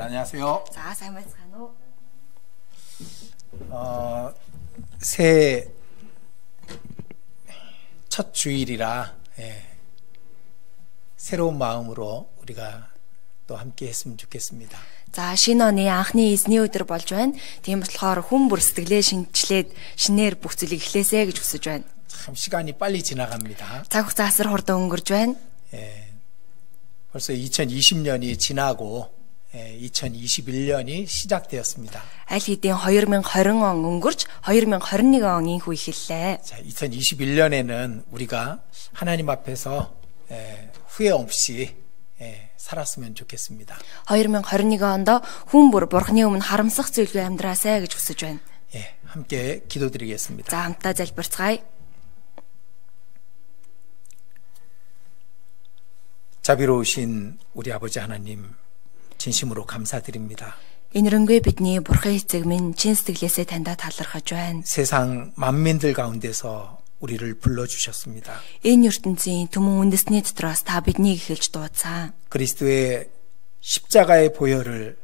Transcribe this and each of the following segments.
여러분들 안녕하세요. За сайн байцгаана уу? 새해 첫 주일이라 새로운 마음으로 우리가 또 함께 했으면 좋겠습니다. За шинэ оны анхны эзний өдөр болж байна. Тийм болохоор хүн бүр сэтгэлээ шинчлээд шинээр бүх зүйлийг эхлээсэ гэж хүсэж байна. 참 시간이 빨리 지나갑니다. Цаг хугацаа асар хурдан өнгөрж байна. 벌써 2020년이 지나고 2021년이 시작되었습니다. Аль хэдийн 2020 он өнгөрч 2021 он инхүү эхэллээ. 자, 2021년에는 우리가 하나님 앞에서 후회 없이 살았으면 좋겠습니다. 2021 онд хүн бүр бурхны өмнө харамсах зүйлгүй амьдраасай гэж хүсэж байна. 함께 기도드리겠습니다. За хамтдаа залбирцгаая. 자비로우신 우리 아버지 하나님 진심으로 감사드립니다. Энэрэнгүй бидний бурхан эцэг минь чин сэтгэлээсээ таньда талархаж байна. 세상 만민들 가운데서 우리를 불러주셨습니다. Энэ ертөнцийн түмэн үндэсний дотроос та биднийг эхэлж дуудсан. 그리스도의 십자가의 보혈을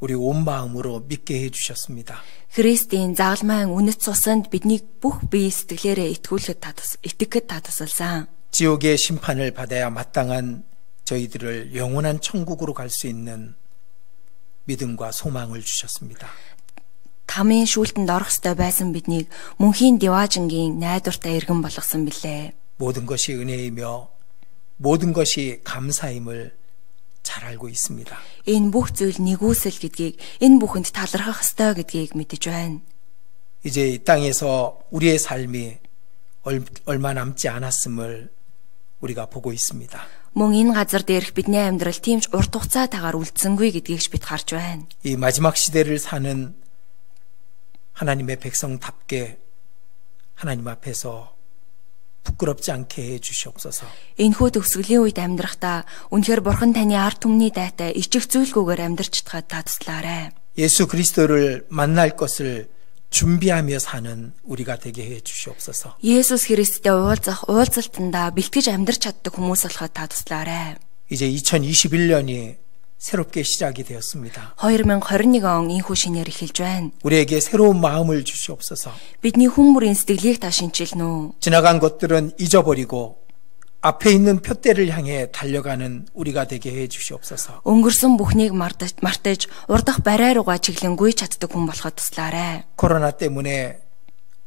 우리 온 마음으로 믿게 해주셨습니다. Христийн загалмайн үнэт цусанд биднийг бүх бие сэтгэлээрээ итгэхэд та тусалсан. 지옥의 심판을 받아야 마땅한 저희들을 영원한 천국으로 갈 수 있는 믿음과 소망을 주셨습니다. Тамийн шүүлтэнд орох ёстой байсан биднийг мөнхийн диваажингийн найдвартай иргэн болгосон билээ. 모든 것이 은혜이며 모든 것이 감사임을 잘 알고 있습니다. Энэ бүх зүйл нэгүсэл гэдгийг, энэ бүхэнд талархах ёстой гэдгийг мэдэж байна. 이제 이 땅에서 우리의 삶이 얼마 남지 않았음을 우리가 보고 있습니다. Мөн энэ газар дээрх бидний амьдрал тийм ч урт хугацаатаагаар үлдсэнгүй гэдгийг бид харж байна. 이 마지막 시대를 사는 하나님의 백성답게 하나님 앞에서 부끄럽지 않게 해 주시옵소서. Энэхүү төгсгөлийн үед амьдрахдаа үнэхээр бурхан таны ард түмний дайтай ичих зүйлгүйгээр амьдрч чадхад та туслаарай. 예수 그리스도를 만날 것을 준비하며 사는 우리가 되게 해 주시옵소서. Есүс Христтэй уулзалтандаа бэлтгэж амьдрч чаддаг хүмүүс болоход та туслаарай. 이제 2021년이 새롭게 시작이 되었습니다. 2021 он инхүү шинээр эхэлж байна. 우리에게 새로운 마음을 주시옵소서. Бидний хүн бүрийн сэтгэлийг та шинчилнө. 지나간 것들은 잊어버리고 앞에 있는 표대를 향해 달려가는 우리가 되게 해 주시옵소서. Өнгөрсөн бүхнийг мартаж урдах барай руугаа чиглэнгүй чаддаг хүн болоход туслаарай. 코로나 때문에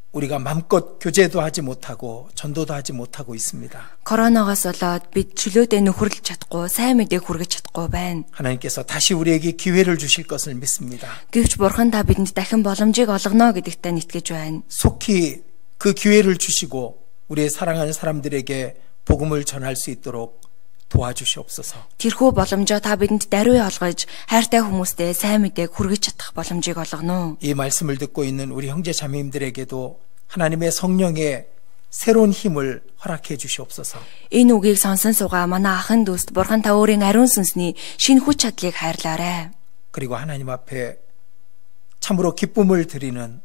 우리가 마음껏 교제도 하지 못하고 전도도 하지 못하고 있습니다. Коронавигоос болоод бид чөлөөдөө нөхөрлөж чадахгүй, сайн мэдээг хүргэж чадахгүй байна. 하나님께서 다시 우리에게 기회를 주실 것을 믿습니다. Гэвч бурхан та бидэнд дахин боломжийг олгоно гэдэгтээ итгэж байна. 속히 그 기회를 주시고 우리의 사랑하는 사람들에게 복음을 전할 수 있도록 도와주시옵소서. Тэрхүү боломжоо та бидэнд даруй олгож, хайртай хүмүүстээ сайн мэдээг хүргэж чадах боломжийг олгоно. 이 말씀을 듣고 있는 우리 형제 자매님들에게도 하나님의 성령의 새로운 힘을 허락해 주시옵소서. Энэ үгийг сонсон суугаа манай ахын дүүст бурхан та өөрийн ариун сүнсний шинэ хүч чадлыг хайрлаарай. 그리고 하나님 앞에 참으로 기쁨을 드리는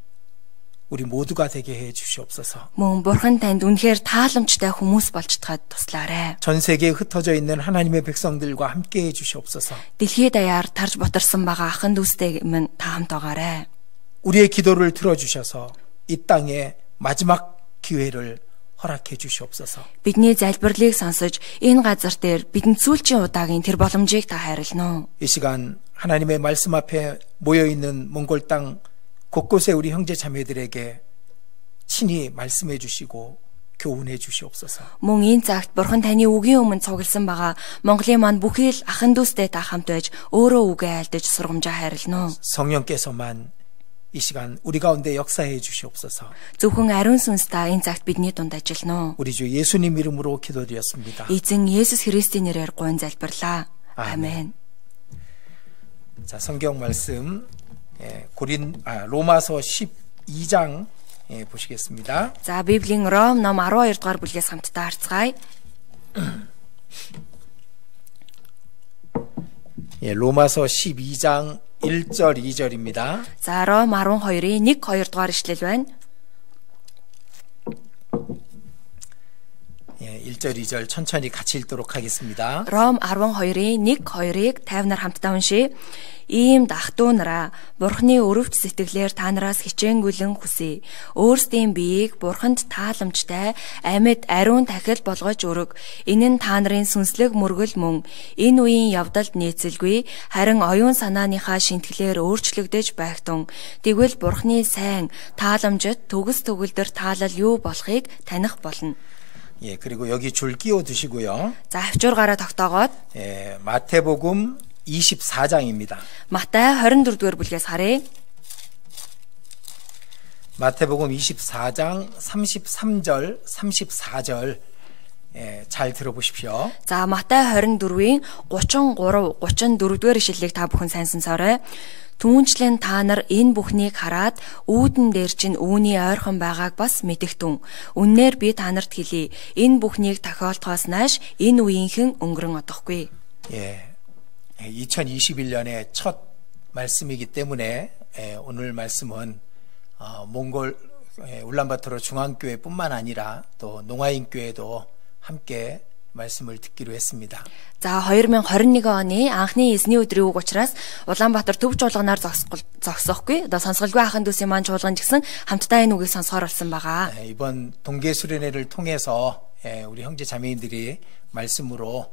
우리 모두가 되게 해 주시옵소서. Мөн бурхан танд үнэхээр тааламжтай хүмүүс болж чадхад туслаарай. 전 세계에 흩어져 있는 하나님의 백성들과 함께 해 주시옵소서. Дэлхийд даяар тарж боторсон байгаа ахын дүүстэй минь та хамт байгаарай. 우리의 기도를 들어주셔서 이 땅에 마지막 기회를 허락해 주시옵소서. Бидний залбирлыг сонсож энэ газар дээр бидэнд сүүлчийн удаагийн тэр боломжийг та хайрлана. 이 시간 하나님의 말씀 앞에 모여 있는 몽골 땅 곳곳에 우리 형제 자매들에게 친히 말씀해 주시고 교훈해 주시옵소서. Мөн энэ цагт бурхан таны үгийн өмнө цугласан байгаа Монголын маань бүхий л ахын дүүстэй та хамт байж өөрөө үгээ айлдаж сургамжаа хайрлана. 성령께서만 이 시간 우리 가운데 역사해 주시옵소서. Зөвхөн ариун сүнс та энэ цагт бидний дунд ажиллана. 우리 주 예수님 이름으로 기도드렸습니다. Эзэн Есүс Христийн нэрээр гуйн залбирлаа. 아멘. 자, 성경 말씀 로마서 12장 보시겠습니다. За Библийн Ром ном 12 дугаар бүлгээс хамтдаа харцгаая. 로마서 12장 1절 2절입니다. За Ром 12-ийн 1 2 дугаар ишлэл байна. 1절 2절 천천히 같이 읽도록 하겠습니다. Ром 12-ийн 1 2-ыг тайвнаар хамтдаа уншийе. Ийм ах トゥ нараа Бурхны өрөвч сэтгэлээр та нараас хичээнгүйлэн хүсье. Өөрсдийн биеийг Бурханд тааламжтай амьд ариун тахил болгож өрөг. Энэ нь та нарын сүнслэг мөргөл мөн. Энэ үеийн явдалд нийцэлгүй, харин оюун санааныхаа шинтгэлээр өөрчлөгдөж байгтун. Тэгвэл Бурхны сайн тааламжит төгс төгөлдөр таалал юу болохыг таних болно. 예, 그리고 여기 줄 끼워 두시고요. За хавчуургаараа тогтоогоод 예, 마태복음 24장입니다. Матай 24-р бүлгээс харъя. 마태복음 24장 33절, 34절 잘 들어보십시오. За Матай 24-ийн 33, 34-р ишлэлийг та бүхэн сайн сонсоорой. Түүнчлэн та нар энэ бүхнийг хараад үүдэн дээр чинь үүний ойрхон байгааг бас мэдэгтэн. Үннээр би та нарт хэлье. Энэ бүхнийг тохиолдохоос нааш энэ үеийнхэн өнгөрөн одохгүй. 예, 2021년의 첫 말씀이기 때문에 오늘 말씀은 몽골 울란바토르 중앙교회뿐만 아니라 또 농아인교회도 함께 말씀을 듣기로 했습니다. За 2021 оны анхны эзний өдрийн үг учраас Улаанбаатар төв чуулганаар зогсохгүй. Одоо сонсголгүй ахын дүүсийн маань чуулган гэсэн хамтдаа энэ үгийг сонсохоор болсон байгаа. 이번 동계 수련회를 통해서 우리 형제 자매님들이 말씀으로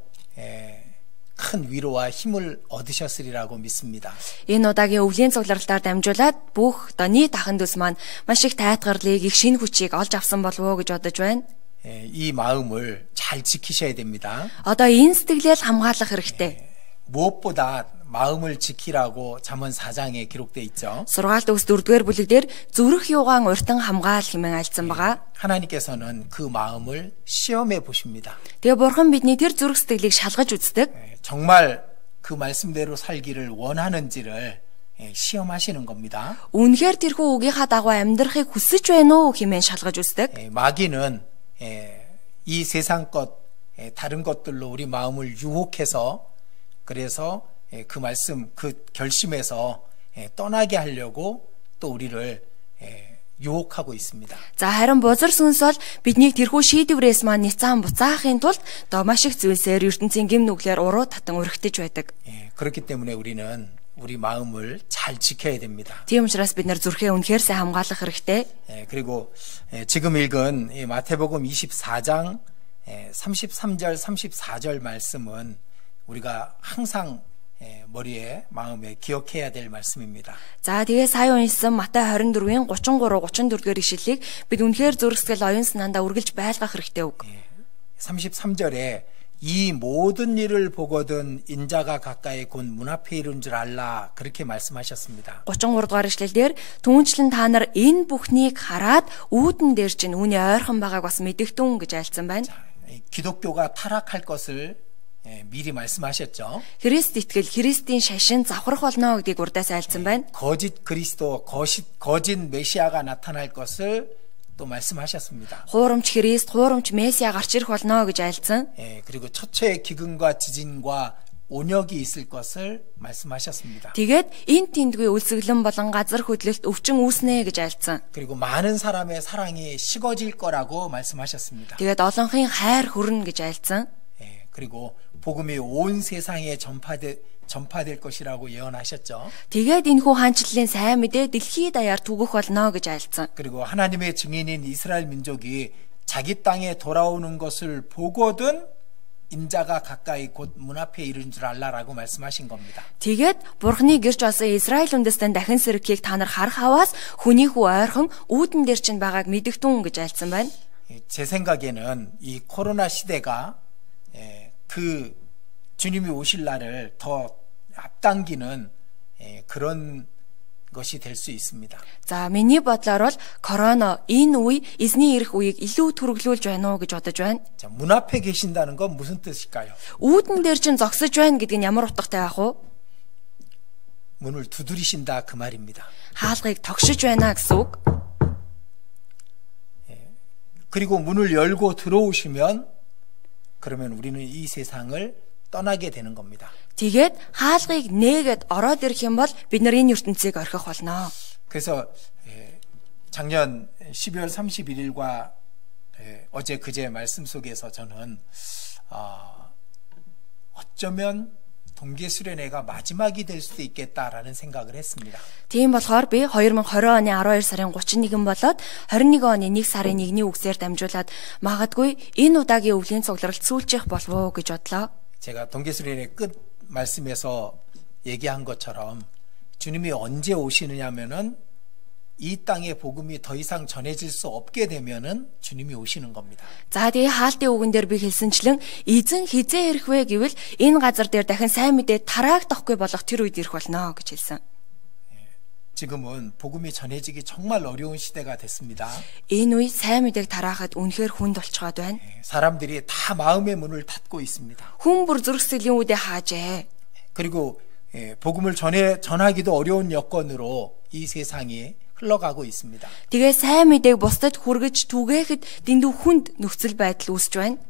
큰 위로와 힘을 얻으셨으리라고 믿습니다. Энэ удаагийн өвлийн цугларалтаар дамжуулаад бүх одоо нийт ахын дүүс маань маш их тайлгарлыг, их шинэ хүчийг олж авсан болов уу гэж бодож байна. 이 마음을 잘 지키셔야 됩니다. Одоо энэ сэтгэлээр хамгаалах хэрэгтэй. 무엇보다 마음을 지키라고 잠언 4장에 기록돼 있죠. Сургаалт ус 4-р бүлэг дээр зүрх юугаан уртан хамгаал хэмээн альцсан байгаа. 하나님께서는 그 마음을 시험해 보십니다. Тэгээ бурхан бидний тэр зүрх сэтгэлийг шалгаж үздэг. 정말 그 말씀대로 살기를 원하는지를 시험하시는 겁니다. Үнэхээр тэрхүү үгийнхаа дагуу амьдрахыг хүсэж байна уу хэмээн шалгаж үздэг. 마귀는 이 세상 것 다른 것들로 우리 마음을 유혹해서 그래서 그 말씀 그 결심에서 떠나게 하려고 또 우리를 유혹하고 있습니다. За харин бузар сүнс бол биднийг тэрхүү шийдвэрээс маань ницаан буцаахын тулд одоо маш их зүйлсээр ертөнцийн гэм нүглээр уруу татан өргөтөж байдаг. 그렇기 때문에 우리는 우리 마음을 잘 지켜야 됩니다. Тийм учраас бид нар зүрхээ үнэхээр сайн хамгаалах хэрэгтэй. 그리고 지금 읽은 마태복음 24장 33절 34절 말씀은 우리가 항상 머리에 마음에 기억해야 될 말씀입니다. За тэгээ сая уншсан Матай 24-ийн 33, 34-р ишлэлийг бид үнэхээр зүрх сэтгэл оюун санаандаа үргэлж байлгах хэрэгтэй үг. 33절에 이 모든 일을 보거든 인자가 가까이 곧 문 앞에 이른 줄 알라 그렇게 말씀하셨습니다. 33 дугаар ишлэлээр түүнчлэн та нар энэ бүхнийг хараад үүдэн дээр чинь үүний ойрхон байгааг бас мэдэгтэн гэж альцсан байна. 기독교가 타락할 것을 미리 말씀하셨죠. Христ итгэл Христийн шашин завхрах болно гэдгийг урдаас альцсан байна. 거짓 그리스도 거짓 메시아가 나타날 것을 또 말씀하셨습니다. Хуурамч Христ, хуурамч Месиа гарч ирэх болно гэж альцсан. 그리고 첫째 기근과 지진과 온역이 있을 것을 말씀하셨습니다. Тэгээд энэ тэндгүй үлсгэлэн болон газар хөдлөлт өвчин үүснэ гэж альцсан. 그리고 많은 사람의 사랑이 식어질 거라고 말씀하셨습니다. Тэгээд олонхын хайр хүрнэ гэж альцсан. 그리고 복음이 온 세상에 전파될 것이라고 예언하셨죠. Тэгээд энэхүү хаанчлалын сайн мэдээ дэлхийд даяар түгэх болно гэж альцсан. 그리고 하나님의 증인인 이스라엘 민족이 자기 땅에 돌아오는 것을 보거든 인자가 가까이 곧 문 앞에 이른 줄 알라라고 말씀하신 겁니다. Тэгээд Бурхны гэрч болсон Израиль үндэстэн дахин сэрхийг та нар харах аваас хүний хүү ойрхон үүдэн дээр чинь байгааг мэдэгтэн гэж альцсан байна. 제 생각에는 이 코로나 시대가 그 주님이 오실 날을 더 앞당기는 그런 것이 될 수 있습니다. За миний бодлоор бол корона энэ үе эзний ирэх үеийг илүү түргэлүүлж байна уу гэж бодож байна. 자, 문 앞에 계신다는 건 무슨 뜻일까요? Үүдэн дээр чинь зогсож байна гэдэг нь ямар утгатай байх вэ? 문을 두드리신다 그 말입니다. Хаалгыг тогшиж байна гэсэн үг. 그리고 문을 열고 들어오시면 그러면 우리는 이 세상을 떠나게 되는 겁니다. Тэгээд хаалгыг нээгээд ороод ирэх юм бол бид нар энэ ертөнцийг орхих болно. 그래서 작년 12월 31일과 어제 그제 말씀 속에서 저는 어쩌면 동계 수련회가 마지막이 될 수도 있겠다라는 생각을 했습니다. Тийм болохоор би 2020 оны 12 сарын 31 болоод 21 оны 1 сарын 1-ний үгсээр дамжуулаад магадгүй энэ удаагийн өвлийн цугларалт сүүлжих болов уу гэж бодлоо. 제가 동계 수련회 끝 말씀에서 얘기한 것처럼 주님이 언제 오시느냐면은 이 땅의 복음이 더 이상 전해질 수 없게 되면은 주님이 오시는 겁니다. За тэгээ хаалтын үгэн дээр би хэлсэнчлэн эзэн хизээ ирэх вэ гэвэл энэ газар дээр дахин сайн мэдээ тараагдахгүй болох тэр үед ирэх болно гэж хэлсэн. 지금은 복음이 전해지기 정말 어려운 시대가 됐습니다. Энэ үе сайн мэдээг тараахад үнэхээр хүнд болцоод байна. 사람들이 다 마음의 문을 닫고 있습니다. Хүн бүр зүрх сэтгэлийн үдэ хаажээ. 그리고 복음을 전하기도 어려운 여건으로 이 세상이 흘러가고 있습니다. Тэгээ сайн мэдээг бусдад хүргэж түгээхэд дэндүү хүнд нөхцөл байдал үүсэж байна.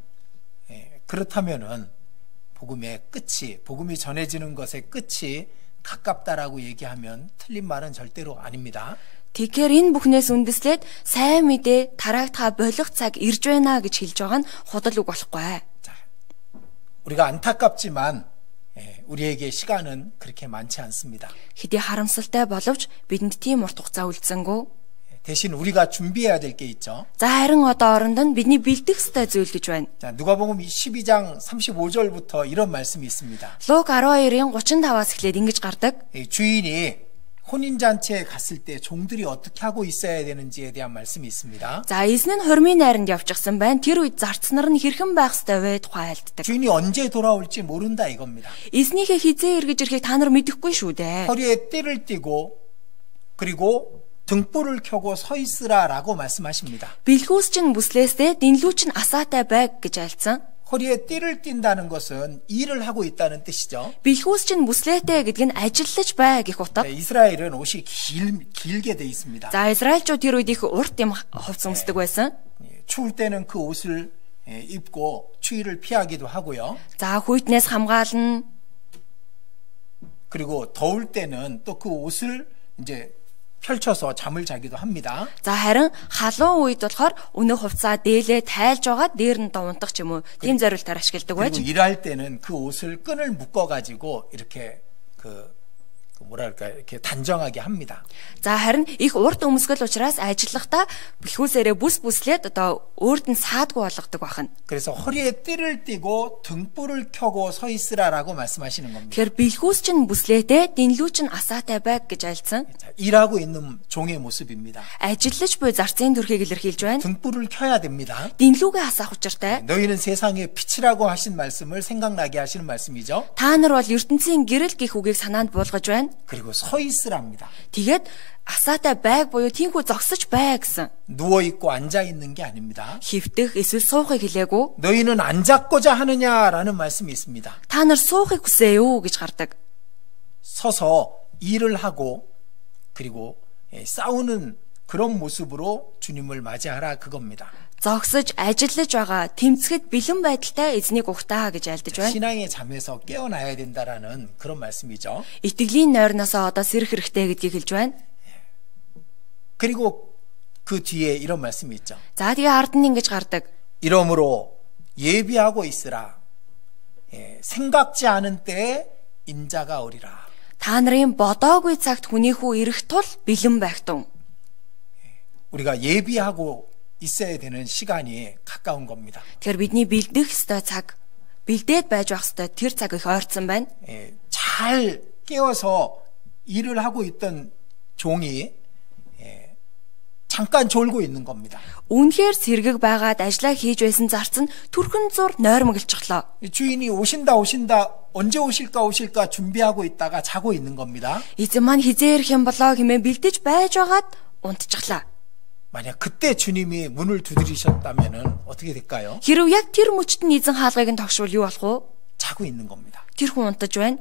그렇다면은 복음의 끝이, 복음이 전해지는 것의 끝이 가깝다라고 얘기하면 틀린 말은 절대로 아닙니다. Тэгэхээр энэ бүхнээс үндэслээд сайн мэдээ тараагдахаа болох цаг ирж байна гэж хэлж байгаа нь худал үг болохгүй. 자, 우리가 안타깝지만 우리에게 시간은 그렇게 많지 않습니다. Хэдий харамсалтай боловч бидэнд тийм урт хугацаа үлдсэнгүү. 대신 우리가 준비해야 될 게 있죠. За харин одоо оронд нь бидний бэлдэх ёстой зүйл гэж байна. 자, 누가복음 12장 35절부터 이런 말씀이 있습니다. Луг 12-ийн 35-аас эхлээд ингэж гардаг. 주인이 혼인잔치에 갔을 때 종들이 어떻게 하고 있어야 되는지에 대한 말씀이 있습니다. За эзэн нь хормын найранд явчихсан байна. Тэр үед зарцнаар нь хэрхэн байх ёстой вэ тухай айлддаг. 주인이 언제 돌아올지 모른다 이겁니다. Эзнийхээ хизээ эргэж ирэхийг та нар мэдэхгүй шүү дээ. 허리에 띠를 띠고 그리고 등불을 켜고 서 있으라라고 말씀하십니다. Бэлгүүс чинь бүслээстэй, дэнлүү чинь асаатай байг гэж айлцсан. 허리에 띠를 띈다는 것은 일을 하고 있다는 뜻이죠. Бэлгүүс чинь бүслээтэй гэдэг нь ажиллаж бай гэх утга. 이스라엘은 옷이 길게 돼 있습니다. За Израильчууд тэр үед их урт юм хувцас өмсдөг байсан. 추울 때는 그 옷을 입고 추위를 피하기도 하고요. За хүйтнээс хамгаална. 그리고 더울 때는 또 그 옷을 이제 펼쳐서 잠을 자기도 합니다. За харин халуун үед болохоор өнөө хувцаа дээлээ тайлж байгаа дээр нь унтах ч юм уу тийм зорилтоор ашигладаг байж. 그리고 일할 때는 그 옷을 끈을 묶어 가지고 이렇게 뭐랄까 이렇게 단정하게 합니다. За харин их урт өмсгөл учраас ажиллахдаа бэлхүүсээрээ бүс бүслээд одоо өөрд нь саадгүй болгодог байна. 그래서 허리에 띠를 띠고 등불을 켜고 서 있으라라고 말씀하시는 겁니다. Тэгэхээр бэлхүүс чинь бүслээтэй, дэнлүү чинь асаатай байг гэж айлцсан. 일하고 있는 종의 모습입니다. Ажиллаж буй зарцын төрхийг илэрхийлж байна. 등불을 켜야 됩니다. Дэнлүүгээ асаах учиртай. 너희는 세상의 빛이라고 하신 말씀을 생각나게 하시는 말씀이죠. Та нар бол ертөнцийн гэрэл гих үгийг санаанд буулгаж байна. 그리고 서 있으랍니다. Тэгээд асаатай байг буюу тийхүү зогсож бай гэсэн. 누워 있고 앉아 있는 게 아닙니다. Хөвтөх эсвэл суухыг хэлээгүй. 너희는 앉았고자 하느냐라는 말씀이 있습니다. Та нар суухыг хүсээ юу гэж гардаг. 서서 일을 하고 그리고 싸우는 그런 모습으로 주님을 맞이하라 그겁니다. Зогсож ажиллаж байгаа тэмцэхэд бэлэн байдалтай эзнийг угтаа гэж айлдаж байна. 신앙의 잠에서 깨어나야 된다라는 그런 말씀이죠. Итгэлийн нойрноосоо одоо сэрэх хэрэгтэй гэдгийг хэлж байна. 그리고 그 뒤에 이런 말씀이 있죠. За тэгээ ард нь ингэж гардаг. 이러므로 예비하고 있으라. 생각지 않은 때에 인자가 오리라. Та нарын бодоогүй цагт хүний хүү ирэх тул бэлэн байх тун. 우리가 예비하고 있어야 되는 시간이 가까운 겁니다. Тэгэхээр бидний бэлдэх ёстой цаг, бэлдээд байж байх ёстой тэр цаг их ойрцсон байна. 잘 깨어서 일을 하고 있던 종이 잠깐 졸고 있는 겁니다. Үнэхээр сэргэг байгаад ажиллаа хийж байсан зарц нь түрхэн зур нойрмоглчихлоо. 주인이 오신다 언제 오실까 준비하고 있다가 자고 있는 겁니다. Эзэн маань хизээ ирэх юм болоо хэмээн бэлдэж байж байгаад унтчихлаа. 만약 그때 주님이 문을 두드리셨다면은 어떻게 될까요? Хэрв яг тэр мөчт нь эзэн хаалгыг нь тогшвол юу болох вэ? 자고 있는 겁니다. Тэр хүн унтаж байна.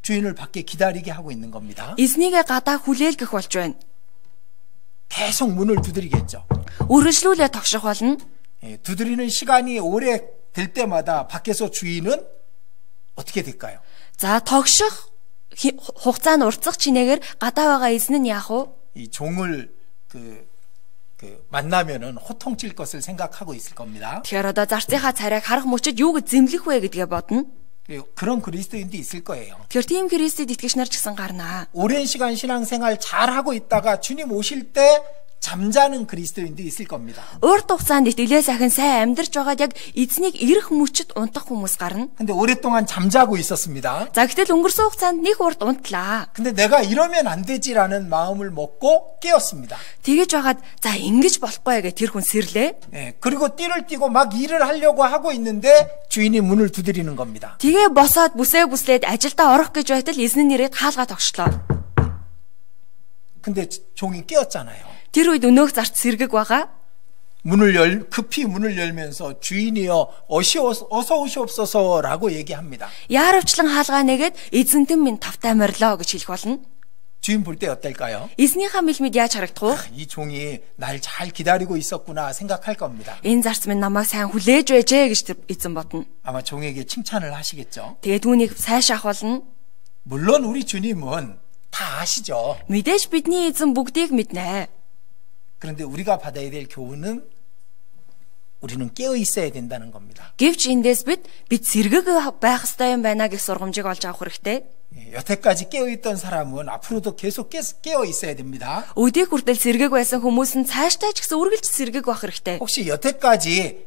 주인을 밖에 기다리게 하고 있는 겁니다. Эзнийгээ гадаа хүлээлгэх болж байна. 계속 문을 두드리겠죠. Үргэлжлүүлээ тогших болно. 두드리는 시간이 오래 될 때마다 밖에서 주인은 어떻게 될까요? За тогших хугацаа нь уртсах чинээгээр гадаа байгаа эзэн нь яах вэ? 이 종을 만나면은 호통칠 것을 생각하고 있을 겁니다. Тэгэхээр одоо зарцынхаа царайг харах мөчөд юу гэж зэмлэх вэ гэдгээ бодно. 그런 그리스도인도 있을 거예요. Тэгэхээр тийм Христэд итгэгч нар ч гэсэн гарнаа. 오랜 시간 신앙생활 잘 하고 있다가 주님 오실 때 잠자는 그리스도인도 있을 겁니다. Урт хугацаанд итгэлээс ахин сайн амьдарч байгаад яг эзнийг ирэх мөчөд унтах хүмүүс гарна. 근데 오랫동안 잠자고 있었습니다. За гэтэл өнгөрсөн хугацаанд нэг урт унтлаа. 근데 내가 이러면 안 되지라는 마음을 먹고 깨었습니다. Тэгэж байгаад за ингэж болохгүй гэж тэр хүн сэрлээ. 예, 그리고 띠를 띠고 막 일을 하려고 하고 있는데 주인이 문을 두드리는 겁니다. Тэгээ босоод бүслээд ажилдаа орох гэж байтал эзэн нэрээд хаалгаа тогшлоо. 근데 종이 깨었잖아요. Тэр үед өнөөх зарц сэргэг байгаа. 급히 문을 열면서 주인이여 어서 오시옵소서라고 얘기합니다. Яаравчлан хаалгаа нэгээд эзэнтэн минь тавтай морилоо гэж хэлэх болно. 주인 볼 때 어떨까요? Эзнийхээ мэлмэд яаж харагдах вэ? 이 종이 날 잘 기다리고 있었구나 생각할 겁니다. Энэ зарц минь намайг сайн хүлээж байжээ гэж эзэн бодно. 아마 종에게 칭찬을 하시겠죠. Тэгээ түүнийг сайшаах болно. 물론 우리 주님은 다 아시죠. Мэдээж бидний эзэн бүгдийг мэднэ. 그런데 우리가 받아야 될 교훈은 우리는 깨어 있어야 된다는 겁니다. Гэвч эндээс бид сэргэг байх ёстой юм байна гэх сургамжийг олж авах хэрэгтэй. 여태까지 깨어 있던 사람은 앞으로도 계속 깨어 있어야 됩니다. Өдийг хүртэл сэргэг байсан хүмүүс нь цаашдаа ч гэсэн үргэлж сэргэг байх хэрэгтэй. 혹시 여태까지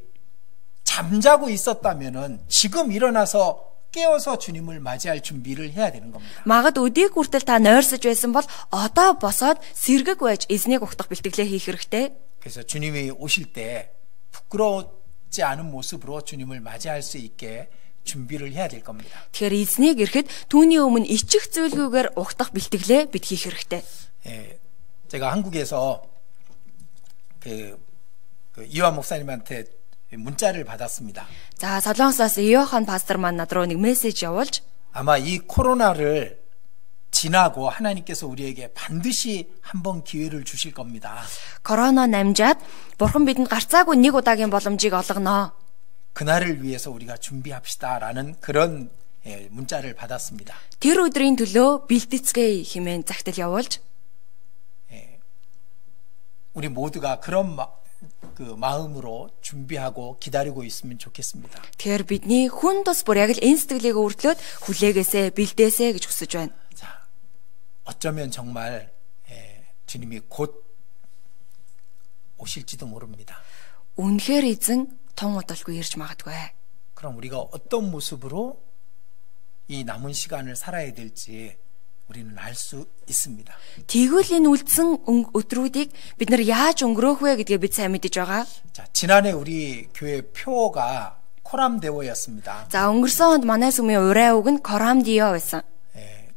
잠자고 있었다면은 지금 일어나서 깨어서 주님을 맞이할 준비를 해야 되는 겁니다. Магад өдийг хүртэл та нойрсож байсан бол одоо босоод сэргэг байж эзнийг угтах бэлтгэлээ хийх хэрэгтэй. 그래서 주님이 오실 때 부끄럽지 않은 모습으로 주님을 맞이할 수 있게 준비를 해야 될 겁니다. Тэгэхээр эзнийг ирэхэд түүний өмнө ичих зүйлгүйгээр угтах бэлтгэлээ бид хийх хэрэгтэй. 예, 제가 한국에서 그 이완 목사님한테 문자를 받았습니다. За Солонгосоос Иохан пастор маань над руу нэг мессеж явуулж 아마 이 코로나를 지나고 하나님께서 우리에게 반드시 한번 기회를 주실 겁니다. Корона намжаад бурхан бидэнд гарцаагүй нэг удаагийн боломжийг олгоно. 그날을 위해서 우리가 준비합시다라는 그런 문자를 받았습니다. Тэр өдрийн төлөө бэлтгэцгээе хэмээн загтал явуулж 우리 모두가 그런 마음으로 준비하고 기다리고 있으면 좋겠습니다. Тэгэхээр бидний хүн тус бүр яг л энэ сэтгэлийг өртлөөд хүлээгээсэ бэлдээсэ гэж хүсэж байна. 자, 어쩌면 정말 주님이 곧 오실지도 모릅니다. Үнэхээр эзэн тун удалгүй ирж магадгүй. 그럼 우리가 어떤 모습으로 이 남은 시간을 살아야 될지 우리는 알 수 있습니다. Тэгвэл энэ үлдсэн өдрүүдийг бид нар яаж өнгөрөөх вэ гэдгээ бид сайн мэдэж байгаа. 자, 지난해 우리 교회 표어가 코람데오였습니다. За өнгөрсөн онд манай сүмийн урай үг нь Корамдио байсан.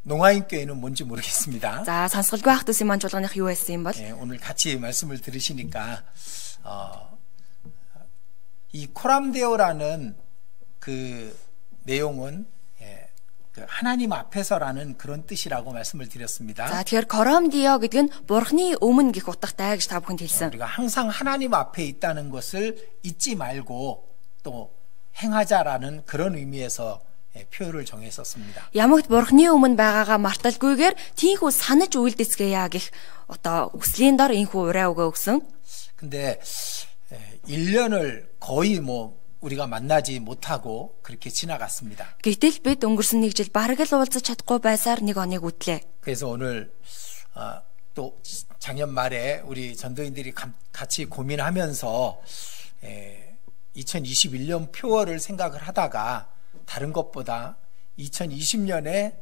농아인 교회는 뭔지 모르겠습니다. За сонсголгүй ах төсийн маань чуулганых юу байсан юм бол 오늘 같이 말씀을 들으시니까 이 코람데오라는 그 내용은 그 하나님 앞에서라는 그런 뜻이라고 말씀을 드렸습니다. За тэгэхээр Корамдио гэдэг нь Бурхны өмнө гэх утгатай гэж та бүхэнд хэлсэн. 우리가 항상 하나님 앞에 있다는 것을 잊지 말고 또 행하자라는 그런 의미에서 표현을 정했었습니다. Ямагт Бурхны өмнө байгаагаа марталгүйгээр тийхүү санаж үйлдэцгээе гэх одоо үслийн дор энхүү урай үгээ өгсөн. 근데 1년을 거의 우리가 만나지 못하고 그렇게 지나갔습니다. Гэтэл бид өнгөрсөн нэг жил бараг л уулзаж чадахгүй байсаар нэг оныг үтлээ. 그래서 오늘 또 작년 말에 우리 전도인들이 같이 고민하면서 2021년 표어를 생각을 하다가 다른 것보다 2020년에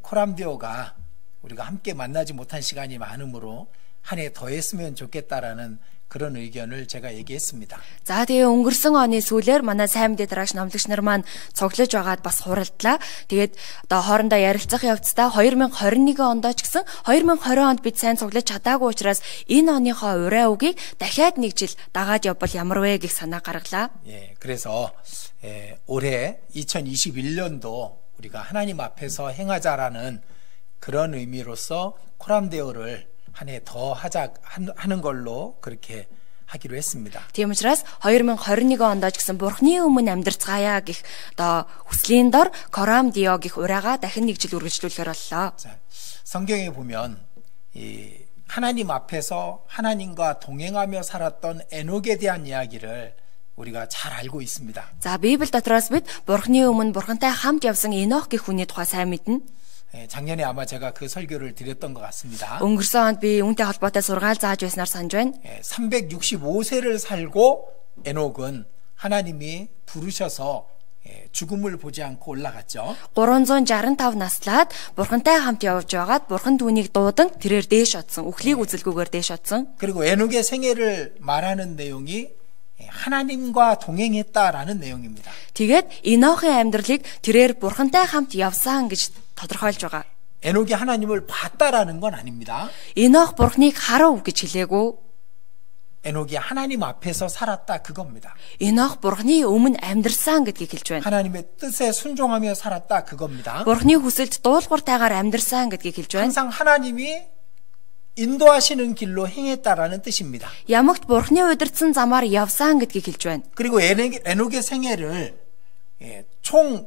코람데오가 우리가 함께 만나지 못한 시간이 많으므로 한 해 더 했으면 좋겠다라는 그런 의견을 제가 얘기했습니다. За тэгээ өнгөрсөн оны сүүлээр манай сайн мэдээ дараагч номлогч нар маань цуглаж байгаад бас хуралдлаа. Тэгээд одоо хоорондоо ярилцах явцдаа 2021 онд ч гэсэн 2020 онд бид сайн цуглаж чадаагүй учраас энэ оныхоо урай үгийг дахиад нэг жил дагаад явбал ямар вэ гэх санаа гаргалаа. 예, 그래서 올해 2021년도 우리가 하나님 앞에서 행하자라는 그런 의미로서 코람데오를 한 해 더 하는 걸로 그렇게 하기로 했습니다. Тийм учраас 2021 онд ч гэсэн Бурхны өмнө амьдарцгаая гэх одоо хүслийн дор Корамдио гэх урайгаа дахин нэг жил үргэлжлүүлэхээр боллоо. 자, 성경에 보면 이 하나님 앞에서 하나님과 동행하며 살았던 에녹에 대한 이야기를 우리가 잘 알고 있습니다. За Библи дотроос бид Бурхны өмнө Бурхантай хамт явсан Энох гэх хүний тухай сайн мэднэ. 작년에 아마 제가 그 설교를 드렸던 것 같습니다. Өнгөрсөн онд би үүнтэй холбоотой сургаал зааж байснаар санаж байна. 365세를 살고 에녹은 하나님이 부르셔서 죽음을 보지 않고 올라갔죠. 365 наслаад Бурхантай хамт явж байгаад Бурхан түүнийг дуудан тэрээр дээш отсон. Үхлийг үзэлгүйгээр дээш отсон. 그리고 에녹의 생애를 말하는 내용이 하나님과 동행했다라는 내용입니다. Тэгээд Энохын амьдралыг тэрээр Бурхантай хамт явсан гэж тодорхойлж байгаа. 에녹이 하나님을 봤다라는 건 아닙니다. Энох Бурханыг харав гэж хэлээгүй. 에녹이 하나님 앞에서 살았다 그겁니다. Энох Бурханы өмнө амьдрсан гэдгийг хэлж байна. 하나님의 뜻에 순종하며 살았다 그겁니다. Бурханы хүсэлд дуулууртайгаар амьдрсан гэдгийг хэлж байна. 항상 하나님이 인도하시는 길로 행했다라는 뜻입니다. Ямагт Бурханы удирдсан замаар явсан гэдгийг хэлж байна. 그리고 에녹의 생애를 총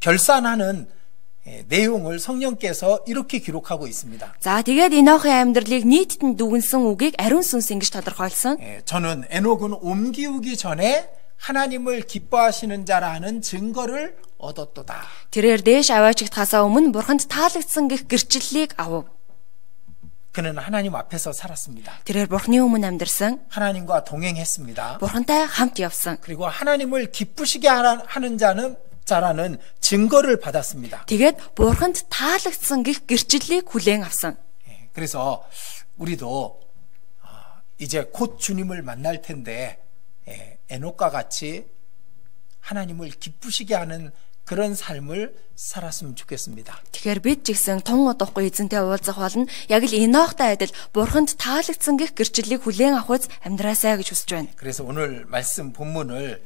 결산하는 내용을 성령께서 이렇게 기록하고 있습니다. За тэгээд Энохын амьдралыг нийтэд дүгнсэн үгийг ариун сүнс ингэж тодорхойлсон. 저는 에녹은 옮기우기 전에 하나님을 기뻐하시는 자라는 증거를 얻었도다. Тэрээр дээш аваачигдхаасаа өмнө Бурханд таалагдсан гэх гэрчлэлийг авав. 그는 하나님 앞에서 살았습니다. Тэрээр Бурханы өмнө амьдрсан. 하나님과 동행했습니다. Бурхантай хамт явсан. 그리고 하나님을 기쁘시게 하는 자라는 증거를 받았습니다. Тэгээд Бурханд таалагдсан гэх гэрчлэлийг хүлээн авсан. 그래서 우리도 이제 곧 주님을 만날 텐데 에녹과 같이 하나님을 기쁘시게 하는 그런 삶을 살았으면 좋겠습니다. Тэгэхээр бид ч гэсэн тун удахгүй эзэнтэй уулзах болно. Яг л Энохтай адил Бурханд таалагдсан гэх гэрчлэлийг хүлээн авахуйц амьдраасай гэж хүсэж байна. 그래서 오늘 말씀 본문을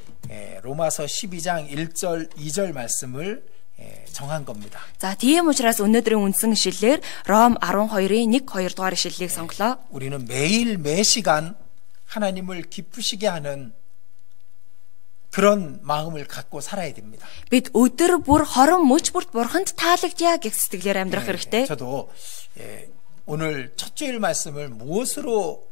로마서 12장 1절 2절 말씀을 정한 겁니다. За тийм учраас өнөөдрийн үндсэн ишлэлээр Ром 12-ийн 1-2 дугаар ишлэлийг сонглоо. 우리는 매일 매시간 하나님을 기쁘시게 하는 그런 마음을 갖고 살아야 됩니다. Бид өдөр бүр хорон мөч бүрт Бурханд таалагдъя гэх сэтгэлээр амьдрах хэрэгтэй. 저도 오늘 첫 주일 말씀을 무엇으로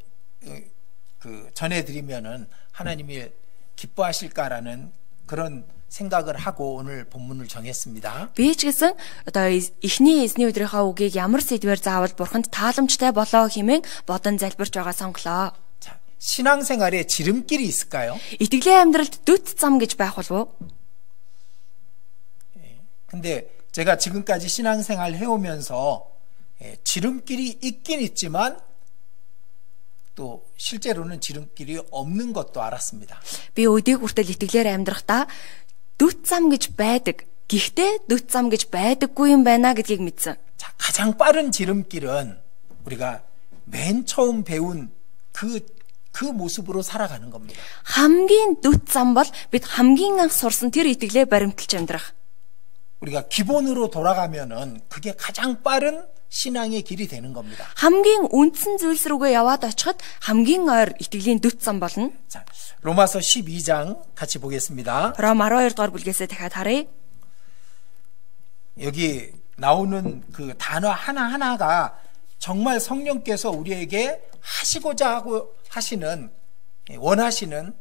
전해드리면은 하나님이 기뻐하실까라는 그런 생각을 하고 오늘 본문을 정했습니다. Би ч гэсэн одоо эхний эзний өдрийнхөө үгийг ямар сэдвээр заавал Бурханд тааламжтай болоо хэмээн бодон залбирч байгаа сонглоо. 신앙생활에 지름길이 있을까요? Итгэлийн амьдралд дүт зам гэж байх болов уу? 근데 제가 지금까지 신앙생활 해오면서 지름길이 있긴 있지만 또 실제로는 지름길이 없는 것도 알았습니다. Би өдийг хүртэл итгэлээр амьдрахдаа дүт зам гэж байдаг. Гэхдээ дүт зам гэж байдаггүй юм байна гэдгийг мэдсэн. 자, 가장 빠른 지름길은 우리가 맨 처음 배운 그 모습으로 살아가는 겁니다. хамгийн дүт зам бол бид хамгийн анх сурсан тэр итгэлээ баримталж амьдрах. 우리가 기본으로 돌아가면은 그게 가장 빠른 신앙의 길이 되는 겁니다. хамгийн үндсэн зүйлс рүүгээ яваад очиход хамгийн ойр итгэлийн дүт зам болно. 자, 로마서 12장 같이 보겠습니다. Ром 12 дугаар бүлгээс дахиад харъя. 여기 나오는 그 단어 하나하나가 정말 성령께서 우리에게 하시고자 하시는 원하시는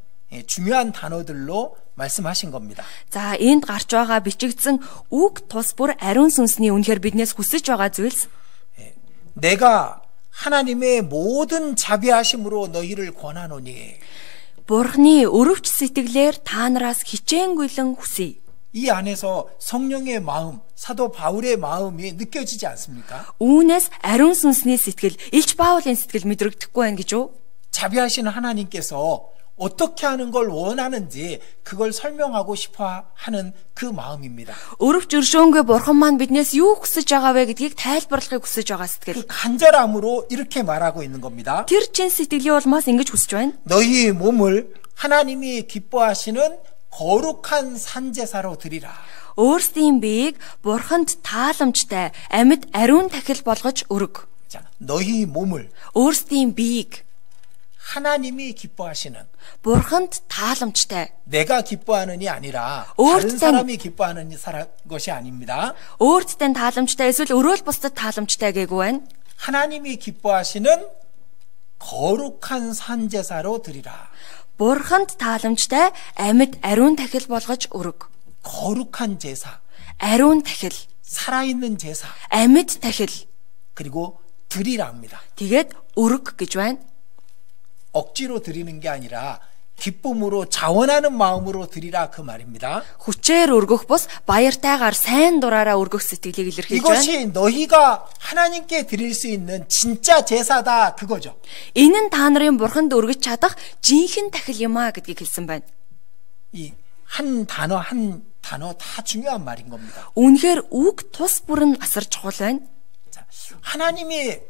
중요한 단어들로 말씀하신 겁니다. За энд гарч байгаа бичигдсэн үг тус бүр ариун сүнсний үнэхээр биднээс хүсэж байгаа зүйлс 내가 하나님의 모든 자비하심으로 너희를 권하노니 Бурхны өрөвч сэтгэлээр та нараас хичээнгүйлэн хүсье. 이 안에서 성령의 마음, 사도 바울의 마음이 느껴지지 않습니까? Үүнээс ариун сүнсний сэтгэл, Илч Паулын сэтгэл мэдрэгдэхгүй байна гэж үү? 자비하시는 하나님께서 어떻게 하는 걸 원하는지 그걸 설명하고 싶어 하는 그 마음입니다. Өрөвч өршөөнгүй Бурхан маань биднээс юу хүсэж байгаа вэ гэдгийг тайлбарлахыг хүсэж байгаа сэтгэл. 그 간절함으로 이렇게 말하고 있는 겁니다. Тэр чин сэтгэлийн улмаас ингэж хүсэж байна. 너희 몸을 하나님이 기뻐하시는 거룩한 산제사로 드리라. Өөрсдийн биеийг Бурханд тааламжтай амьд ариун тахил болгож өрг. 자, 너희 몸을 Өөрсдийн биеийг 하나님이 기뻐하시는 Бурханд тааламжтай. 내가 기뻐하는이 아니라 өөртөө 다른 사람이 기뻐하는 것이 아닙니다. Өөртөө тааламжтай эсвэл өрөөл бусдад тааламжтай гээгүү байна. 하나님이 기뻐하시는 거룩한 산제사로 드리라. Бурханд тааламжтай амьд ариун тахил болгож өрг. 거룩한 제사, 아론 тахил, 살아있는 제사, амьд тахил. 그리고 드리라 합니다. Тэгээд өрг гэж байна. 억지로 드리는 게 아니라 기쁨으로 자원하는 마음으로 드리라 그 말입니다. Хүчээр өргөх бус баяртайгаар сайн дураараа өргөх сэтгэлийг илэрхийлж байна. 이것이 너희가 하나님께 드릴 수 있는 진짜 제사다 그거죠. Энэ нь та нарын бурханд өргөж чадах жинхэнэ тахил юм а гэдгийг хэлсэн байна. 이 한 단어 한 단어 다 중요한 말인 겁니다. Үнэхээр үг тус бүр нь асар чухал байна. 자, 하나님이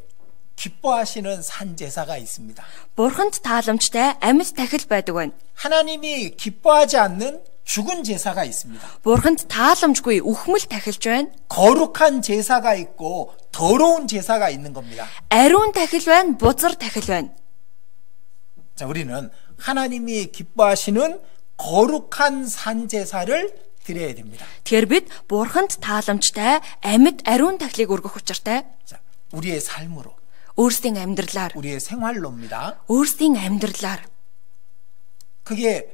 기뻐하시는 산 제사가 있습니다. Бурханд тааламжтай амьд тахил байдаг байна. 하나님이 기뻐하지 않는 죽은 제사가 있습니다. Бурханд тааламжгүй үхмэл тахилж байна. 거룩한 제사가 있고 더러운 제사가 있는 겁니다. Ариун тахил байна, бузар тахил байна. 자, 우리는 하나님이 기뻐하시는 거룩한 산 제사를 드려야 됩니다. Тэгэхээр бид Бурханд тааламжтай амьд ариун тахилыг өргөх учиртай. 자, 우리의 삶으로, Өөрсдийн амьдралаар, 우리의 생활로입니다. өөрсдийн амьдралаар. 그게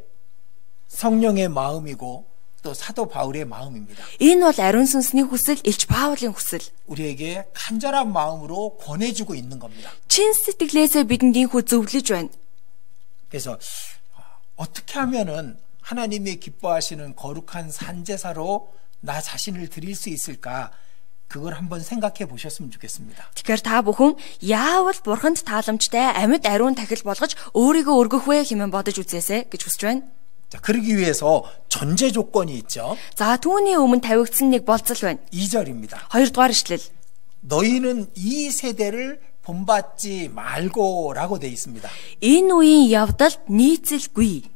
성령의 마음이고 또 사도 바울의 마음입니다. Энэ бол ариун сүнсний хүсэл, Илч Паулын хүсэл. 우리에게 간절한 마음으로 권해주고 있는 겁니다. Чин сэтгэлээсээ бидэнд ийхүү зөвлөж байна. 그래서 어떻게 하면은 하나님이 기뻐하시는 거룩한 산제사로 나 자신을 드릴 수 있을까? 그걸 한번 생각해 보셨으면 좋겠습니다. Тэгэхээр та бүхэн яавал Бурханд тааламжтай амьд ариун тахил болгож өөрийгөө өргөх вэ хэмээн бодож үзээсэй гэж хүсэж байна. 자, 그러기 위해서 전제 조건이 있죠. За түүний өмнө тавигдсан нэг болцол байна. 2절입니다. 2дугаар ишлэл. 너희는 이 세대를 본받지 말고라고 돼 있습니다. Энэ үеийн явдалд нийцэлгүй.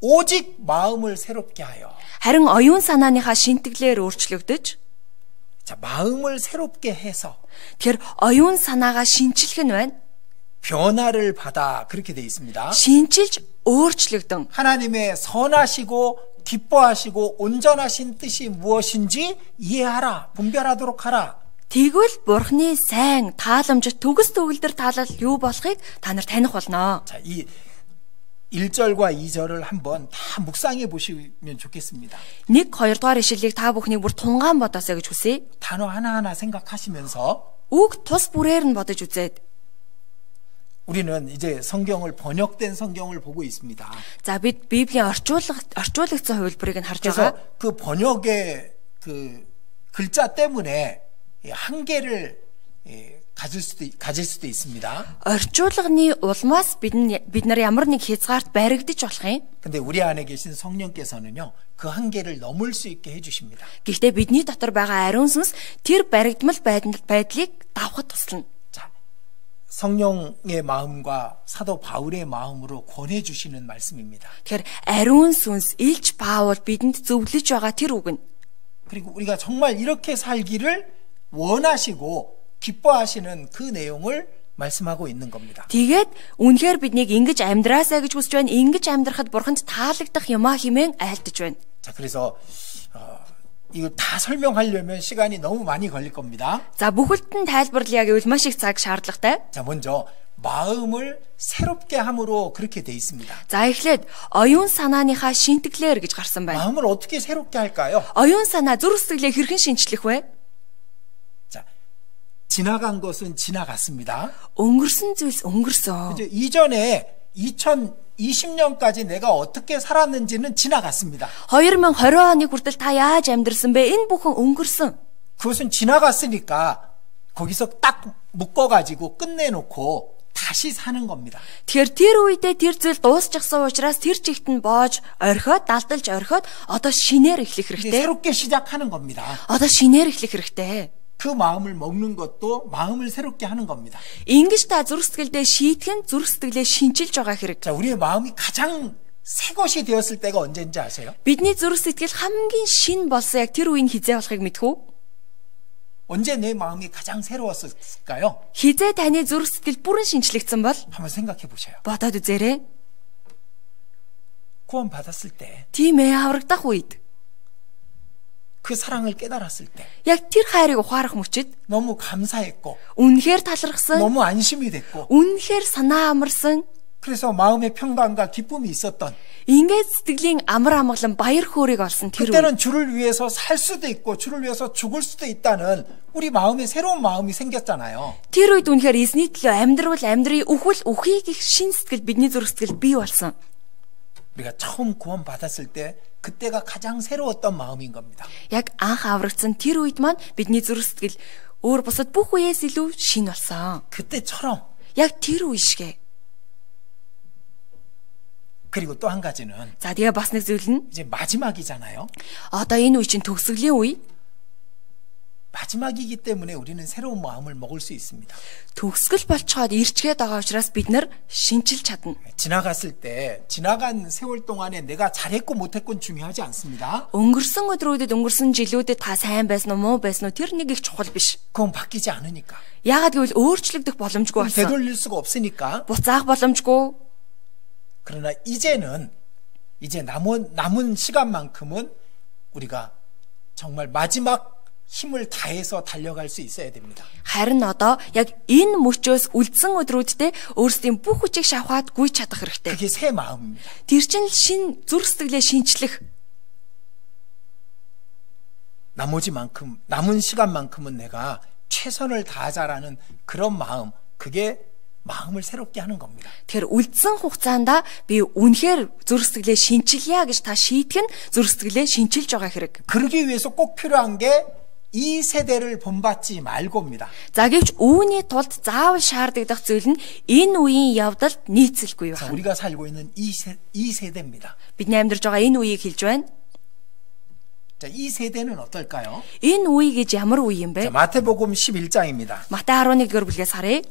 오직 마음을 새롭게 하여. Харин оюун санааныхаа шинтгэлээр өөрчлөгдөж, 자, 마음을 새롭게 해서 тэр оюун санаагаа шинчлэх нь байна. 변화를 받아 그렇게 돼 있습니다. Шинчилж өөрчлөгдөн. 하나님의 선하시고 기뻐하시고 온전하신 뜻이 무엇인지 이해하라. 분별하도록 하라. Тэгвэл Бурхны сайн, тааламж, төгс төгөлдөр таалал юу болохыг та нар таних болно. 자, 이 1절과 2절을 한번 다 묵상해 보시면 좋겠습니다. 1, 2дугаар ишлэлийг та бүхнийг бүр тунгаан бодоосэй гэж хүсье. 단어 하나하나 생각하시면서 Үг тус бүрээр нь бодож үзээд. 우리는 이제 성경을 번역된 성경을 보고 있습니다. За бид Библийн орчуулагдсан хувилбарыг нь харж 그래서 байгаа. 그 번역의 그 글자 때문에 한계를 가질 수도 있습니다. Орчуулганы улмаас бид нар ямар нэг хязгаарт баригдаж болох юм. 근데 우리 안에 계신 성령께서는요, 그 한계를 넘을 수 있게 해주십니다. Гэхдээ бидний дотор байгаа ариун сүнс тэр баригдмал байдлыг давхад туслана. 자, 성령의 마음과 사도 바울의 마음으로 권해주시는 말씀입니다. Тэгэхээр ариун сүнс Илч Паул бидэнд зөвлөж байгаа тэр үг нь. 그리고 우리가 정말 이렇게 살기를 원하시고 기뻐하시는 그 내용을 말씀하고 있는 겁니다. Тэгээд үнэхээр биднийг ингэж амьдраасаа гэж хүсэж байна. Ингэж амьдрахад Бурханд таалагдах юмаа хэмээн айлтж байна. 자, 그래서 이거 다 설명하려면 시간이 너무 많이 걸릴 겁니다. За бүхэлд нь тайлбарлая гэвэл маш их цаг шаардлагатай. 자, 먼저 마음을 새롭게 함으로 그렇게 돼 있습니다. За эхлээд оюун санааныхаа шинтгэлээр гэж гарсан байна. 마음을 어떻게 새롭게 할까요? Оюун санаа зүрх сэтгэлээ хэрхэн шинчлэх вэ? 자, 지나간 것은 지나갔습니다. Өнгөрсөн зүйлс өнгөрсөн. 이제 이전에 2020년까지 내가 어떻게 살았는지는 지나갔습니다. 2020 оны хүртэл та яаж амьдрсан бэ? Энэ бүхэн өнгөрсөн. 그것은 지나갔으니까 거기서 딱 묶어가지고 끝내놓고 다시 사는 겁니다. Тэгэхээр тэр үедээ тэр зүйл дуусчихсан учраас тэр чигт нь боож, орхиод, далдалж орхиод одоо шинээр эхлэх 이제 хэрэгтэй. 새롭게 시작하는 겁니다. Одоо шинээр эхлэх хэрэгтэй. 그 마음을 먹는 것도 마음을 새롭게 하는 겁니다. Ингэж та зүрх сэтгэлдээ шийтгэн зүрх сэтгэлээ шинчилж байгаа хэрэг. 자, 우리의 마음이 가장 새 것이 되었을 때가 언제인지 아세요? Бидний зүрх сэтгэл хамгийн шин болсон яг тэр үеийн хизээ болохыг мэдхүү? 언제 내 마음이 가장 새로웠을까요? Хизээ таны зүрх сэтгэл бүрэн шинчлэгдсэн бол 한번 생각해 보세요. бодоод үзээрэй. 구원 받았을 때, Тийм ээ аврагдах үед. 그 사랑을 깨달았을 때, Яг тэр хайрыг ухаарах мөчид 너무 감사했고, үнэхээр талархсан, 너무 안심이 됐고, үнэхээр санаа амарсан, 그래서 마음의 평강과 기쁨이 있었던 ингээд сэтгэлийн амар амгалан баяр хөөргийг олсон тэр үе. 그때는 주를 위해서 살 수도 있고 주를 위해서 죽을 수도 있다는 우리 마음에 새로운 마음이 생겼잖아요. Тэр үед үнэхээр эзний төлөө амьдрал амьдрий өхвөл өхийг их шин сэтгэл бидний зүрх сэтгэл бий болсон. 우리가 처음 구원 받았을 때 그때가 가장 새로웠던 마음인 겁니다. Яг анх аврагдсан тэр үед маань бидний зүрх сэтгэл өөр бусад бүх үеэс илүү шин болсон. 그때처럼. Яг тэр үе шигэ. 그리고 또 한 가지는 За тэгээ бас нэг зүйл нь 이제 마지막이잖아요. одоо энэ үе чинь төгсгөлийн үе. 마지막이기 때문에 우리는 새로운 마음을 먹을 수 있습니다. Төгсгөл болцоход ирчгээд байгаа учраас бид нар шинчилж чадна. 지나갔을 때 지나간 세월 동안에 내가 잘했고 못했고는 중요하지 않습니다. Өнгөрсөн өдрүүдэд өнгөрсөн жилүүдэд та сайн байсан уу муу байсан уу тэр нэг их чухал биш. 그건 바뀌지 않으니까. Яагаад гэвэл өөрчлөгдөх боломжгүй болсон. 되돌릴 수가 없으니까. 부цаах боломжгүй. 그러나 이제 남은 시간만큼은 우리가 정말 마지막 힘을 다해서 달려갈 수 있어야 됩니다. Харин одоо яг энэ мөчөөс үлдсэн өдрүүддээ өөрсдийн бүх хүчийг шавхаад гүйж чадах хэрэгтэй. 그게 새 마음입니다. Тэр чинь шин зүрх сэтгэлээ шинчлэх. 남은 시간만큼은 내가 최선을 다하자라는 그런 마음, 그게 마음을 새롭게 하는 겁니다. Тэгэхээр үлдсэн хугацаанд би үнэхээр зүрх сэтгэлээ шинчилъя гэж та шийтгэн зүрх сэтгэлээ шинчилж байгаа хэрэг. 그러기 위해서 꼭 필요한 게 이 세대를 본받지 말고입니다. За гэвч үүний тулд заавал шаардлагадах зүйл нь энэ үеийн явдалд нийцэлгүй байна. 우리가 살고 있는 이 세대입니다. Бидний амьдарч байгаа энэ үеийг хэлж байна. 자, 이 세대는 어떨까요? Энэ үе гэж ямар үе юм бэ? 자, 마태복음 11장입니다. Матай 11-р бүлгээс харъя.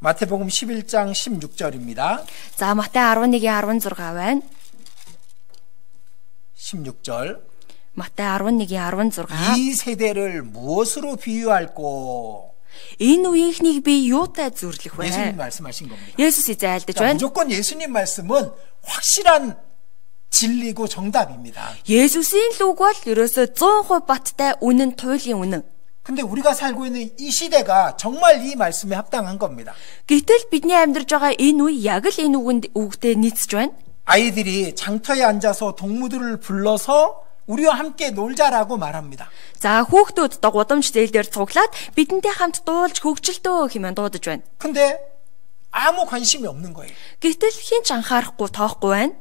마태복음 11장 16절입니다. За Матай 11-16 байна. 16절. Матай 11-16. 이 세대를 무엇으로 비유할꼬? Энэ үеийнхнийг би юутай зөвлөх вэ? 예수님 말씀하신 겁니다. 예수스 зайлдаж 자, байна. 무조건 예수님 말씀은 확실한 진리고 정답입니다. 예수스ийн үг бол ерөөсөө 100% баттай үнэн туйлын үнэн. 근데 우리가 살고 있는 이 시대가 정말 이 말씀에 합당한 겁니다. Гэтэл бидний амьдарч байгаа энэ үе яг л энэ үгтэй нийцж байна. 아이들이 장터에 앉아서 동무들을 불러서 우리와 함께 놀자라고 말합니다. За хүүхдүүд гудамж зээл дээр цуглаад бидэнтэй хамт дуулж хөгжилдөө хэмээн дуудаж байна. 근데 아무 관심이 없는 거예요. Гэтэл хинч анхаарахгүй тоохгүй байна.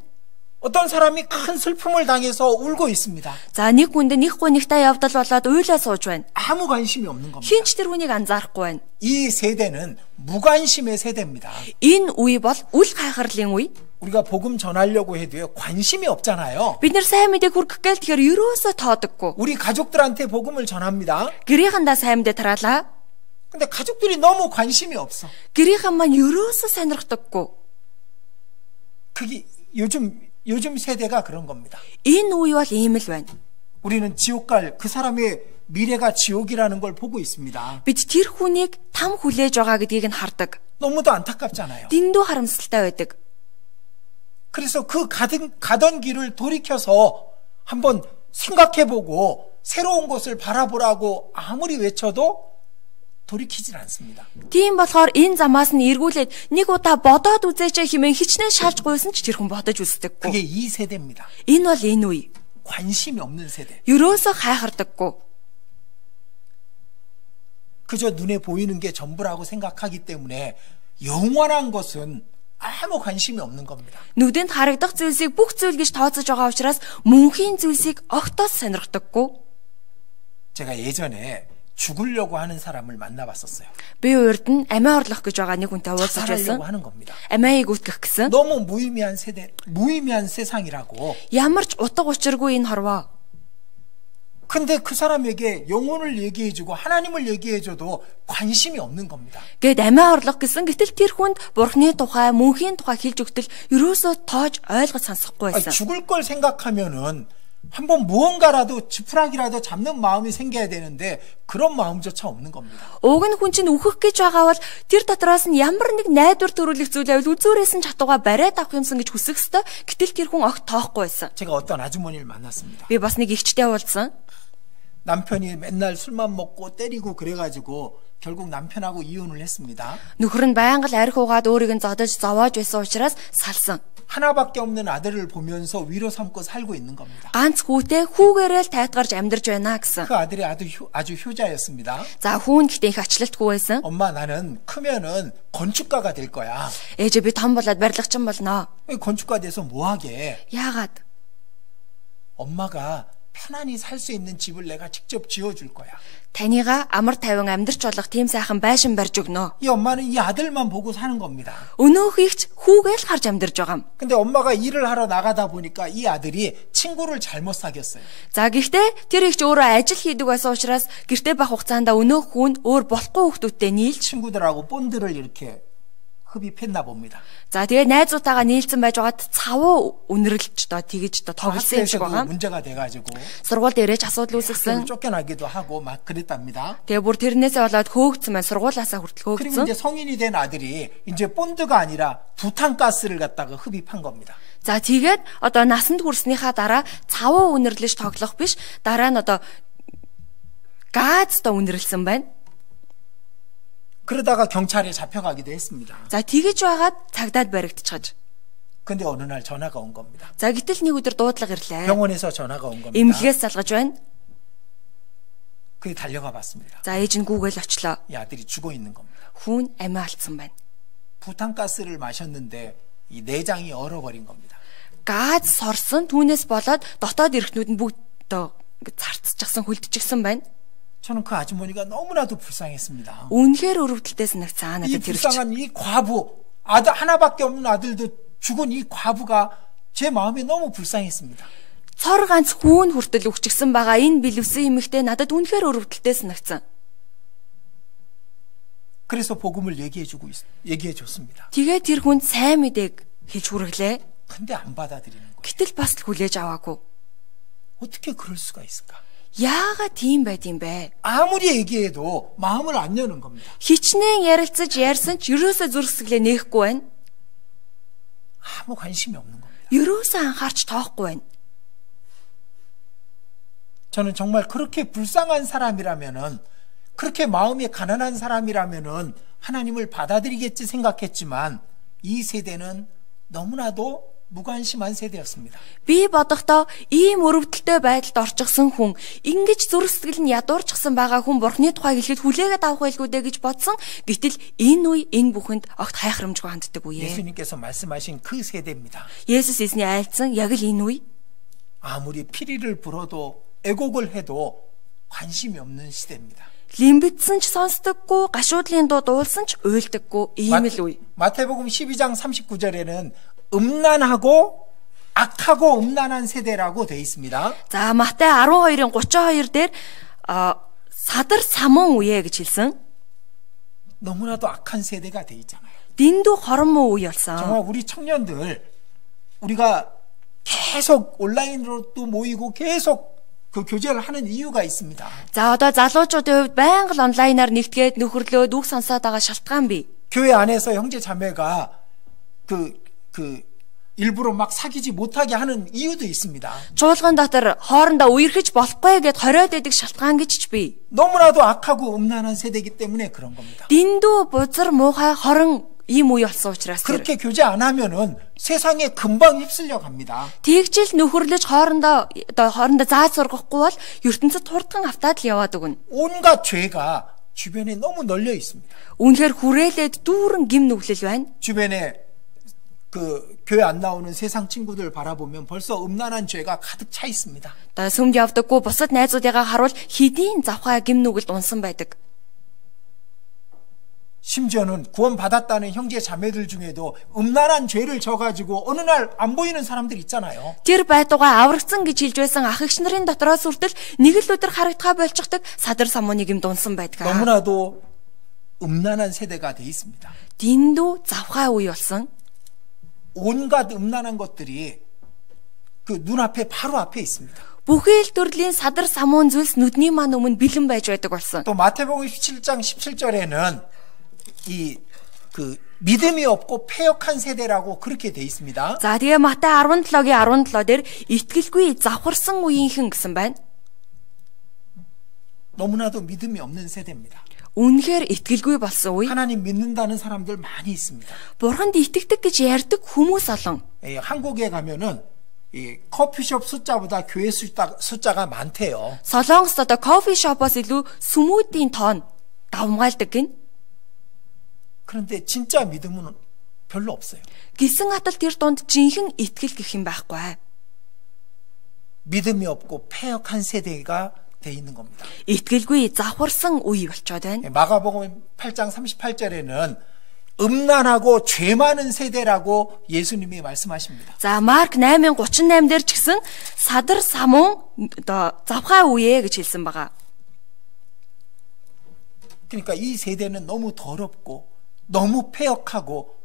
어떤 사람이 큰 슬픔을 당해서 울고 있습니다. За нэг хүнд нэхгүй нэгтэй явдал болоод уйлаа сууж байна. 아무 관심이 없는 겁니다. Хинч тэр хүнийг анзаарахгүй байна. 이 세대는 무관심의 세대입니다. Энэ үе бол үл хайхарлын үе. 우리가 복음 전하려고 해도요, 관심이 없잖아요. Бид нар сайн мэдээг хүргэх гээл тэгэхээр ерөөсөө тоодоггүй. 우리 가족들한테 복음을 전합니다. Гэрийнхандаа сайн мэдээ тараалаа. 근데 가족들이 너무 관심이 없어. Гэрийнхэн маань ерөөсөө сонирхдаггүй. 그게 요즘 세대가 그런 겁니다. Энэ үе бол ийм л байна. 우리는 지옥 갈 그 사람의 미래가 지옥이라는 걸 보고 있습니다. Бид тэр хүнийг там хүлээж байгаа гэдгийг нь хардаг. 너무도 안타깝잖아요. Дэндүү харамсалтай байдаг. 그래서 그 가던 길을 돌이켜서 한번 생각해보고 새로운 것을 바라보라고 아무리 외쳐도 돌이키질 않습니다. Тийм болохоор энэ замаас нь эргүүлээд нэг удаа бодоод үзээч хэмээн хичнээн шаалж гуйсан ч тэр хүн бодож үздэггүй. 그게 이 세대입니다. Энэ бол энэ үе. 관심이 없는 세대. ерөөсөө хайхардаггүй. 그저 눈에 보이는 게 전부라고 생각하기 때문에 영원한 것은 아무 관심이 없는 겁니다. Нүдэнд харагдах зүйлсийг бүх зүйл гэж тооцож байгаа учраас мөнхийн зүйлсийг огтоос сонирхдаггүй. 제가 예전에 죽으려고 하는 사람을 만나봤었어요. Би урд нь амиа орлох гэж байгаа нэг хүнтэй уулзаж байсан. 자살하려고 하는 겁니다. Амиаыг үтгэх гэсэн. 너무 무의미한 세상이라고. Ямар ч утга учиргүй энэ хорвоо. 근데 그 사람에게 영혼을 얘기해주고 하나님을 얘기해줘도 관심이 없는 겁니다. Гэт амиа орлох гэсэн гэтэл тэр хүнд бурхны тухай, мөнхийн тухай хэлж өгтөл ерөөсөө тоож ойлгож сонсохгүй байсан. 죽을 걸 생각하면은 한번 무언가라도 지푸라기라도 잡는 마음이 생겨야 되는데 그런 마음조차 없는 겁니다. Уг нь хүн чинь үхэх гэж байгаа бол тэр дотроос нь ямар нэг найдвар төрүүлэх зүйл байвал үзүүрээс нь чатууга бариад авах юмсан гэж хүсэх ёстой. Гэтэл тэр хүн огт тоохгүй байсан. 제가 어떤 아주머니를 만났습니다. Би бас нэг эгчтэй уулзсан. 남편이 맨날 술만 먹고 때리고 그래가지고 결국 남편하고 이혼을 했습니다. Нөхөр нь байнга л арх угаад өөрийг нь зодож зовоож байсан учраас салсан. 하나밖에 없는 아들을 보면서 위로 삼고 살고 있는 겁니다. Ганц хүүтэй хүүгээрээ л тайтгарч амьдарч байна гэсэн. 그 아들이 아주 효자였습니다. За хүүн гэхдээ их ачлалтгүй байсан. 엄마 나는 크면은 건축가가 될 거야. Ээж би том болоод барилгачин болно. 건축가 돼서 뭐 하게? Яагаад? 엄마가 편안히 살 수 있는 집을 내가 직접 지어줄 거야. Таныгаа амар тайван амьдарч болох тийм сайхан байшин барьж өгнө. 이 엄마는 이 아들만 보고 사는 겁니다. Өнөөх ихч хүүгээ л харж амьдарч байгаа юм. 근데 엄마가 일을 하러 나가다 보니까 이 아들이 친구를 잘못 사귀었어요. За гэхдээ тэр ихч өөрөө ажил хийдэг байсан учраас гэртээ байх хугацаанд өнөөх хүн өөр болохгүй хүмүүстэй нийлж 친구들하고 본드를 이렇게 흡입했나 봅니다. за тэгээ найзуудтайгаа нийлцэн байж байгаад цавуу үнэрлж тэгэж тоглосон юм шиг 학교에서도 байгаа. 문제가 돼가지고 Сургууль дээрээ ч асуудал үүсгэсэн. 쫓겨나기도 하고 막 그랬답니다. Тэгээ бүр тэрнээсээ болоод höөгдсөн байна. Сургуулаасаа хүртэл 그리고 이제 höөгдсөн. 성인이 된 아들이 이제 본드가 아니라 부탄가스를 갖다가 흡입한 겁니다. За тэгээд одоо насанд хүрснийхаа дараа цавуу үнэрлэж тоглох биш. Дараа нь одоо газтай үнэрлсэн байна. 그러다가 경찰에 잡혀가기도 했습니다. За тэгэж байгаад цагдаад баригдчихаж. 근데 어느 날 전화가 온 겁니다. За гэтэл нэг өдөр дуудлага ирлээ. 병원에서 전화가 온 겁니다. Эмнэлгээс залгаж байна. 그게 달려가 봤습니다. За ээж нь гүүгээл очлоо. 이 아들이 죽어 있는 겁니다. Хүүн амиа алдсан байна. 부탄가스를 마셨는데 이 내장이 얼어버린 겁니다. Газ сорсон түүнээс болоод дотоод эрхтнүүд нь бүгд одоо ингэ зарцчихсан хөлдчихсэн байна. 저는 그 아주머니가 너무나도 불쌍했습니다. Үнэхээр өрөвдөлтэй санагцаа 이 надад тэр. 불쌍한 이 과부, 아들 하나밖에 없는 아들도 죽은 이 과부가 제 마음에 너무 불쌍했습니다. Цор ганц хүүн хүртэл өгчихсэн байгаа энэ билвсэн эмэгтэй надад үнэхээр өрөвдөлтэй санагцсан. 그래서 복음을 얘기해 줬습니다. Тэгээ тэр хүнд сайн мэдээг хэлж хүргэлээ. 근데 안 받아들이는 거예요. Гэтэл бас л хүлээж аваагүй. 어떻게 그럴 수가 있을까? Яагаад тийм байд юм бэ? 아무리 얘기해도 마음을 안 여는 겁니다. Хичнээн ярилцаж ярьсан ч ерөөсөө зүрхсэглээ нээхгүй байна. 아무 관심이 없는 겁니다. Ерөөсөө анхаарч тоохгүй байна. 저는 정말 그렇게 불쌍한 사람이라면은, 그렇게 마음이 가난한 사람이라면은 하나님을 받아들이겠지 생각했지만 이 세대는 너무나도 무관심한 세대였습니다. Би бодохдоо ийм өрөвдөлтэй байдалд орчихсон хүн ингэж зүрх сэтгэл нь ядуурчихсан байгаа хүн бурхны тухай хэлэхэд хүлээгээд авах байлгүй дээ гэж бодсон. Гэтэл энэ үе энэ бүхэнд огт хайхрамжгүй ханддаг үе. 예수님께서 말씀하신 그 세대입니다. Есүс эзний айлцсан яг л энэ үе. 아무리 피리를 불어도 애곡을 해도 관심이 없는 시대입니다. Лимбидсэн ч сонсдоггүй, гашуудлын дуу дуулсан ч уйлдаггүй ийм л үе. 마태복음 12장 39절에는 음란하고 악하고 음란한 세대라고 돼 있습니다. За Матай 12-ын 32 дээр садар самун үе гэж хэлсэн. 너무나도 악한 세대가 돼 있잖아요. Дэндүү хоромоо үе болсон. 정말 우리 청년들 우리가 계속 온라인으로 또 모이고 계속 그 교제를 하는 이유가 있습니다. За одоо залуучуудын хувьд байнга л онлайнаар нэгтгээд нөхөрлөөд үг сонсоод байгаа шалтгаан бий. 교회 안에서 형제 자매가 일부러 막 사귀지 못하게 하는 이유도 있습니다. Чуулган дотор хоорондоо үерхэж болохгүй гэд хориод байдаг шалтгаан гэж ч бий. 너무나도 악하고 음란한 세대이기 때문에 그런 겁니다. Дэндүү бузар муухай хорон ийм үе болсон учраас тэр. 그렇게 교제 안 하면은 세상에 금방 휩쓸려 갑니다. Тэгжил нөхөрлөж хоорондоо зааж сургахгүй бол ертөнцид хурдхан автаад л яваад өгнө. 온갖 죄가 주변에 너무 널려 있습니다. Үнэхээр хүрээлээд дүүрэн гим нүглэл байна. 주변에 그 교회 안 나오는 세상 친구들 바라보면 벌써 음란한 죄가 가득 차 있습니다. Одоо сүмд явдаггүй бусад найзуудыгаа харуул хэдийн завхай гим нүгэлд унсан байдаг. 심지어는 구원받았다는 형제 자매들 중에도 음란한 죄를 져가지고 어느 날 안 보이는 사람들 있잖아요. Тэр байтугай аврагдсан гэж хэлж байсан ах эгч нарын дотроос үртэл нэг л өдөр харагдхаа болчихдаг садар самууныг юм дунсан байдаг. 너무나도 음란한 세대가 돼 있습니다. Дэндүү завхай үе болсон. 온갖 음란한 것들이 그 눈앞에 바로 앞에 있습니다. Бүхэл төрлийн садар самуун зүйлс нүдний маань өмнө бэлэн байж байдаг болсон. 또 마태복음 17장 17절에는 이 그 믿음이 없고 패역한 세대라고 그렇게 돼 있습니다. За тэгээ Матай 17-гийн 17 дээр итгэлгүй завхарсан үеийнхэн гэсэн байна. 너무나도 믿음이 없는 세대입니다. үнэхээр итгэлгүй болсон үе. 하나님 믿는다는 사람들 많이 있습니다. Бурханд итгэдэг гэж ярьдаг хүмүүс олон. 한국에 가면은 이 커피숍 숫자보다 교회 숫자가 많대요. Солонгост одоо кофе шопоос илүү сүмүүдийн тоон давмгаалдаг гин. 그런데 진짜 믿음은 별로 없어요. Гисэн хатал тэр дунд жинхэнэ итгэл гэх юм байхгүй. 믿음이 없고 패역한 세대가 돼 있는 겁니다. Итгэлгүй завхарсан үе болчоод байна. 마가복음 8장 38절에는 음란하고 죄 많은 세대라고 예수님이 말씀하십니다. За Марк 8:38 дээр ч гэсэн садар самун одоо завхаа үе гэж хэлсэн байгаа. 그러니까 이 세대는 너무 더럽고 너무 패역하고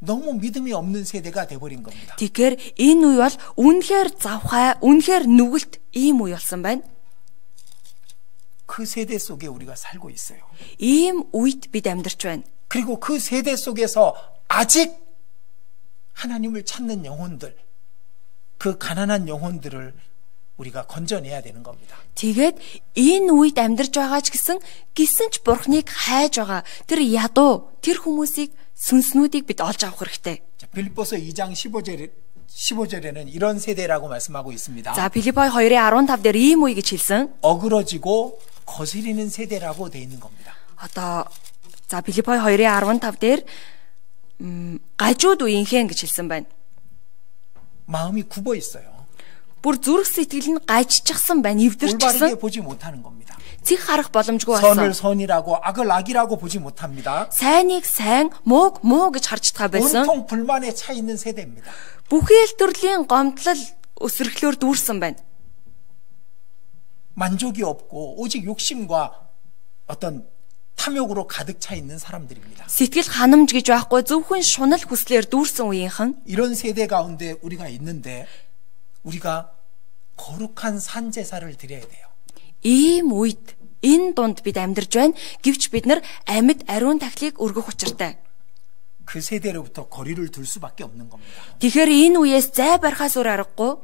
너무 믿음이 없는 세대가 돼버린 겁니다. Тэгэхээр энэ үе бол үнэхээр завхаа, үнэхээр нүгэлт ийм үе болсон байна. 그 세대 속에 우리가 살고 있어요. Ийм үед бид амьдарч байна. 그리고 그 세대 속에서 아직 하나님을 찾는 영혼들, 그 가난한 영혼들을 우리가 건져내야 되는 겁니다. Тэгээд энэ үед амьдарч байгаа ч гэсэн ч Бурхныг хайж байгаа тэр ядуу, тэр хүмүүсийг сүнснүүдийг бид олж авах хэрэгтэй. 빌립보서 2장 15절에는 이런 세대라고 말씀하고 있습니다. За Филиппой 2:15 дээр ийм үе гэж хэлсэн. 어그러지고 거스리는 세대라고 돼 있는 겁니다. Одоо за Филиппой 2:15 дээр гажууд үеийнхэн гэж хэлсэн байна. 마음이 굽어 있어요. Бүр зүрх сэтгэл нь гажчихсан байна, 올바르게 эвдэрчихсэн. 보지 못하는 겁니다. Цэг харах боломжгүй 선을 болсон. 선이라고 악을 악이라고 보지 못합니다. Сайныг сайн, мууг муу гэж харж байгаа байсан. 온통 불만에 차 있는 세대입니다. Бүхий л төрлийн гомдлол өсрөхлөөр дүүрсэн байна. 만족이 없고 오직 욕심과 어떤 탐욕으로 가득 차 있는 사람들입니다. Сэтгэл ханамж гэж байхгүй зөвхөн шунал хүслээр дүүрсэн үеийнхэн 이런 세대 가운데 우리가 있는데 우리가 거룩한 산제사를 드려야 돼요. ийм үед энэ дунд бид амьдарч байна. Гэвч бид нар амьд ариун тахлыг өргөх учиртай. 그 세대로부터 거리를 둘 수밖에 없는 겁니다. Тэгэхээр энэ үеэс зай барихаас өөр аргагүй.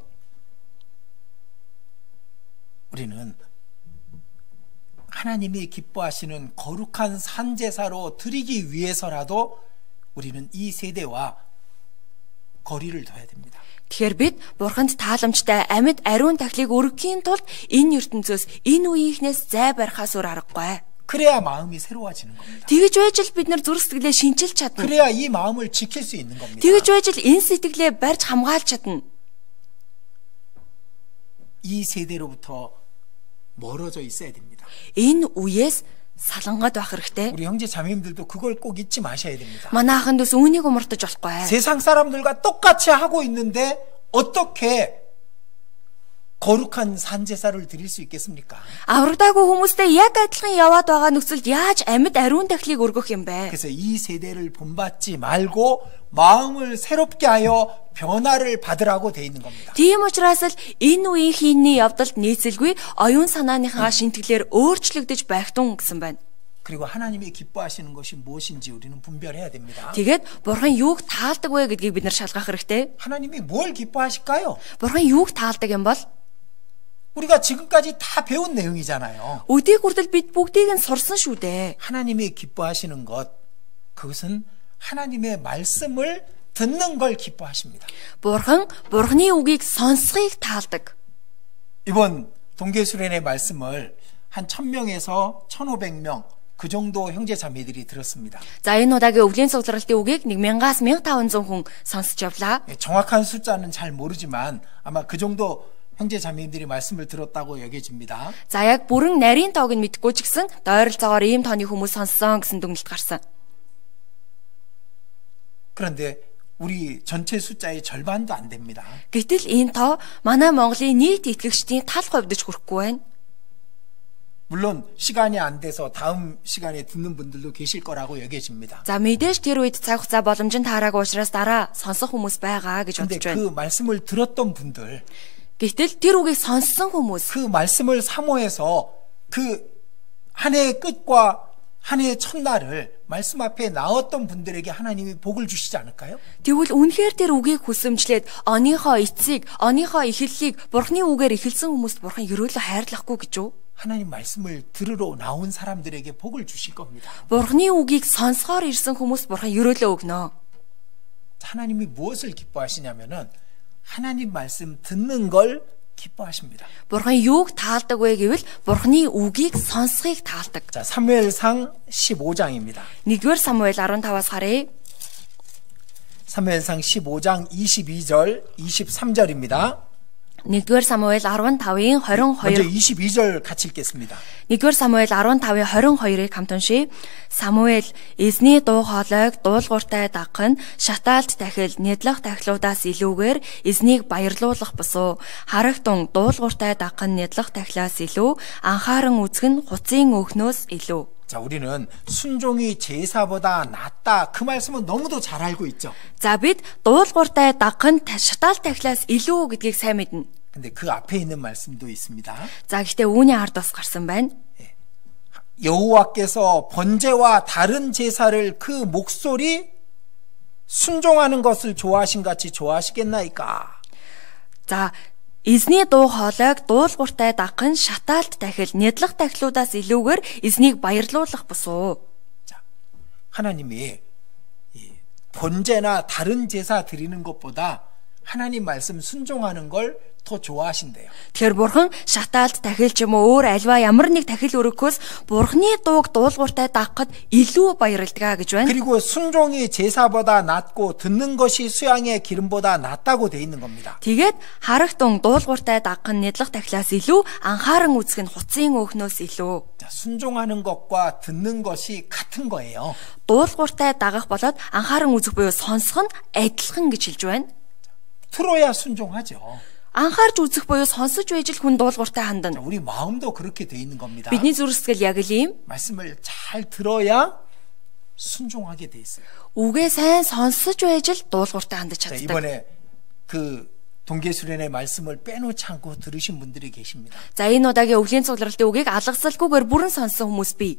우리는 하나님이 기뻐하시는 거룩한 산제사로 드리기 위해서라도 우리는 이 세대와 거리를 둬야 됩니다. Тэгэхээр бид Бурханд тааламжтай амьд ариун тахлыг өргөхийн тулд энэ ертөнцөөс энэ үеийнхнээс зай барихаас өөр аргагүй. 그래야 마음이 새로워지는 겁니다. Тэгэж байж л бид нар зүрх сэтгэлээ шинчилж чадна. 그래야 이 마음을 지킬 수 있는 겁니다. Тэгэж байж л энэ сэтгэлээ барьж хамгаалж чадна. 이 세대로부터 멀어져 있어야 됩니다. Энэ үеэс салангад байх хэрэгтэй. 우리 형제 자매님들도 그걸 꼭 잊지 마셔야 됩니다. Манай ахын дэс үүнийг умартаж болохгүй. 세상 사람들과 똑같이 하고 있는데 어떻게 거룩한 산제사를 드릴 수 있겠습니까? Аврагдаагүй хүмүүстэй яг адилхан яваад байгаа нөхцөлд яаж амьд ариун тахлыг өргөх юм бэ? 그래서 이 세대를 본받지 말고 마음을 새롭게 하여 변화를 받으라고 돼 있는 겁니다. Тийм учраас л энэ үеийн хийний явдалд нийцэлгүй оюун санааныхаа шинтгэлээр өөрчлөгдөж байх тун гэсэн байна. 그리고 하나님이 기뻐하시는 것이 무엇인지 우리는 분별해야 됩니다. Тэгээд Бурхан юуг таалдаг вэ гэдгийг бид нар шалгах хэрэгтэй. 하나님이 뭘 기뻐하실까요? Бурхан юуг таалдаг юм бол 우리가 지금까지 다 배운 내용이잖아요. өдийг хүртэл бид бүгдийг нь сурсан шүү дээ. 하나님이 기뻐하시는 것, 그것은 하나님의 말씀을 듣는 걸 기뻐하십니다. Бурхан Бурханы үгийг сонсхийг таалдаг. 이번 동계수련의 말씀을 한 1000명에서 1500명 그 정도 형제 자매들이 들었습니다. За энэ удаагийн өвлийн цугларалтын үгийг 1000-аас 1500 хүн сонсож явлаа. 정확한 숫자는 잘 모르지만 아마 그 정도 형제 자매님들이 말씀을 들었다고 여겨집니다. За яг бүрэн нарийн тоог нь мэдэхгүй ч гэсэн дойролцоогоор ийм тооны хүмүүс сонссон гэсэн дүгнэлт гарсан. 그런데 우리 전체 숫자의 절반도 안 됩니다. Гэтэл энэ тоо манай Монголын нийт итгэгчдийн тал хувьд ч хүрэхгүй байна. 물론 시간이 안 돼서 다음 시간에 듣는 분들도 계실 거라고 여겨집니다. За мэдээж тэр үед цаг хугацаа боломж нь таараагүй учраас дараа сонсох хүмүүс байгаа гэж 근데 бодож байна. 그 말씀을 들었던 분들, Гэтэл тэр үгийг сонссон хүмүүс 그 말씀을 사모해서 그 한 해의 끝과 한 해의 첫날을 말씀 앞에 나왔던 분들에게 하나님이 복을 주시지 않을까요? тэгвэл үнэхээр тэр үгийг хүсэмжлээд оныхоо эцсийг, оныхоо эхлэлийг Бурханы үгээр эхэлсэн хүмүүст Бурхан ерөөлөө хайрлахгүй гэж үү? 하나님 말씀을 들으러 나온 사람들에게 복을 주실 겁니다. Бурхны үгийг сонсохоор ирсэн хүмүүс бурхан ерөөлөө өгнө. 하나님이 무엇을 기뻐하시냐면은 하나님 말씀 듣는 걸 기뻐하십니다. Бурхан юуг таалдаг вэ гэвэл бурхны үгийг сонсхийг таалдаг. 자, 사무엘상 15장입니다. 1-р Самуэль 15-аас харъя. 사무엘상 15장 22절, 23절입니다. 1-р Самуэль 15-ийн 22. 먼저 22절 같이 읽겠습니다. 1-р Самуэль 15-ийн 22-ыг хамт уншийе. Самуэль эзний дуу хоолойг дуулууртай дагах нь шатаалт тахил нядлах тахилуудаас илүүгээр эзнийг баярлуулах босуу. Харагтун дуулууртай дагах нь нядлах тахилаас илүү, анхааран үзэх нь хуцын өөхнөөс илүү. 자, 우리는 순종이 제사보다 낫다. 그 말씀은 너무도 잘 알고 있죠. За бид дуулууртай дагах нь шатаалт тахилаас илүү гэдгийг сайн мэднэ. 근데 그 앞에 있는 말씀도 있습니다. За гэхдээ үүний ард бас гарсан байна. 여호와께서 번제와 다른 제사를 그 목소리 순종하는 것을 좋아하신 같이 좋아하시겠나이까? За эзний дуу хоолойг дуулууртай дагах нь шатаалт тахил нядлах тахилуудаас илүүгээр эзнийг баярлуулах босуу. 자, 하나님이 번제나 다른 제사 드리는 것보다 하나님 말씀 순종하는 걸 더 좋아하신대요. Тэгэхээр бурхан шатаалт тахил ч юм уу өөр альва ямар нэг тахил өргөхөөс бурханы дууг дуулууртай дагахад илүү баярлдаг гэж байна. 그리고 순종이 제사보다 낫고 듣는 것이 수양의 기름보다 낫다고 돼 있는 겁니다. Тэгээд харагтун дуулууртай дагах нь нядлах тахилаас илүү, анхааран үзэх нь хуцын өөхнөөс илүү. 자, 순종하는 것과 듣는 것이 같은 거예요. Дуулууртай дагах болоод анхааран үзэх буюу сонсох нь адилхан гэж хэлж байна. 들어야 순종하죠. Анхаарч үзэх буюу сонсож байж л хүн дуулууртай хандана. 우리 마음도 그렇게 돼 있는 겁니다. Бидний зүрхсэтгэл яг л ийм. 말씀을 잘 들어야 순종하게 돼 있어요. Үгээ сайн сонсож байж л дуулууртай хандаж 자, чаддаг. 이번에 그 동계수련의 말씀을 빼놓지 않고 들으신 분들이 계십니다. За энэ удаагийн өвлийн цугларалтын үгийг алгасалгүйгээр бүрэн сонссон хүмүүс бий.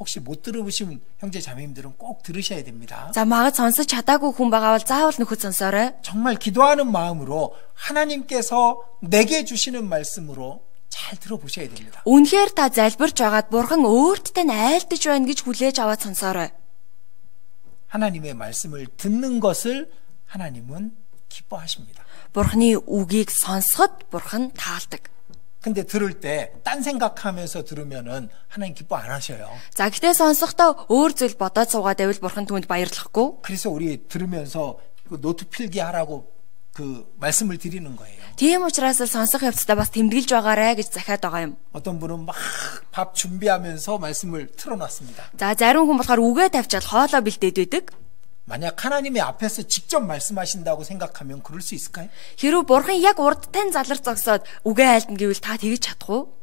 혹시 못 들으신 형제 자매님들은 꼭 들으셔야 됩니다. За магад сонсож чадаагүй хүн байгаа бол заавал нөхөд сонсоорой. 정말 기도하는 마음으로 하나님께서 내게 주시는 말씀으로 잘 들어보셔야 됩니다. Үнэхээр та залбирч байгаад бурхан өөртөө нь айлтж байна гэж хүлээж аваад сонсоорой. 하나님의 말씀을 듣는 것을 하나님은 기뻐하십니다. Бурханы үгийг сонсоход бурхан таалдаг. 근데 들을 때 딴 생각하면서 들으면은 하나님 기뻐 안 하셔요. За гэтээ сонсохдоо өөр зүйл бодоод суугаад байвал бурхан түүнд баярлахгүй. 그래서 우리 들으면서 그 노트 필기하라고 그 말씀을 드리는 거예요. Тийм учраас сонсох явцдаа бас тэмдэглэж байгаарэ гэж захиад байгаа юм. 어떤 분은 막 밥 준비하면서 말씀을 틀어놨습니다. За зарим хүн болохоор үгээ тавьчаад хоолоо бэлдээд байдаг. 만약 하나님의 앞에서 직접 말씀하신다고 생각하면 그럴 수 있을까요? Хэрвээ бурхан яг урд тань залар зогсоод үгээ айлтна гэвэл та тэгж чадах уу?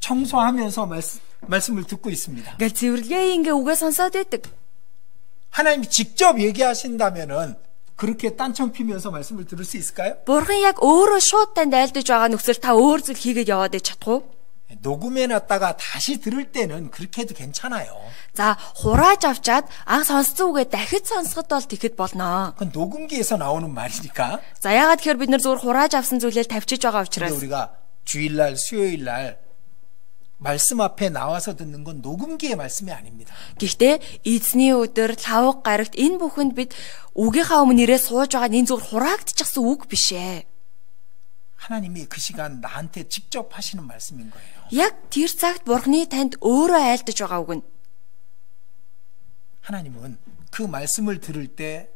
청소하면서 말씀을 듣고 있습니다. Гэл цэвэрлэгээ ингээ үгээ сонсоод байдаг. 하나님이 직접 얘기하신다면은 그렇게 딴청 피면서 말씀을 들을 수 있을까요? Бурхан яг өөрөө шууд танд айлдаж байгаа нөхцөл та өөр зүйл хийгээд яваад иж чадах уу? 녹음해놨다가 다시 들을 때는 그렇게 해도 괜찮아요. За хурааж авчаад анх сонссон үгээ дахид сонсоход бол тэгэхэд болно. 그건 녹음기에서 나오는 말이니까. За яагаад тэгэхээр бид нар зүгээр хурааж авсан зүйлээ тавьчиж байгаа 근데 учраас 우리가 주일날, 수요일날 말씀 앞에 나와서 듣는 건 녹음기의 말씀이 아닙니다. Гэхдээ эзний өдөр лавг гарагт энэ бүхэнд бид үгийнхаа өмнө ирээ сууж байгаа энэ зүгээр хураагдчихсан үг биш ээ. 하나님이 그 시간 나한테 직접 하시는 말씀인 거예요. Яг тэр цагт Бурхны танд өөрөө айлдаж байгаа үг нь. 하나님은 그 말씀을 들을 때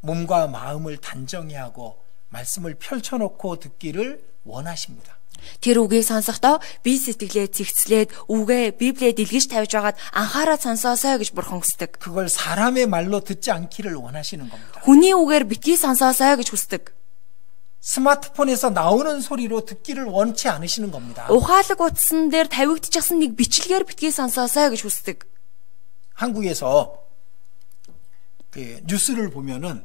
몸과 마음을 단정히 하고 말씀을 펼쳐놓고 듣기를 원하십니다. Тэр үгийг сонсохдоо бие сэтгэлээ цэгцлээд үгээ Библиэд илгэж тавьж байгаад анхаарал сонсоосой гэж Бурхан хүсдэг. 그걸 사람의 말로 듣지 않기를 원하시는 겁니다. Хүний үгээр битгий сонсоосой гэж хүсдэг. 스마트폰에서 나오는 소리로 듣기를 원치 않으시는 겁니다. Ухаалаг утсан дээр тавигдчихсан нэг бичлэгээр битгий сонсоосой гэж хүсдэг. 한국에서 그 뉴스를 보면은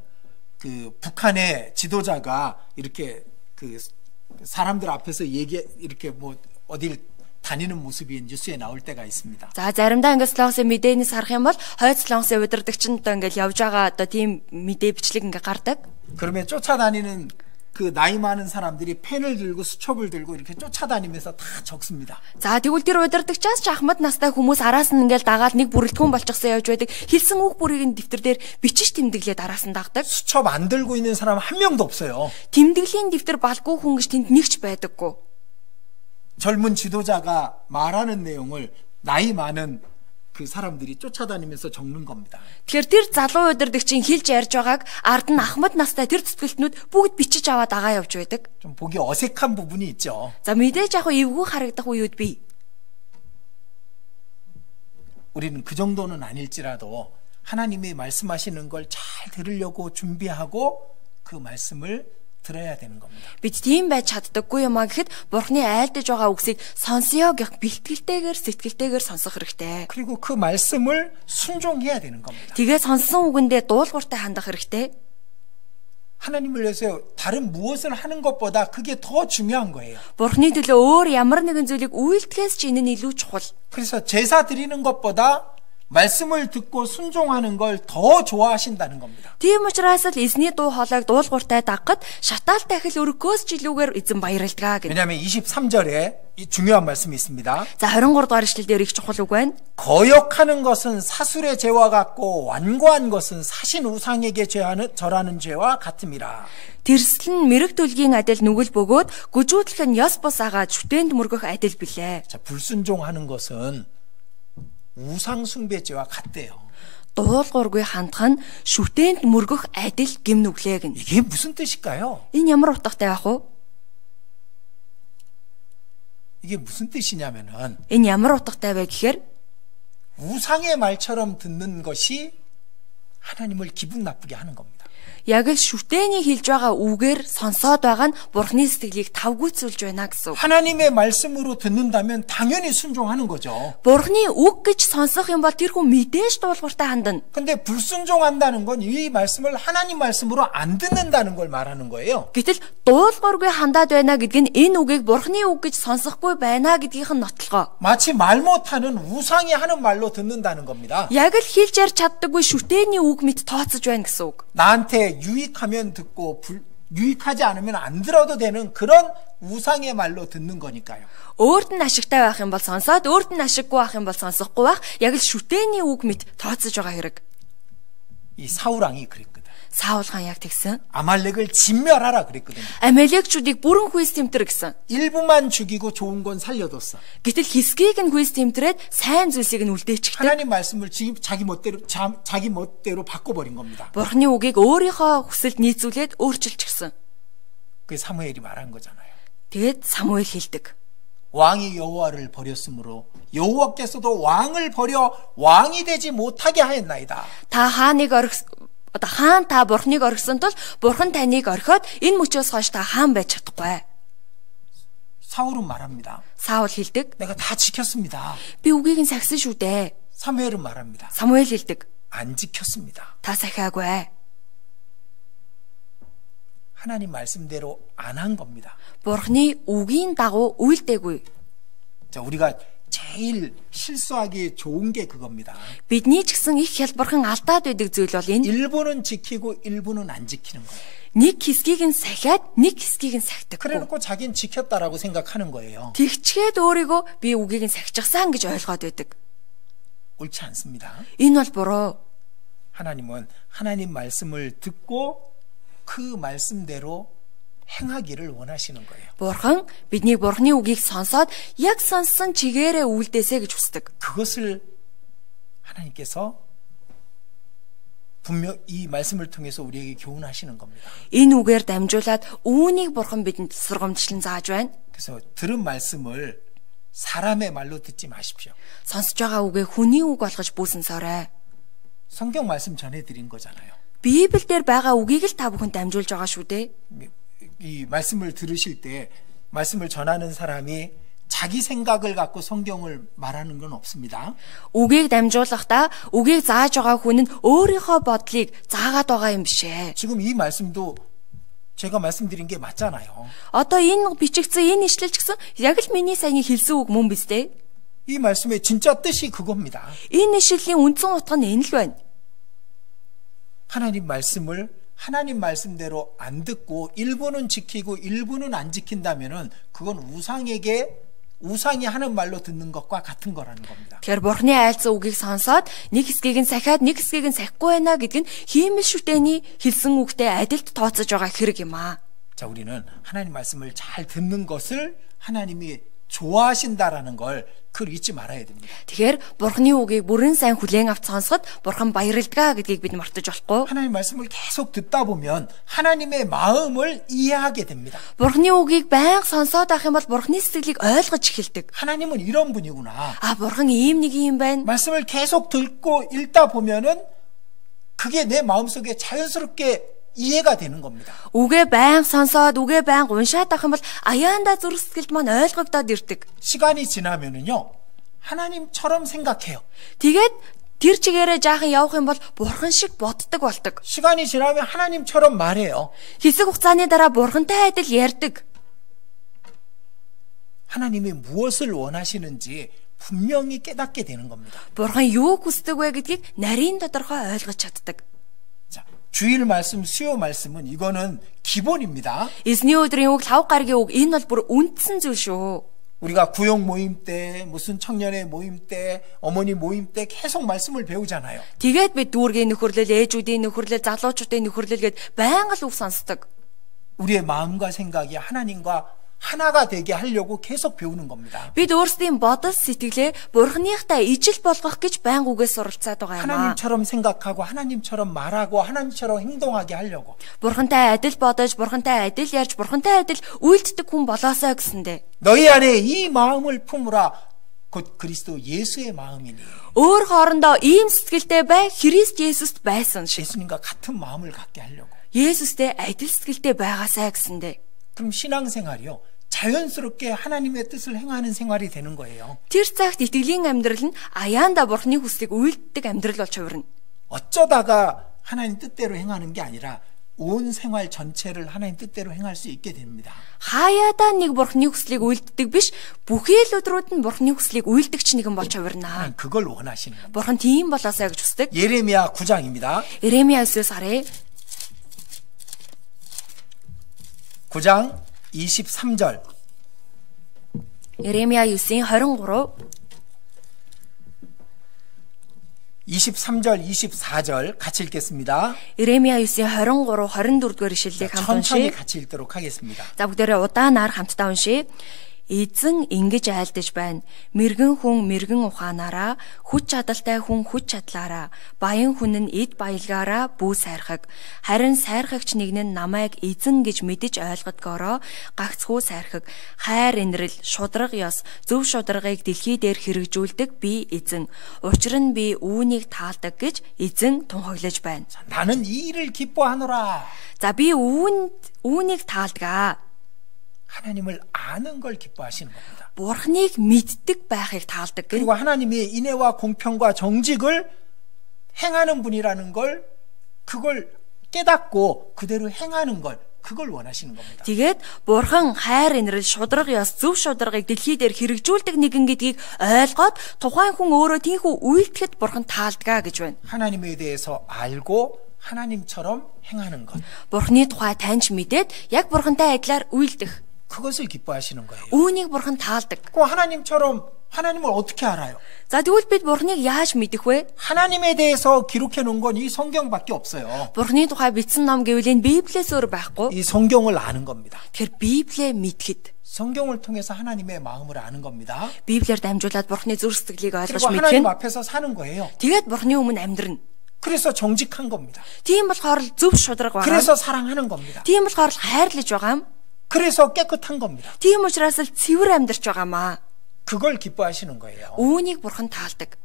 그 북한의 지도자가 이렇게 그 사람들 앞에서 이렇게 뭐 어딜 다니는 모습이 뉴스에 나올 때가 있습니다. За заримдаа ингээд Солонгосын мэдээнээс харах юм бол хойд Солонгосын удирдагчтай ингээд явж байгаа одоо тийм мэдээ бичлэг ингээд гардаг. 그러면 쫓아다니는 그 나이 많은 사람들이 펜을 들고 수첩을 들고 이렇게 쫓아다니면서 다 적습니다. За тэгвэл тэр удирдагчаас ч ахмад настай хүмүүс араас нь ингээл дагаад нэг бүрэлдэхүүн болчихсон явж байдаг. Хэлсэн үг бүрийг нь дэвтэр дээр бичиж тэмдэглээд араас нь дагдаг. 수첩 안 들고 있는 사람 한 명도 없어요. Тэмдэглэлийн дэвтэр балгүй хүн гэж тэнд нэгч байдаггүй. 젊은 지도자가 말하는 내용을 나이 많은 그 사람들이 쫓아다니면서 적는 겁니다. Тэгэхээр тэр залуу удирдагчийн хэлж ярьж байгааг ард нь ахмад настай тэр цэцгэлтнүүд бүгд бичиж аваад агаа явж байдаг. 좀 보기 어색한 부분이 있죠. За мэдээж яг эвгүй харагдах үеуд бий. 우리는 그 정도는 아닐지라도 하나님이 말씀하시는 걸 잘 들으려고 준비하고 그 말씀을 들어야 되는 겁니다. Бид тийм байж чаддаггүй юм а гэхэд Бурхны айлдаж байгаа үгсийг сонсё гэх бэлтгэлтэйгээр сэтгэлтэйгээр сонсох хэрэгтэй. 그리고 그 말씀을 순종해야 되는 겁니다. Тэгээ сонссон үгэндээ дуулууртай хандах хэрэгтэй. 하나님을 위해서 다른 무엇을 하는 것보다 그게 더 중요한 거예요. Бурхны төлөө өөр ямар нэгэн зүйлийг үйлдэхээс ч энэ нь илүү чухал. 그래서 제사 드리는 것보다 말씀을 듣고 순종하는 걸 더 좋아하신다는 겁니다. Тийм учраас л эзний дуу хоолойг дуулууртай дагахад шатаалтай хэл өргөхөөс ч илүүгээр эзэн баярлдаг гэнэ. 왜냐하면 23절에 이 중요한 말씀이 있습니다. За 23 дугаар ишлэлдэр их чухал үг байна. 거역하는 것은 사술의 죄와 같고 완고한 것은 사신 우상에게 절하는 죄와 같음이라. Тэрсэл нь мэрэг төлгийн адил нүгэл бөгөөд гүжүүдлэх нь ёс бус агаад шүтээнд мөргөх адил билээ. 자, 불순종하는 것은 우상 숭배죄와 같대요. Дуулуургүй хандах нь шүтээнд мөргөх адил гэм нүглээ гэнэ. 이게 무슨 뜻일까요? Энэ ямар утгатай байх вэ? 이게 무슨 뜻이냐면은 Энэ ямар утгатай вэ гэхээр 우상의 말처럼 듣는 것이 하나님을 기분 나쁘게 하는 겁니다. яг л шүтээний хэлж байгаа үгээр сонсоод байгаа нь Бурхны сэтгэлийг тавгүйцүүлж байна гэсэн үг. 하나님의 말씀으로 듣는다면 당연히 순종하는 거죠. Бурхны үг гэж сонсох юм бол тэр хүн мэдээж дуулууртай хандна. 근데 불순종한다는 건 이 말씀을 하나님 말씀으로 안 듣는다는 걸 말하는 거예요. Гэтэл дуулуургүй хандаад байна гэдэг нь энэ үгийг Бурхны үг гэж сонсохгүй байна гэдгийнх нь нотлогоо. 마치 말 못하는 우상이 하는 말로 듣는다는 겁니다. Яг л хэлж ярьж чаддаггүй шүтээний үг мэт тооцож байна гэсэн үг. 나한테 유익하면 듣고 유익하지 않으면 안 들어도 되는 그런 우상의 말로 듣는 거니까요. Өөрт нь ашигтай байх юм бол сонсоод, өөрт нь ашиггүй байх юм бол сонсохгүй байх. Яг л шүтээний үг мэт тооцож байгаа хэрэг. 이 사울 왕이 그랬거든. Саул хаан яг тэгсэн. 아말렉을 진멸하라 그랬거든요. Амеликчүүдийг бүрэн хүйс тэмтэр гэсэн. 일부만 죽이고 좋은 건 살려뒀어. Гэтэл хэсгийг нь хүйс тэмтрээд сайн зүйлсийг нь үлдээчихдэг. 하나님 말씀을 지금 자기 멋대로 바꿔버린 겁니다. Бурхны үгийг өөрийнхөө хүсэлд нийцүүлээд өөрчилчихсэн. 그게 사무엘이 말한 거잖아요. Тэгээд Самуэль хэлдэг. 왕이 여호와를 버렸으므로 여호와께서도 왕을 버려 왕이 되지 못하게 하였나이다. Хаан та Бурхныг орхисон тул Бурхан таныг орхиод энэ мөчөөс хойш та хаан байж чадахгүй. 사울은 말합니다. Саул хэлдэг. 내가 다 지켰습니다. Би үгийг нь сахисан шүү дээ. 사무엘은 말합니다. Самуэль хэлдэг. 안 지켰습니다. Та сахиагүй. 하나님 말씀대로 안 한 겁니다. Бурхны үгийн дагуу үйлдээгүй. 자, 우리가 제일 실수하기 좋은 게 그겁니다. Бидний ч гэсэн их хялбархан алдаад байдаг зүйл бол энэ. 일부는 지키고 일부는 안 지키는 거예요. Нэг хэсгийг нь сахиад, нэг хэсгийг нь сахидаг. 그래놓고 자기는 지켰다라고 생각하는 거예요. Тэгчгээд өөрийгөө би үгийг нь сахичихсан гэж ойлгоод байдаг. 옳지 않습니다. Энэ бол буруу. 하나님은 하나님 말씀을 듣고 그 말씀대로 행하기를 원하시는 거예요. Бурхан бидний Бурхны үгийг сонсоод яг сонссон чигээрээ үйлдээсэй гэж хүсдэг. 그것을 하나님께서 분명 이 말씀을 통해서 우리에게 교훈하시는 겁니다. Энэ үгээр дамжуулаад үүнийг Бурхан бидэнд сургамжлан зааж байна. 그래서 들은 말씀을 사람의 말로 듣지 마십시오. Сонсож байгаа үгээ хүний үг болгож бүүсэнсээрэй. 성경 말씀 전해드린 거잖아요. Библиэлд байгаа үгийг л та бүхэнд дамжуулж байгаа шүү дээ. 이 말씀을 들으실 때 말씀을 전하는 사람이 자기 생각을 갖고 성경을 말하는 건 없습니다. Үгийг дамжуулахдаа үгийг зааж байгаа хүн нь өөрийнхөө бодлыг заагаад байгаа юм бишээ. 지금 이 말씀도 제가 말씀드린 게 맞잖아요. Одоо энэ бичигдсэн энэ ишлэл ч гэсэн яг л миний саяны хэлсэн үг мөн биз дээ. 이 말씀의 진짜 뜻이 그겁니다. Энэ ишлийн үндсэн утга нь энэ л байна. 하나님 말씀을 하나님 말씀대로 안 듣고 일부는 지키고 일부는 안 지킨다면은 그건 우상이 하는 말로 듣는 것과 같은 거라는 겁니다. Тэгэхээр Бурхны айлцсан үгийг сонсоод нэг хэсгийг нь сахиад нэг хэсгийг нь сахихгүй байна гэдг нь хиймэл шүтэний хэлсэн үгтэй адилт тооцож байгаа хэрэг юм аа. 자, 우리는 하나님 말씀을 잘 듣는 것을 하나님이 좋아하신다라는 걸 그걸 잊지 말아야 됩니다. Тэгэхээр Бурхны үгийг бүрэн сайн хүлээн авч сонсоход Бурхан баярлдаг гэдгийг бид мартаж болохгүй. 하나님 말씀을 계속 듣다 보면 하나님의 마음을 이해하게 됩니다. Бурхны үгийг байнга сонсоод авах юм бол Бурхны сэтгэлийг ойлгож эхэлдэг. 하나님은 이런 분이구나. Бурхан ийм нэг юм байна. 말씀을 계속 듣고 읽다 보면은 그게 내 마음속에 자연스럽게 이해가 되는 겁니다. Үгээ байнга сонсоод үгээ байнга уншаад авах юм бол аяанда зүрх сэтгэлд маань ойлгогдоод ирдэг. 시간이 지나면은요, 하나님처럼 생각해요. Тэгээд тэр чигээрээ жаахан явах юм бол Бурхан шиг боддог болдог. 시간이 지나면 하나님처럼 말해요. Хэсэг хугацааны дараа Бурхантай адил ярьдаг. 하나님이 무엇을 원하시는지 분명히 깨닫게 되는 겁니다. Бурхан юу хүсдэг вэ гэдгийг нарийн тодорхой ойлгож чаддаг. 자, 주일 말씀, 수요 말씀은 이거는 기본입니다. Эзний өдрийн үг, лав гаргийн үг энэ бол бүр үндсэн зүйл шүү. 우리가 구역 모임 때, 무슨 청년의 모임 때, 어머니 모임 때 계속 말씀을 배우잖아요. Тэгээд бид дүүргийн нөхөрлөл, ээжүүдийн нөхөрлөл, залуучуудын нөхөрлөл гээд байнга л үг сонсдог. 우리의 마음과 생각이 하나님과 하나가 되게 하려고 계속 배우는 겁니다. Бид өөрсдийн бодол сэтгэлээ Бурханыхтай ижил болгох гэж байнга үгээс суралцаад байгаа юм аа. 하나님처럼 생각하고 하나님처럼 말하고 하나님처럼 행동하게 하려고. Бурхантай адил бодож, Бурхантай адил ярьж, Бурхантай адил үйлддэг хүн болоосоо гэсэндэ. 너희 안에 이 마음을 품으라. 곧 그리스도 예수의 마음이니. Өөр хоорондоо ийм сэтгэлтэй бай, Христ Есүст байсан шиг. 예수님과 같은 마음을 갖게 하려고. Есүстэй адил сэтгэлтэй байгаасаа гэсэндэ. 그럼 신앙생활이요, 자연스럽게 하나님의 뜻을 행하는 생활이 되는 거예요. Тэр цагт итгэлийн амьдрал нь аяанда Бурханы хүслийг үйлддэг амьдрал болж хувирна. 어쩌다가 하나님 뜻대로 행하는 게 아니라 온 생활 전체를 하나님 뜻대로 행할 수 있게 됩니다. Хаяадаа нэг Бурханы хүслийг үйлддэг биш, бүхий л өдрүүд нь Бурханы хүслийг үйлдэгч нэгэн болж хувирна. 하나님 그걸 원하시는 겁니다. Бурхан тийм болоосаа гэж хүсдэг. 예레미야 9장입니다. Иремья 9-өөс харъя. 9장 23절. Иремья 9-ийн 23, 23절, 24절 같이 읽겠습니다. Иремья 9-ийн 23, 24-р ишлэлийг хамт 천천히 уншийе. 같이 읽도록 하겠습니다. За бүгдээрээ удаанаар хамтдаа уншийе. Эзэн ингэж айлдаж байна. Мэргэн хүн мэргэн ухаанаараа, хүч чадалтай хүн хүч чадлаараа, баян хүн нь эд баялгаараа бүү сайрхаг. Харин сайрхагч нэг нь намайг эзэн гэж мэдэж ойлгодгоороо гагцхүү сайрхаг. Хайр инрэл, шудраг ёс, зөв шударгыг дэлхий дээр хэрэгжүүлдэг би эзэн. Учир нь би үүнийг таалдаг гэж эзэн тунхаглаж байна. 나는 이 일을 기뻐하노라. За би үүнийг таалдгаа. 하나님을 아는 걸 기뻐하시는 겁니다. Бурхныг мэддэг байхыг таалдаг. 그리고 하나님이 인애와 공평과 정직을 행하는 분이라는 걸, 그걸 깨닫고 그대로 행하는 걸, 그걸 원하시는 겁니다. Тэгээд Бурхан хайр инрэл, шудраг ёс, зөв шударгыг дэлхий дээр хэрэгжүүлдэг нэгэн гэдгийг ойлгоод тухайн хүн өөрөө тийхүү үйлдэхэд Бурхан таалдгаа гэж байна. 하나님에 대해서 알고 하나님처럼 행하는 것. Бурханы тухай таньж мэдээд яг Бурхантай адилаар үйлдэх. 그것을 기뻐하시는 거예요. Үүнийг Бурхан таалдаг. 그 하나님처럼 하나님을 어떻게 알아요? За тэгвэл бид Бурханыг яаж мэдэх вэ? 하나님에 대해서 기록해 놓은 건 이 성경밖에 없어요. Бурханы тухай бичсэн ном гэвэл энэ Библиэс өөр байхгүй. 이 성경을 아는 겁니다. Тэгэхээр Библиэ мэдхэд, 성경을 통해서 하나님의 마음을 아는 겁니다. Библиэр дамжуулаад Бурханы зүрх сэтгэлийг ойлгож 그리고 мэдэх 하나님 нь. 앞에서 사는 거예요. Тэгээд Бурханы өмнө амьдрна. 그래서 정직한 겁니다. Тийм болохоор л зөв шударга байгаа. 그래서 사랑하는 겁니다. Тийм болохоор л хайрлаж байгаа юм. 그래서 깨끗한 겁니다. Тийм учраас л цэвэр амьдарч байгаамаа. 그걸 기뻐하시는 거예요. Үүнийг Бурхан таалдаг.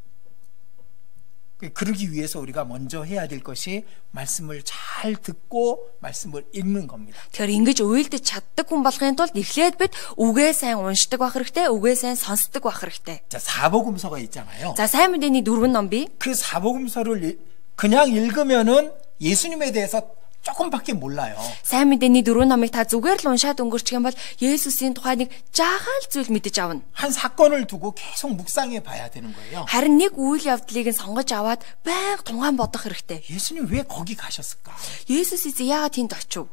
그러기 위해서 우리가 먼저 해야 될 것이 말씀을 잘 듣고 말씀을 읽는 겁니다. Тэгэхээр ингэж үйлдэж чаддаг хүн болохын тулд эхлээд бид үгээ сайн уншдаг байх хэрэгтэй, үгээ сайн сонсдог байх хэрэгтэй. 자, 사복음서가 있잖아요. За сайн мэдээний 4 ном бий. 그 사복음서를 그냥 읽으면은 예수님에 대해서 조금밖에 몰라요. Сайн мэдээний 4 номыг та зүгээр л уншаад өнгөрчих юм бол Есүсийн тухай нэг жаахан л зүйл мэдэж авна. 한 사건을 두고 계속 묵상해 봐야 되는 거예요. Харин нэг үйл явдлыг нь сонгож аваад байнга тунгаан бодох хэрэгтэй. 예수님 왜 거기 가셨을까? Есүс эзэн яагаад тэнд очив?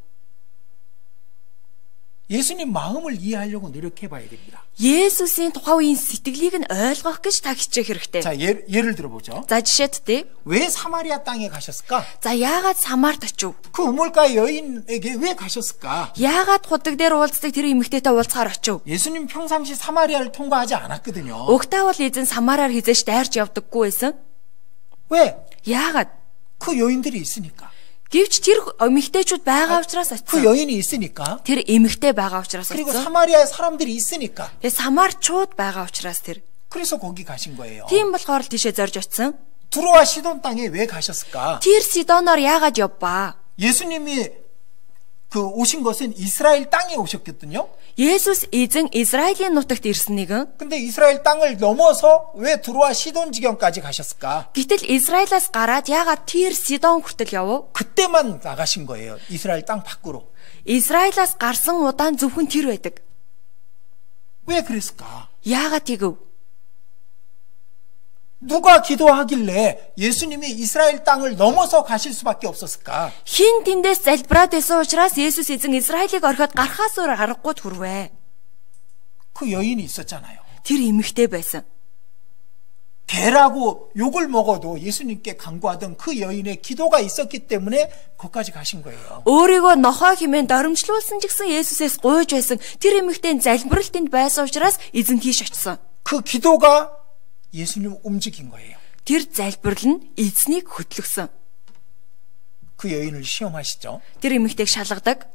예수님 마음을 이해하려고 노력해 봐야 됩니다. Есүсийн тухай үеийн сэтгэлийг нь ойлгох гэж та хичээх хэрэгтэй. 자, 예를 들어보죠. За жишээлбэл 왜 사마리아 땅에 가셨을까? за яагаад Самарт очив? 그 우물가 여인에게 왜 가셨을까? Яагаад худаг дээр уулздаг тэр эмэгтэйтэй уулзахаар очив? 예수님 평상시 사마리아를 통과하지 않았거든요. Угтаа бол эзэн Самараар хизээш дайрч явдаггүй байсан. 왜? Яагаад? 그 여인들이 있으니까. Гэвч тэр эмэгтэйчүүд байгаа учраас 그 очив. 여인이 있으니까. Тэр эмэгтэй байгаа учраас 그리고 очив. 사마리아의 사람들이 있으니까. Тэгээ Самарчууд байгаа учраас тэр. 그래서 거기 가신 거예요. Тийм болохоор л тийшээ зорж очсон. 두로와 시돈 땅에 왜 가셨을까? Тэр Сидоноор яагаад явбаа? 예수님이 그 오신 것은 이스라엘 땅에 오셨거든요. Есүс эзэн Израилийн нутагт ирсэн нэгэн. 근데 이스라엘 땅을 넘어서 왜 두로와 시돈 지경까지 가셨을까? Гэтэл Израилаас гараад яагаад тэр Сидон хүртэл явв? 그때만 나가신 거예요. 이스라엘 땅 밖으로. Израилаас гарсан удаан зөвхөн тэр байдаг. 왜 그랬을까? Яагаад тэгв? 누가 기도하길래 예수님이 이스라엘 땅을 넘어서 가실 수밖에 없었을까? Хин тэндээс залбираад байсан учраас Есүс эзэн Израилийг орхиод гарахаас өөр аргагүй түрвэ. 그 여인이 있었잖아요. Тэр эмэгтэй байсан. 개라고 욕을 먹어도 예수님께 간구하던 그 여인의 기도가 있었기 때문에 거기까지 가신 거예요. Өөрийгөө нохоо хэмээн доромжлуулсан ч гэсэн Есүсээс гуйж байсан тэр эмэгтэй залбиралтанд байсан учраас эзэн тийш очсон. 그 기도가 예수님 움직인 거예요. Тэр залбирал нь эзнийг хөтлөгсөн. 그 여인을 시험하시죠. Тэр эмэгтэйг шалгадаг.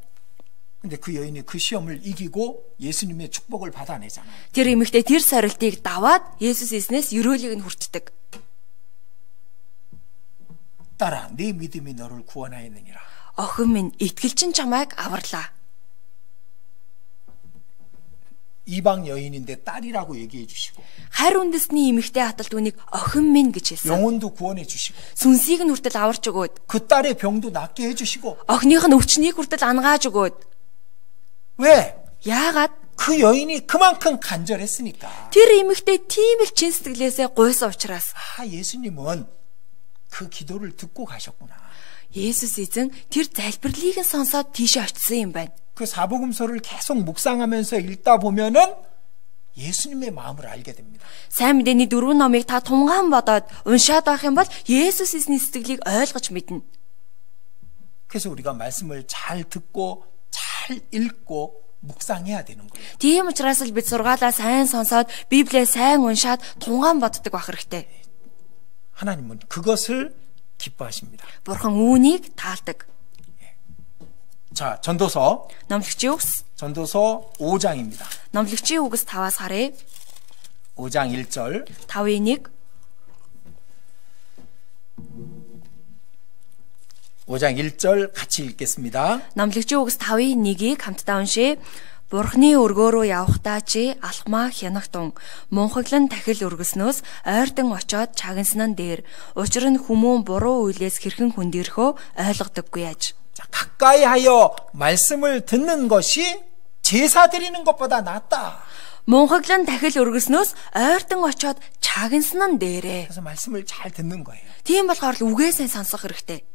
근데 그 여인이 그 시험을 이기고 예수님의 축복을 받아내잖아요. Тэр эмэгтэй тэр сорилтыг даваад Есүс эзнээс өрөөлийг нь хүртдэг. 딸아, 네 믿음이 너를 구원하였느니라. Охин минь итгэл чинь чамайг аварлаа. 이방 여인인데 딸이라고 얘기해 주시고 Харь үндэсний эмэгтэй хаталт үнийг охин минь гэж хэлсэн. 영혼도 구원해 주시고 Сүнсийг нь хүртэл аварч өгөөд, 그 딸의 병도 낫게 해 주시고 охиных нь өвчнийг хүртэл ангааж өгөөд. 왜? Яагаад? 그 여인이 그만큼 간절했으니까. Тэр эмэгтэй тийм л чин сэтгэлээсээ гуйсан учраас 아, 예수님은 그 기도를 듣고 가셨구나. Есүс эзэн тэр залбирлыг нь сонсоод тийшээ очисон юм байна. 그 사복음서를 계속 묵상하면서 읽다 보면은 예수님의 마음을 알게 됩니다. Сайн мэдээний 4 номыг та тунгаан бодоод уншаад байх юм бол Есүс эзний сэтгэлийг ойлгож мэднэ. 그래서 우리가 말씀을 잘 듣고 잘 읽고 묵상해야 되는 거예요. Тийм учраас л бид сургаалаа сайн сонсоод Библийг сайн уншаад тунгаан боддог байх хэрэгтэй. 하나님은 그것을 기뻐하십니다. Бурхан үүнийг таалдаг. 자, 전도서 Номлогчийн үгс 5장입니다. Номлогчийн үгс 5-аас харъя. 5장 1절 5:1 5장 1절 같이 읽겠습니다. Номлогчийн үгс 5:1-ийг хамтдаа уншъя. Бурхны өргөө рүү явахдаа чи алхмаа хянагтун мунхаглан тахил өргөснөөс ойртон очоод чагнасан нь дээр учир нь хүмүүн буруу үйлээс хэрхэн хүндэрхөө ойлгодоггүй яаж. 자, 가까이 하여 말씀을 듣는 것이 제사 드리는 것보다 낫다. Мунхаглан тахил өргөснөөс ойртон очоод чагнасан нь дээрээ. 그래서 말씀을 잘 듣는 거예요. Тийм болохоор л үгээсээ сонсох хэрэгтэй.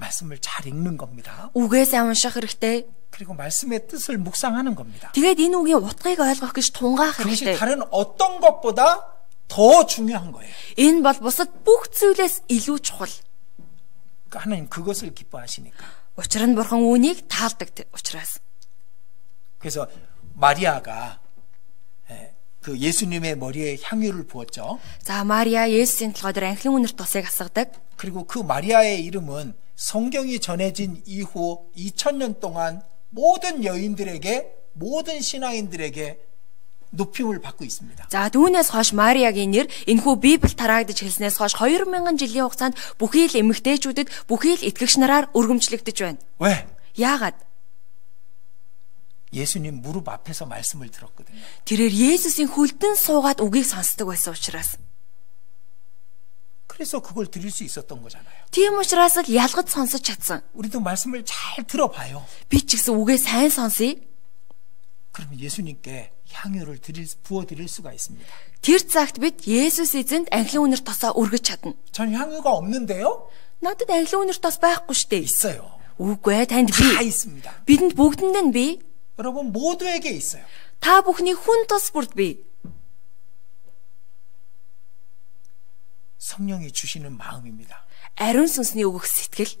말씀을 잘 읽는 겁니다. Үгээсээ унших хэрэгтэй. 그리고 말씀의 뜻을 묵상하는 겁니다. Тэгээд энэ үгийн утгыг ойлгох гэж тунгаах 그것이 хэрэгтэй. 다른 어떤 것보다 더 중요한 거예요. Энэ бол бусад бүх зүйлээс илүү чухал. 그러니까 하나님 그것을 기뻐하시니까. Учир нь бурхан үүнийг таалдаг учраас. 그래서 마리아가 그 예수님의 머리에 향유를 부었죠. За Мария Есүсийн толгой дээр анхлын үнэрт тусыг асгадаг. 그리고 그 마리아의 이름은 성경이 전해진 이후 2000년 동안 모든 여인들에게 모든 신앙인들에게 높임을 받고 있습니다. За түүнээс хойш Мариагийн нэр энэхүү Библи тараагдж хэлснээс хойш 2000 жилийн хугацаанд бүхий л эмэгтэйчүүдэд бүхий л итгэгч нараар өргөмжлөгдөж байна. 왜? Яагаад? 예수님 무릎 앞에서 말씀을 들었거든요. Тэрээр Есүсийн хөлдөн суугаад үгийг сонсдог байсан учраас. 그래서 그걸 드릴 수 있었던 거잖아요. Тийм учраас л ялгаж сонсож чадсан. 우리도 말씀을 잘 들어봐요. Би ч гэсэн үгээ сайн сонсъё. 그러면 예수님께 향유를 부어 드릴 수가 있습니다. Тэр цагт бид Есүс эзэнд анхлын үнэр тосоо өргөж чадна. 전 향유가 없는데요? Надад анхлын үнэр тос байхгүй штэ. 있어요. Үгүй ээ, танд 다 би. 있습니다. Бидэнд бүгдэнд нь би. 여러분 모두에게 있어요. Та бүхний хүн тос бүрд би. 성령이 주시는 마음입니다. Ариун сүнсний өгөх сэтгэл.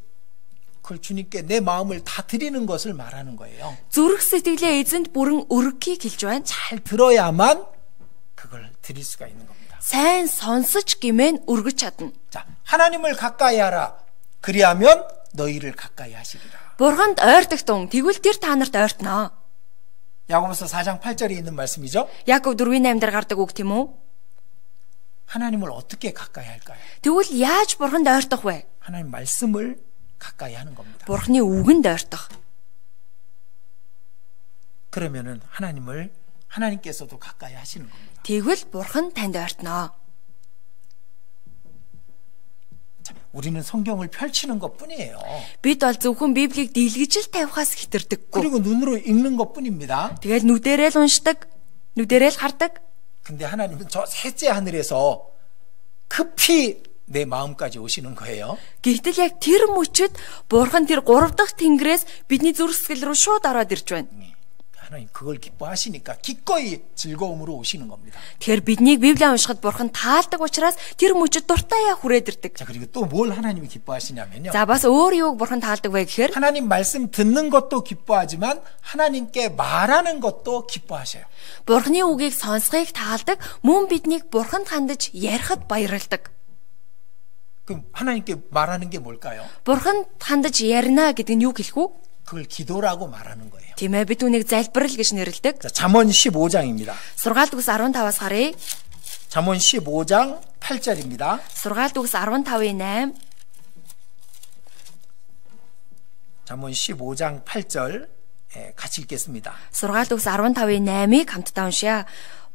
그걸 주님께 내 마음을 다 드리는 것을 말하는 거예요. Зүрх сэтгэлээ эзэнд бүрэн өргөхийг хэлж байна. 잘 들어야만 그걸 드릴 수가 있는 겁니다. Сайн сонсож гимэн өргөж чадна. 자, 하나님을 가까이 하라. 그리하면 너희를 가까이 하시리라. Бурханд ойртох тун тэгвэл тэр та нарт ойртноо. 야고보서 4장 8절에 있는 말씀이죠. Яков 4:8 дээр гардаг үг тийм үү? 하나님을 어떻게 가까이 할까요? Тэгвэл яаж бурханд ойртох вэ? 하나님 말씀을 가까이 하는 겁니다. Бурханы үгэнд ойртох. 그러면은 하나님께서도 가까이 하시는 겁니다. Тэгвэл бурхан танд ойртноо. 자, 우리는 성경을 펼치는 것뿐이에요. Бид бол зөвхөн Библийг дийлгэж л тавихаас хэтэрдэггүй. 그리고 눈으로 읽는 것뿐입니다. Тэгэл нүдэрээ л уншдаг, нүдэрээ л хардаг. 근데 하나님은 저 셋째 하늘에서 급히 내 마음까지 오시는 거예요. Гэтэл яг тэр мөчөд бурхан тэр 3 дахь тэнгэрээс бидний зүрхсгэл рүү шууд ороод ирж байна. 하나님 그걸 기뻐하시니까 기꺼이 즐거움으로 오시는 겁니다. Тэгэхээр биднийг Библийг уншихад бурхан таалдаг учраас тэр мөчөд дуртаяа хүрээд ирдэг. 자, 그리고 또 뭘 하나님이 기뻐하시냐면요. За бас өөр юуг бурхан таалдаг вэ гэхээр 하나님 말씀 듣는 것도 기뻐하지만 하나님께 말하는 것도 기뻐하셔요. бурханы үгийг сонсхийг таалдаг, мөн биднийг бурханд хандаж ярихад баярлдаг. 그럼 하나님께 말하는 게 뭘까요? Бурханд хандаж ярина гэдэг нь юу гэлэх вэ? 그걸 기도라고 말하는 거예요. Тийм ээ, бид үүнийг залбирал гэж нэрлэдэг. 자, 잠언 15장입니다. Сургаалт үгс 15-аас харъя. 잠언 15장 8절입니다. Сургаалт үгс 15:8. 잠언 15장 8절 같이 읽겠습니다. Сургаалт үгс 15:8-ыг хамтдаа уншъя.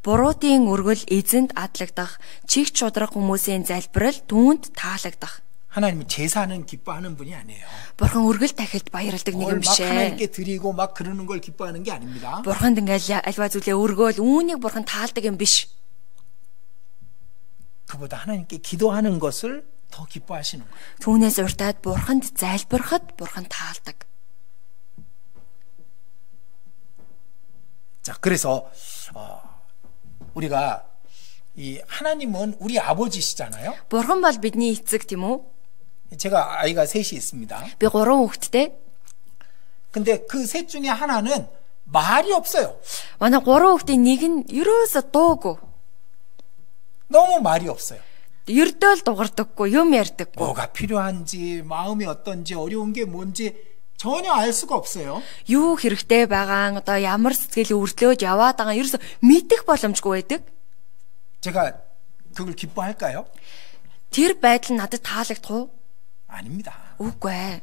Буруутын өргөл эзэнд адлагдах, чих чудраг хүмүүсийн залбирал түүнд таалагдах. 하나님이 제사는 기뻐하는 분이 아니에요. Бурхан өргөл тахилд баярлдаг 막 нэгэн биш ээ. 하나님께 드리고 막 그러는 걸 기뻐하는 게 아닙니다. Бурханд ингээл альва зүйлээ өргөөл үүнийг бурхан таалдаг юм биш. 그보다 하나님께 기도하는 것을 더 기뻐하시는 거예요. Түүнээс уртаад бурханд залбирахад бурхан таалдаг. 자, 그래서 우리가 이 하나님은 우리 아버지시잖아요. Бурхан бол бидний эцэг тийм үү? 제가 아이가 셋이 있습니다. Би 3 хүүхэдтэй. 근데 그 셋 중에 하나는 말이 없어요. Манай 3 хүүхдийн нэг нь ерөөсө дуугүй. 너무 말이 없어요. Ердөөл дугардаггүй, юм ярьдаггүй. 뭐가 필요한지, 마음이 어떤지, 어려운 게 뭔지 전혀 알 수가 없어요. Юу хэрэгтэй байгаа, одоо ямар сэтгэл өртлөөж яваад байгаа ерөөсө мэдэх боломжгүй байдаг. 제가 그걸 기뻐할까요? Тэр байдал надад таалагдах уу? 아닙니다. Үгүй ээ.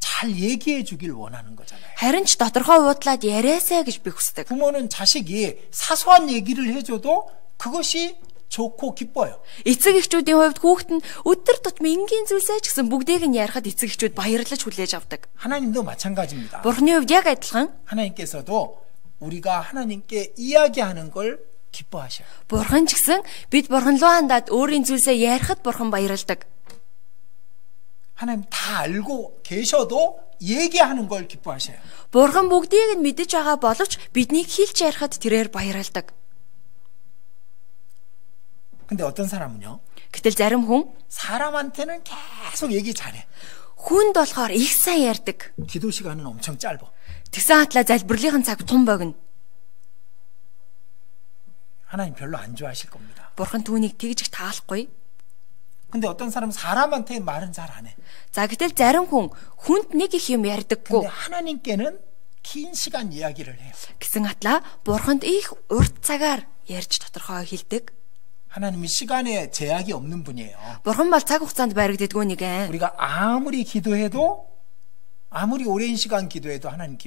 잘 얘기해 주길 원하는 거잖아요. Харин ч тодорхой уудлаад яриасаа гэж би хүсдэг. 부모는 자식이 사소한 얘기를 해줘도 그것이 좋고 기뻐요. Эцэг эхчүүдийн хувьд хүүхэд нь өдөр тутмын энгийн зүйлсээ ч гэсэн бүгдийг нь ярихад эцэг эхчүүд баярлаж хүлээж авдаг. 하나님도 마찬가지입니다. Бурхны хувьд яг адилхан. 하나님께서도 우리가 하나님께 이야기하는 걸 기뻐하셔요. Бурхан ч гэсэн бид бурхан руу хандаад өөрийн зүйлсээ ярихад бурхан баярлдаг. 하나님 다 알고 계셔도 얘기하는 걸 기뻐하셔요. Бурхан бүгдийг нь мэдэж байгаа боловч биднийг хэлж ярихад тэрээр баярлдаг. 근데 어떤 사람은요? Гэтэл зарим хүн 사람한테는 계속 얘기 잘해. хүнд болохоор их сайн ярьдаг. 기도 시간은 엄청 짧아. Тэгсэн хатлаа залбирлын цаг тун богино. 하나님 별로 안 좋아하실 겁니다. Бурхан түүнийг тэгж их таалахгүй. 근데 어떤 사람은 사람한테 말은 잘 안 해. За гэтэл зарим хүн хүнд нэг их юм ярьдаггүй. 근데 하나님께는 긴 시간 이야기를 해요. Гэсэн хатлаа Бурханд их урт цагаар ярьж тодорхой хэлдэг. 하나님은 시간에 제약이 없는 분이에요. Бурхан бол цаг хугацаанд баригддаггүй нэгэн. 우리가 아무리 기도해도 아무리 오랜 시간 기도해도 하나님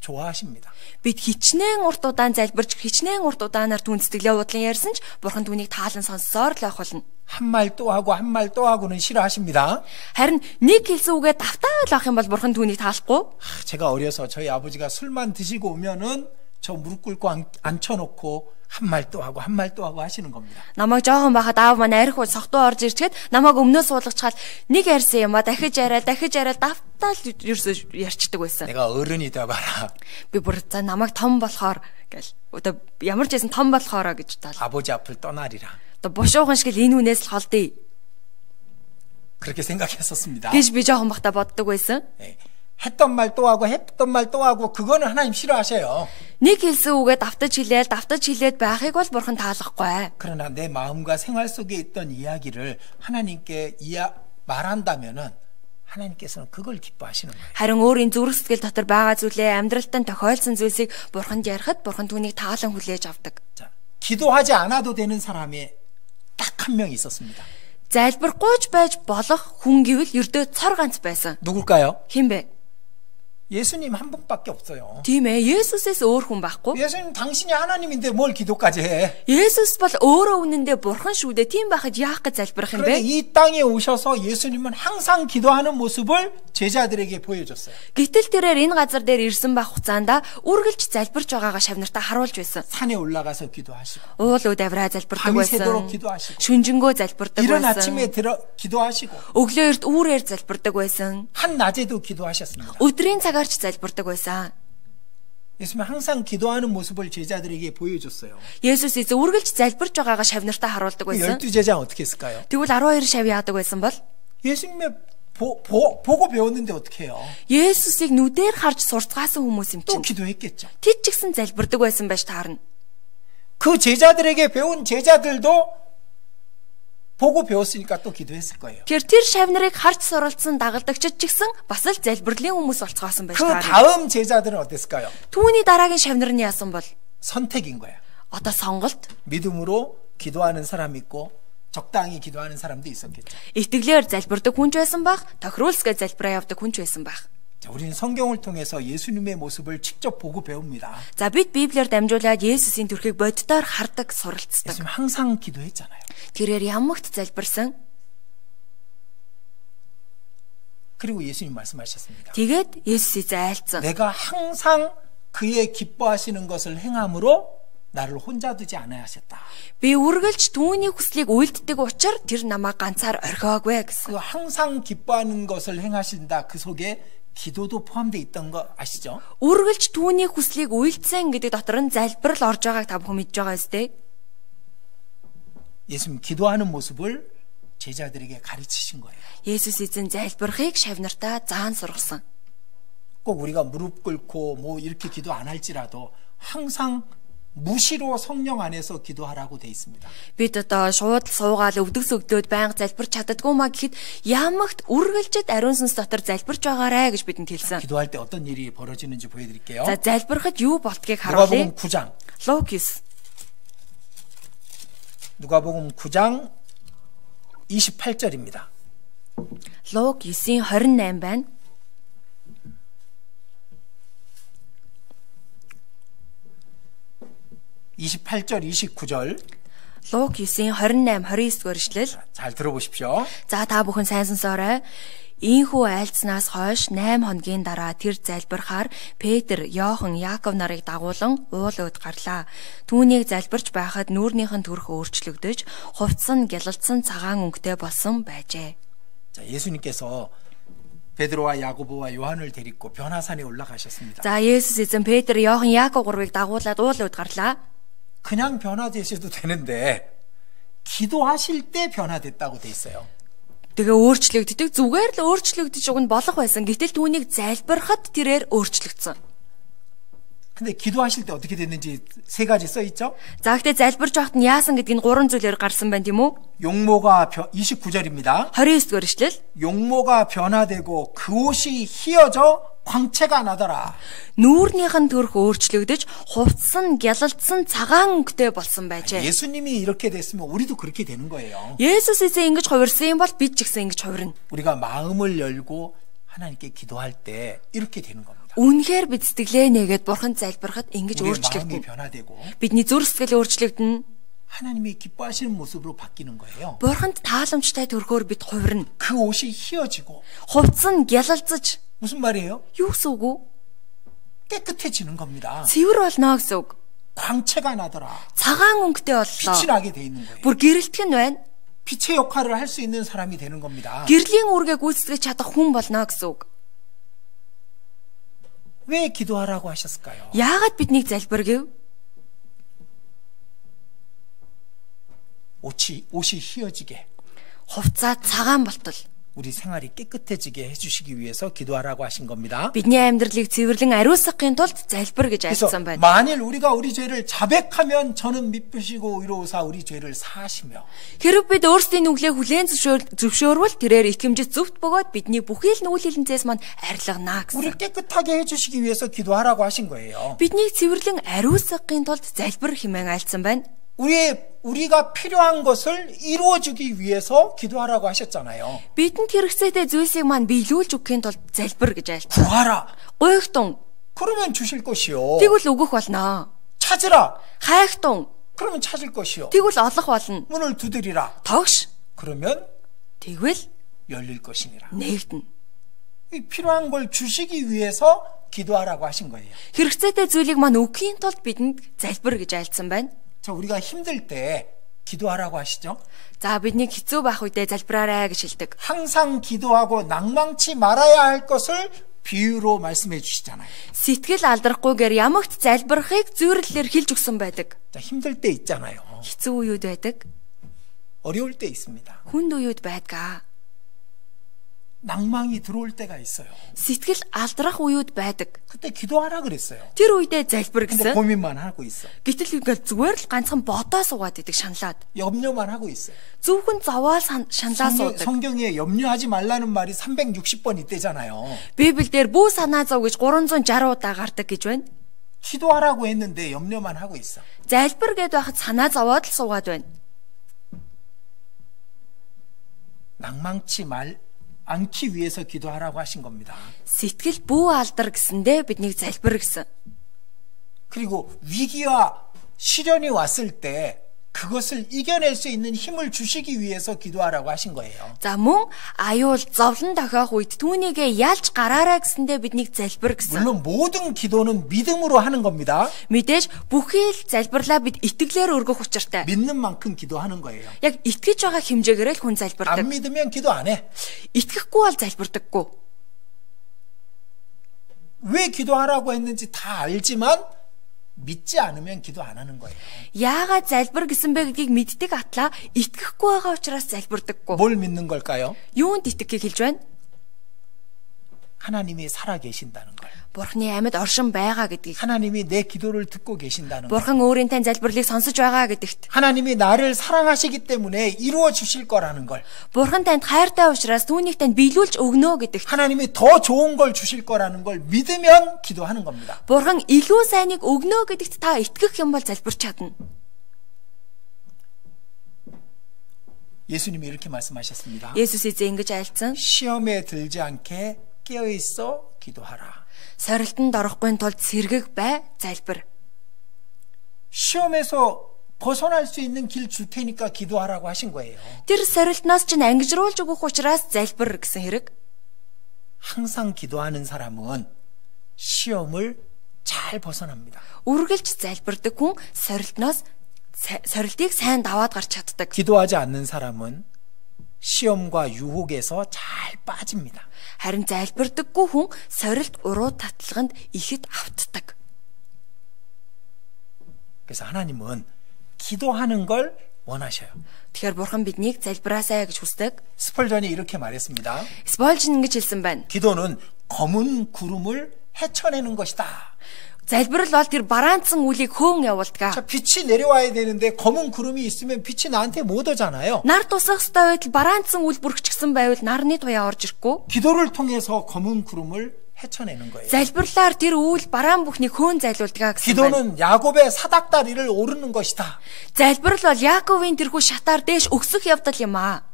좋아하십니다. Бид хичнээн урт удаан залбирч хичнээн урт удаанаар түүнд сэтгэлээ удлан ярьсан ч бурхан түүнийг таалан сонссоор л байх болно. 한 말 또 하고 한 말 또 하고는 싫어하십니다. Харин нэг хэлсэн үгээ давтаал авах юм бол бурхан түүнийг таалахгүй. 제가 어려서 저희 아버지가 술만 드시고 오면은 저 무릎 꿇고 앉혀놓고 한 말 또 하고 한 말 또 하고 하시는 겁니다. Намайг жоохон байхад аав маань арх уу согтуу орж ирчихэд намайг өмнөөс суулгачаад нэг ярьсан юм а дахиж яриад давтаал ерөөсөө ярьчдаг байсан. 내가 어른이 돼봐라. Би бүр за намайг том болохоор гэл. Одоо ямар ч байсан том болохоороо гэж тал. 아버지 앞을 떠나리라. Одоо бушуухан шиг л энэ үнээс л холдъё. 그렇게 생각했었습니다. гэж би жоохон бахта боддог байсан. 네. 했던 말 또 하고 했던 말 또 하고 그거는 하나님 싫어하셔요. Нэг хэлсэн үгээ давтаж хэлээд байхыг бол бурхан таалахгүй. 그러나 내 마음과 생활 속에 있던 이야기를 하나님께 말한다면은 하나님께서는 그걸 기뻐하시는 거예요. Харин өөрийн зүрх сэтгэл дотор байгаа зүйлээ амьдралтанд тохиолдсон зүйлсийг бурханд ярихад бурхан түүнийг таалан хүлээж авдаг. 자, 기도하지 않아도 되는 사람이 딱 한 명 있었습니다. Залбиргүйч байж болох хүн гэвэл ердөө цор ганц байсан. 누굴까요? Хэн бэ? 예수님 한 분밖에 없어요. Тийм ээ, Есүсээс өөр хүн байхгүй. 예수님 당신이 하나님인데 뭘 기도까지 해? Есүс бол өөрөө үнэндээ бурхан шүү дээ. Тийм байхад яах гэж залбирах юм 그런데 бэ? 이 땅에 오셔서 예수님은 항상 기도하는 모습을 제자들에게 보여줬어요. Гэтэл тэрээр энэ газар дээр ирсэн байх хугацаанд үргэлж залбирч байгаагаа шавнартаа харуулж байсан. 산에 올라가서 기도하시고 Уулууд авраа залбирдаг 밤이 байсан. 새도록 기도하시고 Шүнжэнгөө залбирдаг 이른 байсан. 아침에 기도하시고 Өглөө эрт үүрээр залбирдаг байсан. 한낮에도 기도하셨습니다. Өдрийн цагаарч залбирдаг байсан. 예수님은 항상 기도하는 모습을 제자들에게 보여줬어요. Есүс эзэн үргэлж залбирч байгаагаа шавнартаа 하руулдаг байсан. 12제자는 어떻게 했을까요? Тэгвэл 12 шав яадаг байсан бол 예수님의 보고 배웠는데 어떻게 해요? Есүсийг нүдээр харж сурцгаасан хүмүүс юм 또 чинь. 기도했겠죠. Тэд ч гэсэн залбирдаг байсан байж таарна. 그 제자들에게 배운 제자들도 보고 배웠으니까 또 기도했을 거예요. Тэр шавнарыг харж суралцсан дагалдагчид ч гэсэн бас л залбирлын хүмүүс болцгоосон байж 그 таарна. 다음 제자들은 어땠을까요? Түүний дараагийн шавнар нь яасан бол 선택인 거예요. одоо сонголт, 믿음으로 기도하는 사람이 있고 적당히 기도하는 사람도 있었겠죠. итгэлээр залбирдаг хүн ч байсан байх, тохируулсгээ залбираа явдаг хүн ч байсан байх. 자, 우리는 성경을 통해서 예수님의 모습을 직접 보고 배웁니다. За бид Библиэр дамжуулаад Есүсийн төрхийг боддоор хардаг, суралцдаг. 예수님 항상 기도했잖아요. Тэрээр ямагт залбирсан. 그리고 예수님 말씀하셨습니다. Тэгээд Есүс зайлцсан. 내가 항상 그의 기뻐하시는 것을 행함으로 나를 혼자 두지 않아야 하셨다. Би үргэлж түүний хүслийг үйлддэг учраас тэр намайг ганцаар орхиогүй гэсэн. 그 항상 기뻐하는 것을 행하신다. 그 속에 기도도 포함되어 있던 거 아시죠? Үргэлж түүний хүслийг үйлдсэн гэдэг дотор нь залбирал орж байгааг та бүхэн мэдж байгаа үстэй. 예수님 기도하는 모습을 제자들에게 가르치신 거예요. Есүс эзэн залбирахыг шавнартаа заан сургасан. 꼭 우리가 무릎 꿇고 뭐 이렇게 기도 안 할지라도 항상 무시로 성령 안에서 기도하라고 돼 있습니다. Бид одоо шууд суугаал өвдөгс өгдөөд байнга залбирч чаддгүй маа гэхэд ямагт үргэлжид ариун сүнс дотор залбирч байгаарэ гэж бидэнд хэлсэн. 기도할 때 어떤 일이 벌어지는지 보여드릴게요. За залбирахад юу болдгийг харуулъя. 누가복음 9장. 누가복음 9장 28절입니다. Луг 9:28 байна. 28절 29절 Луг 9:28 29-р ишлэл. 잘 들어보십시오. За та бүхэн сайн сонсоорой. Ийхүү айлцнаас хойш 8 хоногийн дараа тэр залбирахаар Петр, Йохан, Яаков нарыг дагуулan уулууд гарлаа. Түүнийг залбирч байхад нүүрнийхэн төрх өөрчлөгдөж, хувцсан, гялалцсан цагаан өнгөтэй болсон байжээ. 자, 예수님께서 베드로와 야고보와 요한을 데리고 변화산에 올라가셨습니다. За Есүс эзэн Петр, Йохан, Яаков гурвыг дагуулад уулууд гарлаа. 그냥 변화되셔도 되는데 기도하실 때 변화됐다고 돼 있어요. Тэгээ өөрчлөгддөг. Зүгээр л өөрчлөгдөж уг нь болох байсан. Гэтэл түүнийг залбирахад тэрээр өөрчлөгдсөн. 근데 기도하실 때 어떻게 됐는지 세 가지 써 있죠? За гэхдээ залбирч байхад нь яасан гэдгийг 3 зүйлээр гарсан байна тийм үү? 용모가 29절입니다. 29-р ишлэл. 용모가 변화되고 그 옷이 희어져 광채가 나더라. Нүүрнийхэн төрх өөрчлөгдөж, хувцсан, гялалцсан цагаан өнгөтэй болсон байжээ. 예수님이 이렇게 됐으면 우리도 그렇게 되는 거예요. Есүс эзэн ингэж хувирсан юм бол бид ч гэсэн ингэж хувирна. 우리가 마음을 열고 하나님께 기도할 때 이렇게 되는 겁니다. 겁니다. Үнэхээр бид сэтгэлээ нээгээд бурхан залбирахад ингэж 우리의 마음이 өөрчлөгдөн. 변화되고 Бидний зүрх сэтгэл өөрчлөгдөн. 하나님이 기뻐하시는 모습으로 바뀌는 거예요. Бурханд тааламжтай төрхөөр бид хувирна. 그 옷이 휘어지고 Хувцс нь гялалзаж. 무슨 말이에요? Юу гэсэн үг вэ? 깨끗해지는 겁니다. Цэвэр болно гэсэн үг. 광채가 나더라. Цагаан өнгөтэй боллоо. 빛이 나게 돼 있는 거예요. Бүр гэрэлтэх нь байна. 빛의 역할을 할 수 있는 사람이 되는 겁니다. Гэрлийн үүргээ гүйцэтгэж чадах хүн болно гэсэн үг. 왜 기도하라고 하셨을까요? Яагаад биднийг залбиргэв? 옷이 휘어지게 Хувцаа цагаан болтол. 우리 생활이 깨끗해지게 해주시기 위해서 기도하라고 하신 겁니다. Бидний амьдралыг цэвэрлэн 아риусгахын тулд залбир гэж 그래서 айлцсан байна. 만일 우리가 우리 죄를 자백하면 저는 미쁘시고 의로우사 우리 죄를 사하시며 Хэрв бид өөрсдийн нүглээ хүлээн зөвшөөрвөл тэрээр итгэмжит зөвхт бөгөөд бидний бүхий л нүгэл хилэнцээс мань арилгана 우리 гэсэн. 깨끗하게 해주시기 위해서 기도하라고 하신 거예요. Биднийг цэвэрлэн ариусгахын тулд залбир хэмээн айлцсан байна. 우리가 필요한 것을 이루어주기 위해서 기도하라고 하셨잖아요. Бидэнд хэрэгцээтэй зүйлсийг маань биелүүлж өгөхийн тулд залбир гэж айлцсан. 구하라. Гуйхтун. 그러면 주실 것이요. Тэгвэл өгөх болно. 찾으라. Хайхтун. 그러면 찾을 것이요. Тэгвэл олох болно. 문을 두드리라. Тогш. 그러면 Тэгвэл 열릴 것이니라. нээгдэнэ. 이 필요한 걸 주시기 위해서 기도하라고 하신 거예요. Хэрэгцээтэй зүйлийг маань өгөхийн тулд бидэнд залбир гэж айлцсан байна. 자, 우리가 힘들 때 기도하라고 하시죠. За биднийг хэцүү байх үедээ залбираарай гэж хэлдэг. 항상 기도하고 낭망치 말아야 할 것을 비유로 말씀해 주시잖아요. Сэтгэл алдрахгүйгээр ямагт залбирахыг зүйрлэлээр хэлж өгсөн байдаг. 자, 힘들 때 있잖아요. Хэцүү үеуд байдаг. 어려울 때 있습니다. Хүнд үеуд байдаг. 낭망이 들어올 때가 있어요. Сэтгэл алдрах үеуд байдаг. 그때 기도하라 그랬어요. Тэр үедээ залбир 근데 гэсэн. 고민만 하고 있어. Гэтэл ингээл зүгээр л ганцхан бодоо суугаад идэг шаналаад. 염려만 하고 있어요. Зөвхөн зовоол шаналаа суудаг. 성경에 염려하지 말라는 말이 360번 있대잖아요. Библиэлд бүү санаа зов гэж 360 удаа гардаг гэж байна. 기도하라고 했는데 염려만 하고 있어. Залбир гэдээ байхад санаа зовоод л суугаад байна. 낭망치 않기 위해서 기도하라고 하신 겁니다. Сэтгэл бүү алдар гэсэндээ биднийг залбир гэсэн. 그리고 위기와 시련이 왔을 때 그것을 이겨낼 수 있는 힘을 주시기 위해서 기도하라고 하신 거예요. За мөн аюул зовлон тохиох үед түүнийгээ ялж гараарай гэсэндээ биднийг залбир гэсэн. 물론 모든 기도는 믿음으로 하는 겁니다. Мэдээж бүхий л залбирлаа бид итгэлээр өргөх учиртай. 믿는 만큼 기도하는 거예요. Яг итгэж байгаа хэмжээгээр л хүн 안 залбирдаг. 믿으면 기도 안 해. Итгэхгүй бол залбирдаггүй. 왜 기도하라고 했는지 다 알지만 믿지 않으면 기도 안 하는 거예요. Яагаад залбир гэсэн бэ гэдгийг мэддэг атлаа итгэхгүй байгаа учраас залбирдаггүй. 뭘 믿는 걸까요? Юунд итгэхийг хэлж байна? 하나님이 살아 계신다는 걸. Бурхны амьд оршин байгаа гэдгийг. 하나님이 내 기도를 듣고 계신다는 걸. Бурхан өөрийн тань залбирлыг сонсож байгаа гэдэгт. 하나님이 나를 사랑하시기 때문에 이루어 주실 거라는 걸. Бурхан танд хайртай учраас түүнийг танд биелүүлж өгнө гэдэгт. 하나님이 더 좋은 걸 주실 거라는 걸 믿으면 기도하는 겁니다. Бурхан илүү сайныг өгнө гэдэгт та итгэх юм бол залбирч чадна. 예수님이 이렇게 말씀하셨습니다. Есүс эзэн ингэж айлцсан. 시험에 들지 않게 깨어 있어 기도하라. Сорилтонд орохгүй тулд сэргэг бай, залбир. 시험에서 벗어날 수 있는 길 줄 테니까 기도하라고 하신 거예요. Тэр сорилтноос чинь ангижруулж өгөх учраас залбир гэсэн хэрэг. 항상 기도하는 사람은 시험을 잘 벗어납니다. Үргэлж залбирдаг хүн сорилтыг сайн даваад гарч чаддаг. 기도하지 않는 사람은 시험과 유혹에서 잘 빠집니다. Харин залбирдаггүй хүн сорилт уруу татлаганд ихэд автдаг. 그래서 하나님은 기도하는 걸 원하셔요. Тэгэхээр бурхан биднийг залбираасай гэж хүсдэг. 스펄전이 이렇게 말했습니다. Спольжин ингэж хэлсэн байна. 기도는 검은 구름을 헤쳐내는 것이다. Залбирал бол тэр бараанцсан үлийг хөөн явуулдаг. 자, 빛이 내려와야 되는데 검은 구름이 있으면 빛이 나한테 못 오잖아요. Нар тусах ёстой байтал бараанцсан үл бүрхчихсэн байвал нарны туяа орж ирэхгүй. 기도를 통해서 검은 구름을 헤쳐내는 거예요. Залбирлаар тэр үл бараан бүхнийг хөөн зайлуулдаг гэсэн байна. 기도는 야곱의 사닥다리를 오르는 것이다. Залбирал бол Яаковын тэрхүү шатаар дээш өксөх явдал юм аа.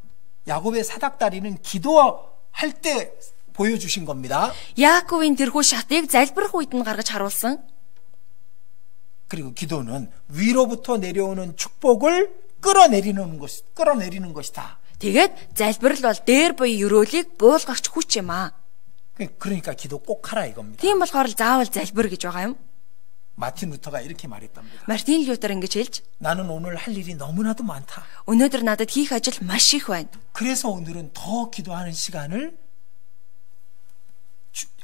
야곱의 사닥다리는 기도할 때 보여주신 겁니다. Яаковын тэрхүү шатыг залбирах үед нь гаргаж харуулсан. 그리고 기도는 위로부터 내려오는 축복을 끌어내리는 것이다. Тэгээд залбирал бол дээр буй өрөөлийг буулгагч хүч юм аа. 그러니까 기도 꼭 하라 이겁니다. Тийм болохоор заавал залбир гэж байгаа юм. 마틴 루터가 이렇게 말했답니다. Мартин Лютер ингэж хэлж, 나는 오늘 할 일이 너무나도 많다. өнөөдөр надад хийх ажил маш их байна. 그래서 오늘은 더 기도하는 시간을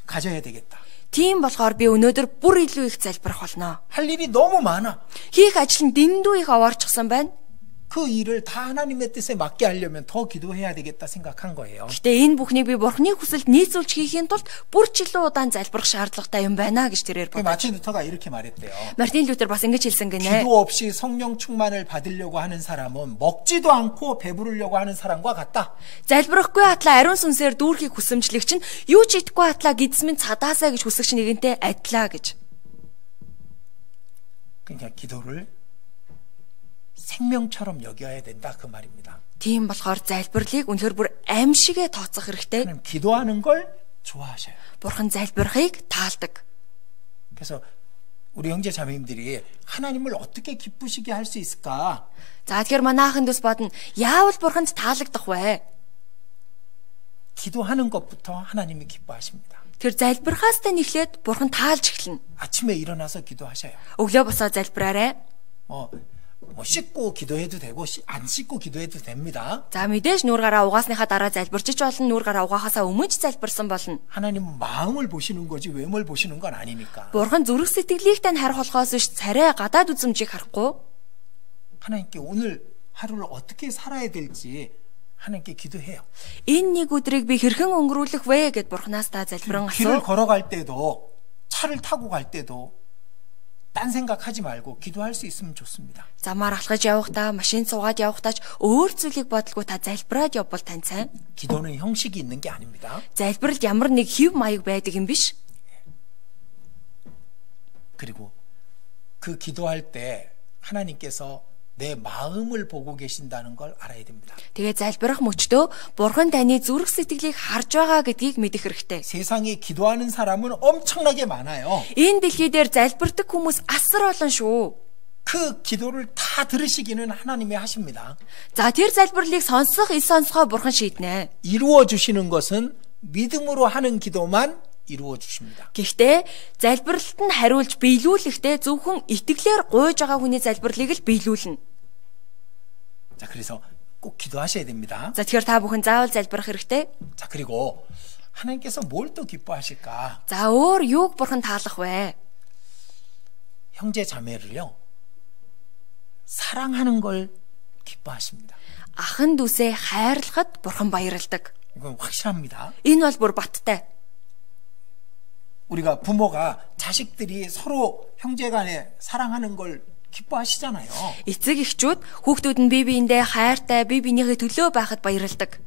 가져야 되겠다. Тийм болохоор би өнөөдөр бүр илүү их залбирах болно. 할 일이 너무 많아. Хийх ажил нь дэндүү их овоорчихсан байна. 그 일을 다 하나님의 뜻에 맞게 하려면 더 기도해야 되겠다 생각한 거예요. Гэтэ энэ бүхнийг би Бурхны хүсэлд нийцүүлж хийхийн тулд бүр ч илүү удаан залбирах шаардлагатай юм байна гэж тэрээр бодож. 마틴 루터가 이렇게 말했대요. Мартин Лютер бас ингэж хэлсэн гинэ. 기도 없이 성령 충만을 받으려고 하는 사람은 먹지도 않고 배부르려고 하는 사람과 같다. Залбирахгүй атлаа ариун сүнсээр дүүрхийг хүсэмжлэгч нь юу ч идэхгүй атлаа гидсмэн цадаасаа гэж хүсэгч нэгэнтэй адилаа гэж. 그러니까 기도를 생명처럼 여겨야 된다 그 말입니다. Тийм болохоор залбирлыг үнэхээр бүр аим шигээ тооцох хэрэгтэй. 하나님 기도하는 걸 좋아하셔요. Бурхан залбирахыг таалдаг. 그래서 우리 형제 자매님들이 하나님을 어떻게 기쁘시게 할 수 있을까? За тэгэхээр манайхан дэс бодно. Яавал бурханд таалагдах вэ? 기도하는 것부터 하나님이 기뻐하십니다. Тэр залбирхаас тань эхлээд бурхан таалж эхэлнэ. 아침에 일어나서 기도하셔요. Өглөө босоо залбираарай. 뭐 씻고 기도해도 되고 안 씻고 기도해도 됩니다. За мэдээж нүүр гараа угаасныхаа дараа залбирчиж болно. нүүр гараа угаахаасаа өмнө ч залбирсан болно. 하나님은 마음을 보시는 거지 외모를 보시는 건 아니니까. Бурхан зүрх сэтгэлийг тань харах болохоос биш царай гадаад үзмжийг харахгүй. 하나님께 오늘 하루를 어떻게 살아야 될지 하나님께 기도해요. Энэ нэг өдрийг би хэрхэн өнгөрүүлэх вэ гэд бурханаас та залбирэн 길을 асуу. 걸어갈 때도 차를 타고 갈 때도 딴 생각하지 말고 기도할 수 있으면 좋습니다. Замаар алхаж явахдаа, машин суугаад явахдаа ч өөр зүйлийг бодолгүй та залбираад явбал тань сайн. 기도는 형식이 있는 게 아닙니다. Залбиралд ямар нэг хэв маяг байдаг юм биш. 그리고 그 기도할 때 하나님께서 내 마음을 보고 계신다는 걸 알아야 됩니다. Тэгээ залбирах мөчтөө бурхан таны зүрх сэтгэлийг харж байгаа гэдгийг мэдэх хэрэгтэй. 세상에 기도하는 사람은 엄청나게 많아요. Энэ дэлхий дээр залбирдаг хүмүүс асар олон шүү. 그 기도를 다 들으시기는 하나님이 하십니다. За тэр залбирлыг сонсох, ил сонсохоо бурхан шийднэ. 이루어 주시는 것은 믿음으로 하는 기도만 이루어 주십니다. Гэхдээ залбиралд нь хариулж биелүүлэхдээ зөвхөн итгэлээр гуйж байгаа хүний залбирлыг л биелүүлнэ. 자, 그래서 꼭 기도하셔야 됩니다. За тэгэхээр та бүхэн заавал залбирах хэрэгтэй. 자, 그리고 하나님께서 뭘 또 기뻐하실까? За өөр юуг бурхан таалах вэ? 형제 자매를요. 사랑하는 걸 기뻐하십니다. Ахан дүүсээ хайрлахад бурхан баярлдаг. 이건 확실합니다. Энэ бол бүр баттай. 우리가 부모가 자식들이 서로 형제간에 사랑하는 걸 기뻐하시잖아요. Эцэг эхчүүд хүүхдүүд нь бие биендээ хайртай, бие биенийхээ төлөө байхад баярлдаг.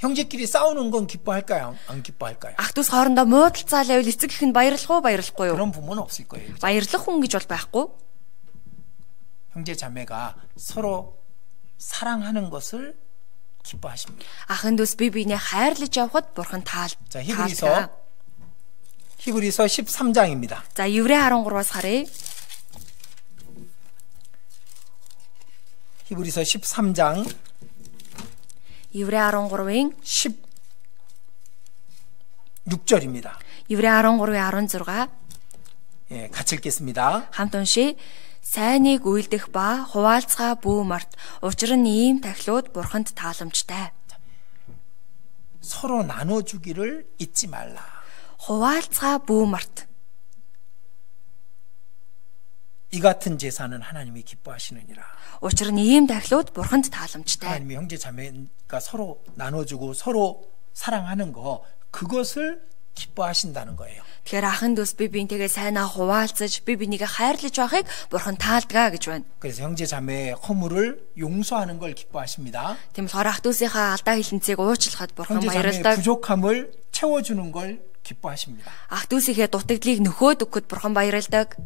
형제끼리 싸우는 건 기뻐할까요? 안 기뻐할까요? Ах дүүс хоорондоо муудалцаалал эцэг их нь баярлах уу, баярлахгүй юу? 그런 부모는 없을 거예요. 그죠? Баярлах хүн гэж бол байхгүй. 형제 자매가 서로 사랑하는 것을 기뻐하십니다. Ахан дүүс бие биенээ хайрлаж явхад бурхан 자, таалдаг. 히브리서 13장입니다. За Еврей 13-аас харъя. 히브리서 13장 Еврей 13-ийн 16절입니다. Еврей 13-ийн 16 예, 같이 읽겠습니다. хамт уншия. Сайныг үйлдэх ба хуваалцгаа бүү март. Учир нь ийм тахилууд бурханд тааламжтай. 서로 나눠주기를 잊지 말라. Хуваалцгаа бүү март. 이 같은 제사는 하나님이 기뻐하시느니라. Учир нь ийм тахилууд бурханд тааламжтай. 하나님이 형제 자매가 서로 나눠주고 서로 사랑하는 거 그것을 기뻐하신다는 거예요. Тэгэхээр ахан дүүс бие биентэйгээ сайнаа хуваалцаж, бие бинийгээ хайрлаж байхыг бурхан таалдгаа гэж байна. 그래서 형제 자매의 허물을 용서하는 걸 기뻐하십니다. Тийм болохоор ах дүүсийнхаа алдаа хилэнцгийг уучлахад бурхан 형제 자매의 баярлдаг. 부족함을 채워주는 걸 기뻐하십니다. Ах дүүсийнхээ дутагдлыг нөхөөд өгөхөд бурхан баярлдаг.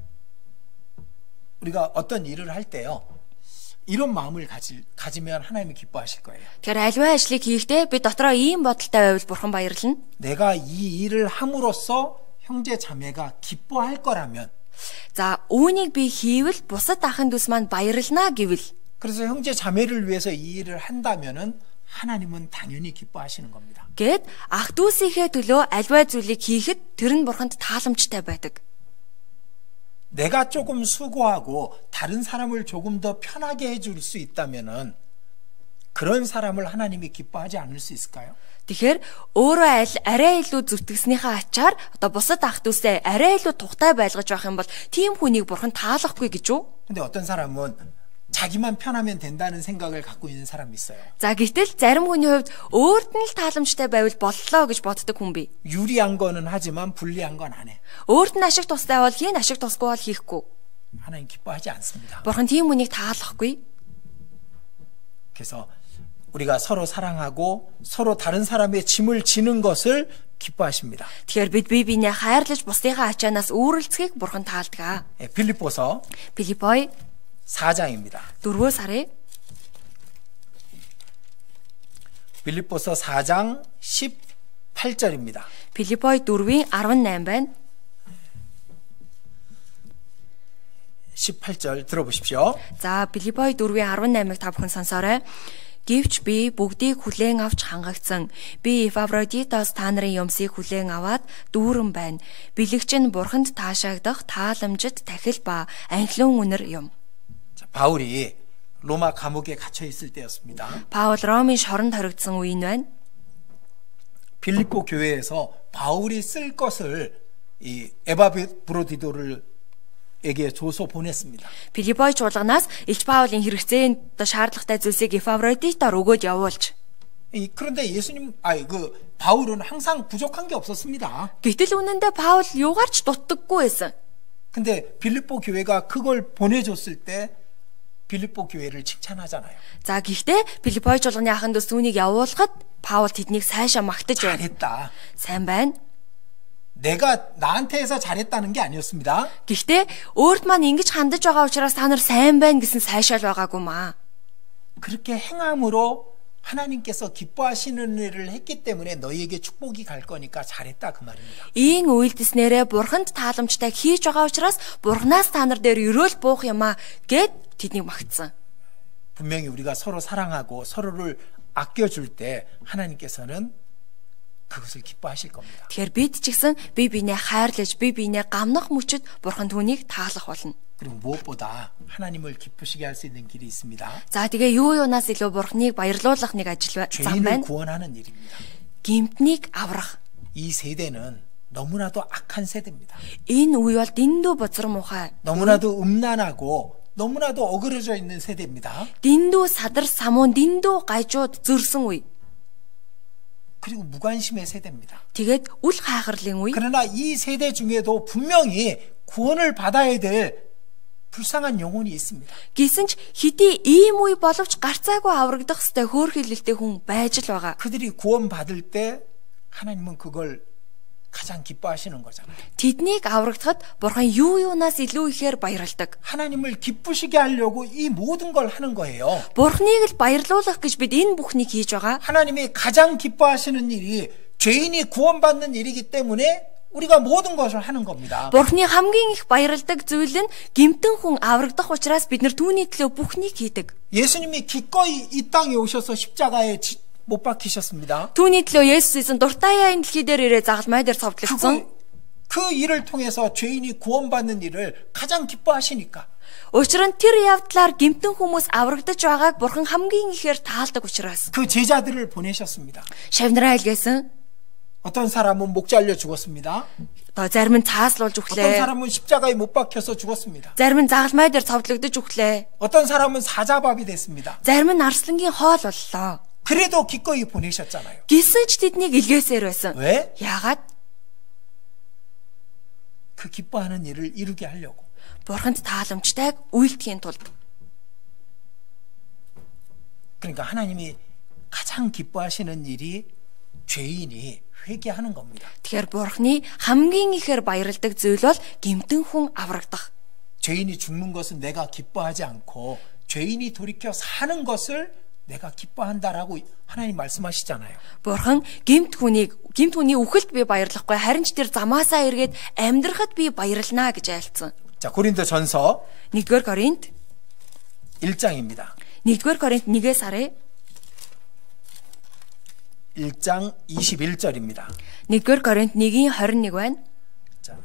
우리가 어떤 일을 할 때요. 이런 마음을 가지면 하나님이 기뻐하실 거예요. Тэгэхээр альва ажлыг хийхдээ би дотроо ийм бодолтой байвал бурхан баярлна. 내가 이 일을 함으로써 형제 자매가 기뻐할 거라면 За үүнийг би хийвэл бусад ахын дүүс маань баярлнаа гэвэл 그래서 형제 자매를 위해서 이 일을 한다면은 하나님은 당연히 기뻐하시는 겁니다. гэд ах дүүсийнхээ төлөө альва зүйлийг хийхэд тэр нь бурханд тааламжтай байдаг. 내가 조금 수고하고 다른 사람을 조금 더 편하게 해줄 수 있다면은 그런 사람을 하나님이 기뻐하지 않을 수 있을까요? Тэгэхээр өөрөө арай илүү зүтгэснийхээ ачаар одоо бусад ах дүүсээ арай илүү тухтай байлгаж байх юм бол тийм хүнийг бурхан таалахгүй гэж үү? 근데 어떤 사람은 자기만 편하면 된다는 생각을 갖고 있는 사람이 있어요. За гэтэл зарим хүний хувьд өөрт нь л тааламжтай байвал боллоо гэж боддог хүн бий. 유리한 거는 하지만 불리한 건 안 해. Өөрт нь ашиг тустай бол хийн, ашиг тусгүй бол хийхгүй. 하나님 기뻐하지 않습니다. Бурхан тийм хүнийг таалахгүй. 그래서 우리가 서로 사랑하고 서로 다른 사람의 짐을 지는 것을 기뻐하십니다. Тэгэхээр бид бие биенээ хайрлаж бусдынхаа ачаанаас үүрэлцгийг бурхан таалдаг. 빌립보서 Филиппой 4장입니다. 4-р сарын 빌립보서 4장 18절입니다. Филиппой 4:18 байна. 18절 들어보십시오. За Филиппой 4:18-ыг та бүхэн сонсоорой. Гэвч би бүгдийг хүлээн авч хангагдсан. Би Эпафродитос та нарын юмсыг хүлээн аваад дүүрэн байна. Бэлэгч нь бурханд таашаагдах тааламжит тахил ба анхлын үнэр юм. 바울이 로마 감옥에 갇혀 있을 때였습니다. Паул Ромын шоронд хоригдсон үе нь байна. 빌립보 교회에서 바울이 쓸 것을 이 에바브로디도에게 줘서 보냈습니다. Филиппой чуулганаас Илч Паулын хэрэгцээнд шаардлагатай зүйлсийг Эпафродитоор өгөөд явуулж. 그런데 바울은 항상 부족한 게 없었습니다. Гэтэл үнэндээ Паул юугаарч дутдаггүй байсан. 근데 빌립보 교회가 그걸 보내줬을 때 빌립보 교회를 칭찬하잖아요. За гэхдээ Филиппой чуулганы ахын дүүс түүнийг явуулахад Паул тэднийг сайшаа магтаж байна. 잘했다. Сайн байна. 내가 나한테 해서 잘했다는 게 아니었습니다. Гэхдээ өөрт маань ингэж хандаж байгаа учраас та нар сайн байна гэсэн сайшаал байгаагүй маа. 그렇게 행함으로 하나님께서 기뻐하시는 일을 했기 때문에 너희에게 축복이 갈 거니까 잘했다 그 말입니다. Ийн үйлдэснээрээ бурханд тааламжтай хийж байгаа учраас бурхнаас та нар дээр өрөөл буух юм аа гэд тэднийг магтсан. 분명히 우리가 서로 사랑하고 서로를 아껴줄 때 하나님께서는 그것을 기뻐하실 겁니다. Тэгэхээр бид ч гэсэн бие биенээ хайрлаж, бие биенээ гамнах мөчөд бурхан түүнийг таалах болно. 그리고 무엇보다 하나님을 기쁘시게 할 수 있는 길이 있습니다. За тэгээ юу юунаас илүү бурхныг баярлуулах нэг ажил зам 죄인을 байна. 구원하는 일입니다. Гимтнийг аврах. 이 세대는 너무나도 악한 세대입니다. Энэ үе бол дэндүү бузар муухай. 너무나도 음란하고 너무나도 어그러져 있는 세대입니다. Дэндүү садар самуун, дэндүү гайжууд зөрсөн үе. 그리고 무관심의 세대입니다. Тэгээд үл хайхарлын үе. 그러나 이 세대 중에도 분명히 구원을 받아야 될 불쌍한 영혼이 있습니다. Гэсэн ч хэдий ийм үе боловч гарцаагүй аврагдах ёстой хөөрхийлэлтэй хүн байж л байгаа. 그들이 구원받을 때 하나님은 그걸 가장 기뻐하시는 거잖아요. Тэднийг аврагдахад бурхан юу юунаас илүү ихээр баярлдаг. 하나님을 기쁘시게 하려고 이 모든 걸 하는 거예요. Бурханыг л баярлуулах гэж бид энэ бүхнийг хийж байгаа. 하나님이 가장 기뻐하시는 일이 죄인이 구원받는 일이기 때문에 우리가 모든 것을 하는 겁니다. Бурханы хамгийн их баярладаг зүйл нь гэмтэн хүн аврагдах учраас бид нар түүний төлөө бүхнийг хийдэг. 예수님이 기꺼이 이 땅에 오셔서 십자가에 못 박히셨습니다. Түүний төлөө Есүс дуртаяа энэ дэлхий дээр ирээ загалмай дээр цовдлогдсон. 그 일을 통해서 죄인이 구원받는 일을 가장 기뻐하시니까. Учир нь тэр явдлаар гэмтэн хүмүүс аврагдаж байгааг бурхан хамгийн ихээр таалдаг учраас 그 제자들을 보내셨습니다. шавнараа илгээсэн. 어떤 사람은 목 잘려 죽었습니다. Зарим нь цааслуулж 어떤 өглөө. 사람은 십자가에 못 박혀서 죽었습니다. Зарим нь загалмай дээр цовдлогдож өглөө. 어떤 사람은 사자밥이 됐습니다. Зарим нь арслангийн хоол боллоо. 그래도 기꺼이 보내셨잖아요. Гэсэн ч тэднийг илгээсээр байсан. 왜? Яагаад? 그 기뻐하는 일을 이루게 하려고. Бурханд тааламжтайг үйлдэхийн тулд. 그러니까 하나님이 가장 기뻐하시는 일이 죄인이 회개하는 겁니다. Тэгэхээр Бурханы хамгийн ихээр баярладаг зүйл бол гэмтэн хүн аврагдах. 죄인이 죽는 것은 내가 기뻐하지 않고 죄인이 돌이켜 사는 것을 내가 기뻐한다라고 하나님 말씀하시잖아요. Бурхан гэмт хүний үхэлд би баярлахгүй харин ч тэр замаасаа эргээд амьдрахад би баярлнаа гэж айлцсан. 자, 고린도전서 1-р Коринт 1장입니다. 1-р Коринт 1-ээс харъя. 1장 21절입니다. 1-р Коринт 1:21 байна. 자,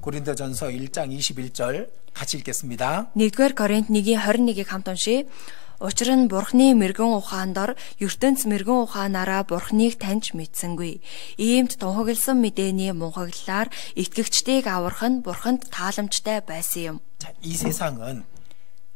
고린도전서 1장 21절 같이 읽겠습니다. 1-р Коринт 1:21-ийг хамт уншийе. Учир нь Бурхны мэрэгэн ухаан дор ертөнц мэрэгэн ухаанаараа Бурхныг таньж мэдсэнгүй. Иймд тунхагласан мэдээний мунхаглалаар итгэгчдийг аврах нь Бурханд тааламжтай байсан юм. 자, 이 세상은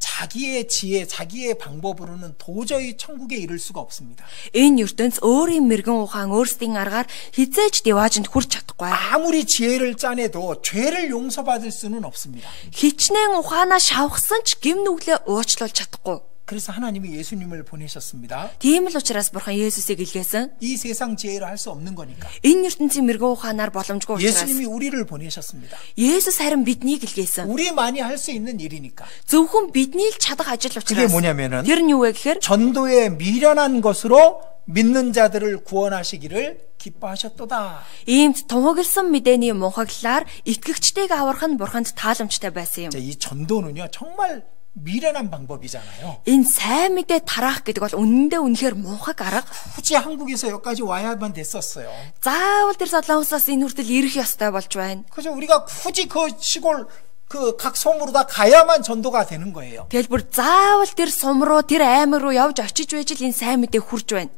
자기의 지혜, 자기의 방법으로는 도저히 천국에 이를 수가 없습니다. Энэ ертөнц өөрийн мэрэгэн ухаан өөрсдийн аргаар хизээж деваажинд хүрч чадахгүй. 아무리 지혜를 짜내도 죄를 용서받을 수는 없습니다. Хичнээн ухаанаа шавхсан ч гэм нүглээ уучлуулж чадахгүй. 그래서 하나님이 예수님을 보내셨습니다. Тийм л учраас Бурхан Есүсийг илгээсэн. 이 세상 지혜로 할 수 없는 거니까. Энэ ертөнцийн мэрэгэн ухаанаар боломжгүй учраас 예수님이 우리를 보내셨습니다. Есүс харин биднийг илгээсэн. 우리만이 할 수 있는 일이니까. Зөвхөн бидний л чадах ажил 그게 учраас. 뭐냐면은 Тэр нь юу вэ гэхээр 전도에 미련한 것으로 믿는 자들을 구원하시기를 기뻐하셨도다. иймд тунхагласан мэдээний мунхаглалаар итгэгчдийг аврах нь Бурханд тааламжтай байсан юм. 자, 이 전도는요 정말 미련한 방법이잖아요. Энэ сайн мэдээ тараах гэдэг бол үнэндээ мунхаг арга. 굳이 한국에서 여기까지 와야만 됐었어요. Заавал тэр Солонгосоос энэ хүртэл ирэх ёстой болж байна. 그래서 우리가 굳이 그 시골 그 각 섬으로 다 가야만 전도가 되는 거예요. Тэгэл бүр заавал тэр сум руу тэр аймаг руу явж очиж байж л энэ сайн мэдээ хүрч байна.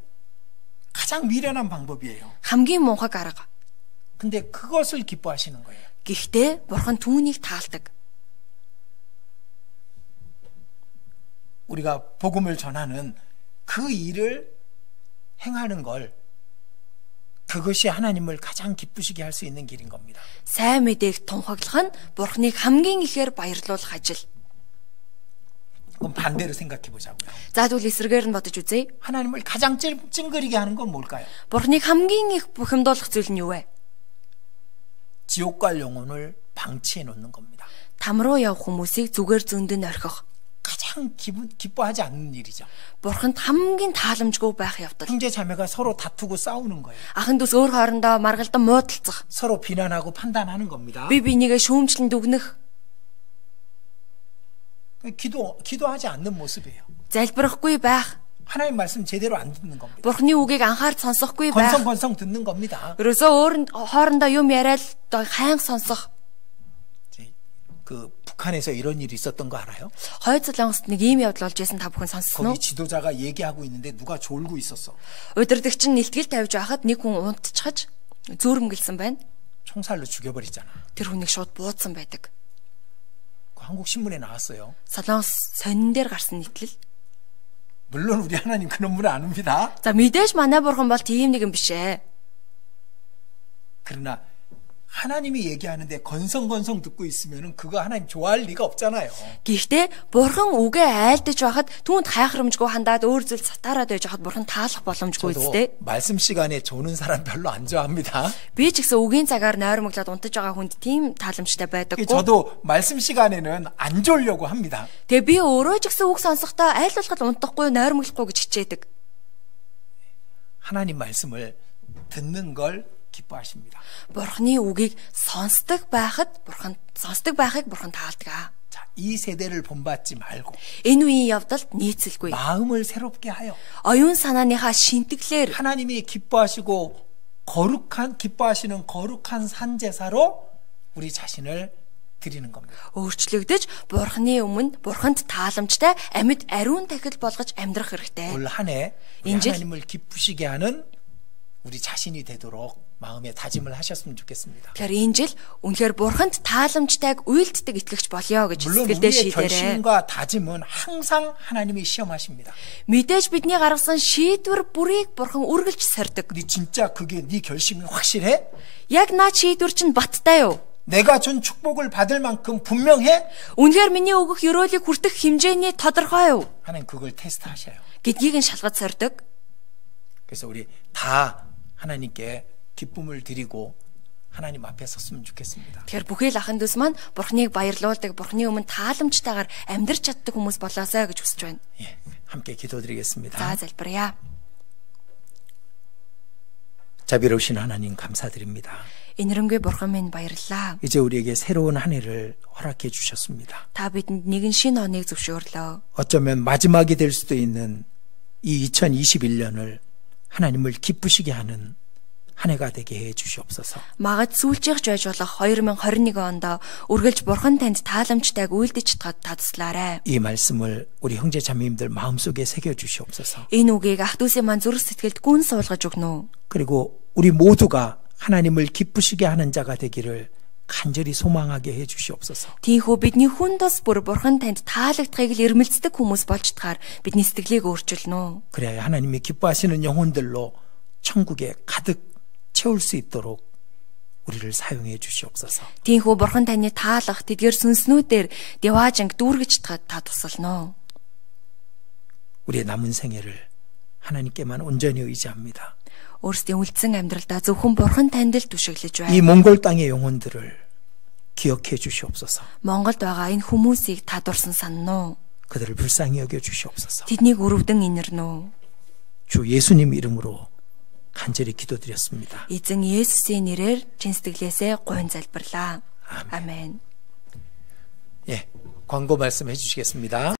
가장 미련한 방법이에요. Хамгийн мунхаг арга. 근데 그것을 기뻐하시는 거예요. Гэхдээ Бурхан түүнийг таалдаг. 우리가 복음을 전하는 그 일을 행하는 걸 그것이 하나님을 가장 기쁘시게 할 수 있는 길인 겁니다. Сайн мэдээг тунхаглах нь Бурханыг хамгийн ихээр баярлуулах ажил. 그럼 반대로 생각해 보자고요. За тэгвэл эсрэгээр нь бодож үзье. 하나님을 가장 찡그리게 하는 건 뭘까요? Бурханыг хамгийн их бухимдуулах зүйл нь юу вэ? 지옥 갈 영혼을 방치해 놓는 겁니다. Там руу явах хүмүүсийг зүгээр зөндөнд орхих. 가장 기뻐하지 않는 일이죠. Бурханд хамгийн тааламжгүй байх явдал. 형제 자매가 서로 다투고 싸우는 거예요. Ахын дүүс өөр хоорондоо маргалдан муудалцах. 서로 비난하고 판단하는 겁니다. Би бинийгээ шүүмжлэн дүгнэх. 기도하지 않는 모습이에요. Залбирахгүй байх. 하나님 말씀 제대로 안 듣는 겁니다. Бурхны үгийг анхаарч сонсохгүй байх. 건성건성 듣는 겁니다. Ерөөсөө хоорондоо юм яриад хайнг сонсох. 그 북한에서 이런 일이 있었던 거 알아요? Хойд Солонгост нэг ийм явдал болж байсан та бүхэн сонссон уу? 거기 지도자가 얘기하고 있는데 누가 졸고 있었어. Удирдагч нь нэлтгэл тавьж байхад нэг хүн унтчихаж зүүрмгэлсэн байна. 총살로 죽여버리잖아. Тэр хүнийг шууд буудсан байдаг. 그 한국 신문에 나왔어요. Солонгос сонин дээр гарсан нийтлэл. 물론 우리 하나님 그런 분 아닙니다. За мэдээж манай Бурхан бол тийм нэгэн биш ээ. 그러나 하나님이 얘기하는데 건성건성 듣고 있으면은 그거 하나님 좋아할 리가 없잖아요. Гэхдээ Бурхан үгээ айлдаж байхад түүнд хайхрамжгүй хандаад өөр зүйл сатаараад байж байхад Бурхан таалах боломжгүй үстэй. 말씀 시간에 조는 사람 별로 안 좋아합니다. Би ч гэсэн үгийн цагаар нойрмоглоод унтаж байгаа хүнд тийм тааламжтай байдаггүй. 저도 말씀 시간에는 안 졸려고 합니다. Тэгээ би өөрөө ч гэсэн үг сонсохдоо айл болгол унтахгүй нойрмоглохгүй гэж хичээдэг. 하나님 말씀을 듣는 걸 기뻐하십니다. Бурханы үгийг сонсдог байхыг Бурхан таалдаг. 자, 이 세대를 본받지 말고 Энэ үеийн явдалд нийцэлгүй. 마음을 새롭게 하여 Оюун санааныхаа шинтгэлээр 하나님이 기뻐하시는 거룩한 산 제사로 우리 자신을 드리는 겁니다. өөрчлөгдөж Бурханы өмнө Бурханд тааламжтай амьд ариун тахил болгож амьдрах хэрэгтэй. 올 한 해 하나님을 기쁘시게 하는 우리 자신이 되도록 마음에 다짐을 하셨으면 좋겠습니다. Тэгэхээр энэ жил үнэхээр Бурханд тааламжтайг үйлддэг итгэгч болёо гэж 물론 сэтгэлдээ 우리의 шийдээрэй. 결심과 다짐은 항상 하나님이 시험하십니다. Мэдээж бидний гаргасан шийдвэр бүрийг Бурхан үргэлж сордог. 네 진짜 그게 네 결심이 확실해? Яг наа шийдвэр чинь баттай юу? 내가 준 축복을 받을 만큼 분명해? Үнэхээр миний өгөх ёроолыг хүртэх хэмжээний тодорхой юу? 하나님 그걸 테스트하셔요. гэдгийг нь шалгаж сордог. 그래서 우리 다 하나님께 기쁨을 드리고 하나님 앞에 섰으면 좋겠습니다. Тэгэхээр бүхий л ахын дүүс маань Бурхныг баярлуулдаг, Бурхны өмнө тааламжтайгаар амьдрч чаддаг хүмүүс болоосай гэж хүсэж байна. 예, 함께 기도드리겠습니다. За залбирая. 자비로우신 하나님 감사드립니다. Энэрэнгүй Бурхан минь баярлалаа. 이제 우리에게 새로운 한 해를 허락해 주셨습니다. Та бидэнд нэгэн шинэ оныг зөвшөөрлөө. 어쩌면 마지막이 될 수도 있는 이 2021년을 하나님을 기쁘시게 하는 한 해가 되게 해 주시옵소서. Магад сүүлчийгч байж болох 2021 онд үргэлж Бурхан танд тааламжтайг үйлдэж чадхад та туслаарай. 이 말씀을 우리 형제 자매님들 마음속에 새겨 주시옵소서. Энэ үгийг ах дүүсийн маань зүрх сэтгэлд гүн суулгаж өгнө. 그리고 우리 모두가 하나님을 기쁘시게 하는 자가 되기를 간절히 소망하게 해 주시옵소서. Тийхүү бидний хүн тус бүр Бурхан танд таалагдахыг л эрмэлздэг хүмүүс болж тахаар бидний сэтгэлийг өөрчилнө. 그래야 하나님이 기뻐하시는 영혼들로 천국에 가득 채울 수 있도록 우리를 사용해 주시옵소서. Тийхүү Бурхан таны таалах тэдгээр сүнснүүдээр деваажинг дүүргэж тахад та тусално. 우리의 남은 생애를 하나님께만 온전히 의지합니다. Өөрсдийн үлдсэн амьдралдаа зөвхөн Бурхан танд л түшиглэж 이 байна. 몽골 땅의 영혼들을 기억해 주시옵소서. Монголд байгаа энэ хүмүүсийг та дурсан санно. 그들을 불쌍히 여겨 주시옵소서. Тэднийг өрөвдөн инэрнэ. 주 예수님 이름으로 간절히 기도드렸습니다. Эзэн Есүсийн нэрээр чин сэтгэлээсээ гуйн залбирлаа. 아멘. 예, 광고 말씀해 주시겠습니다.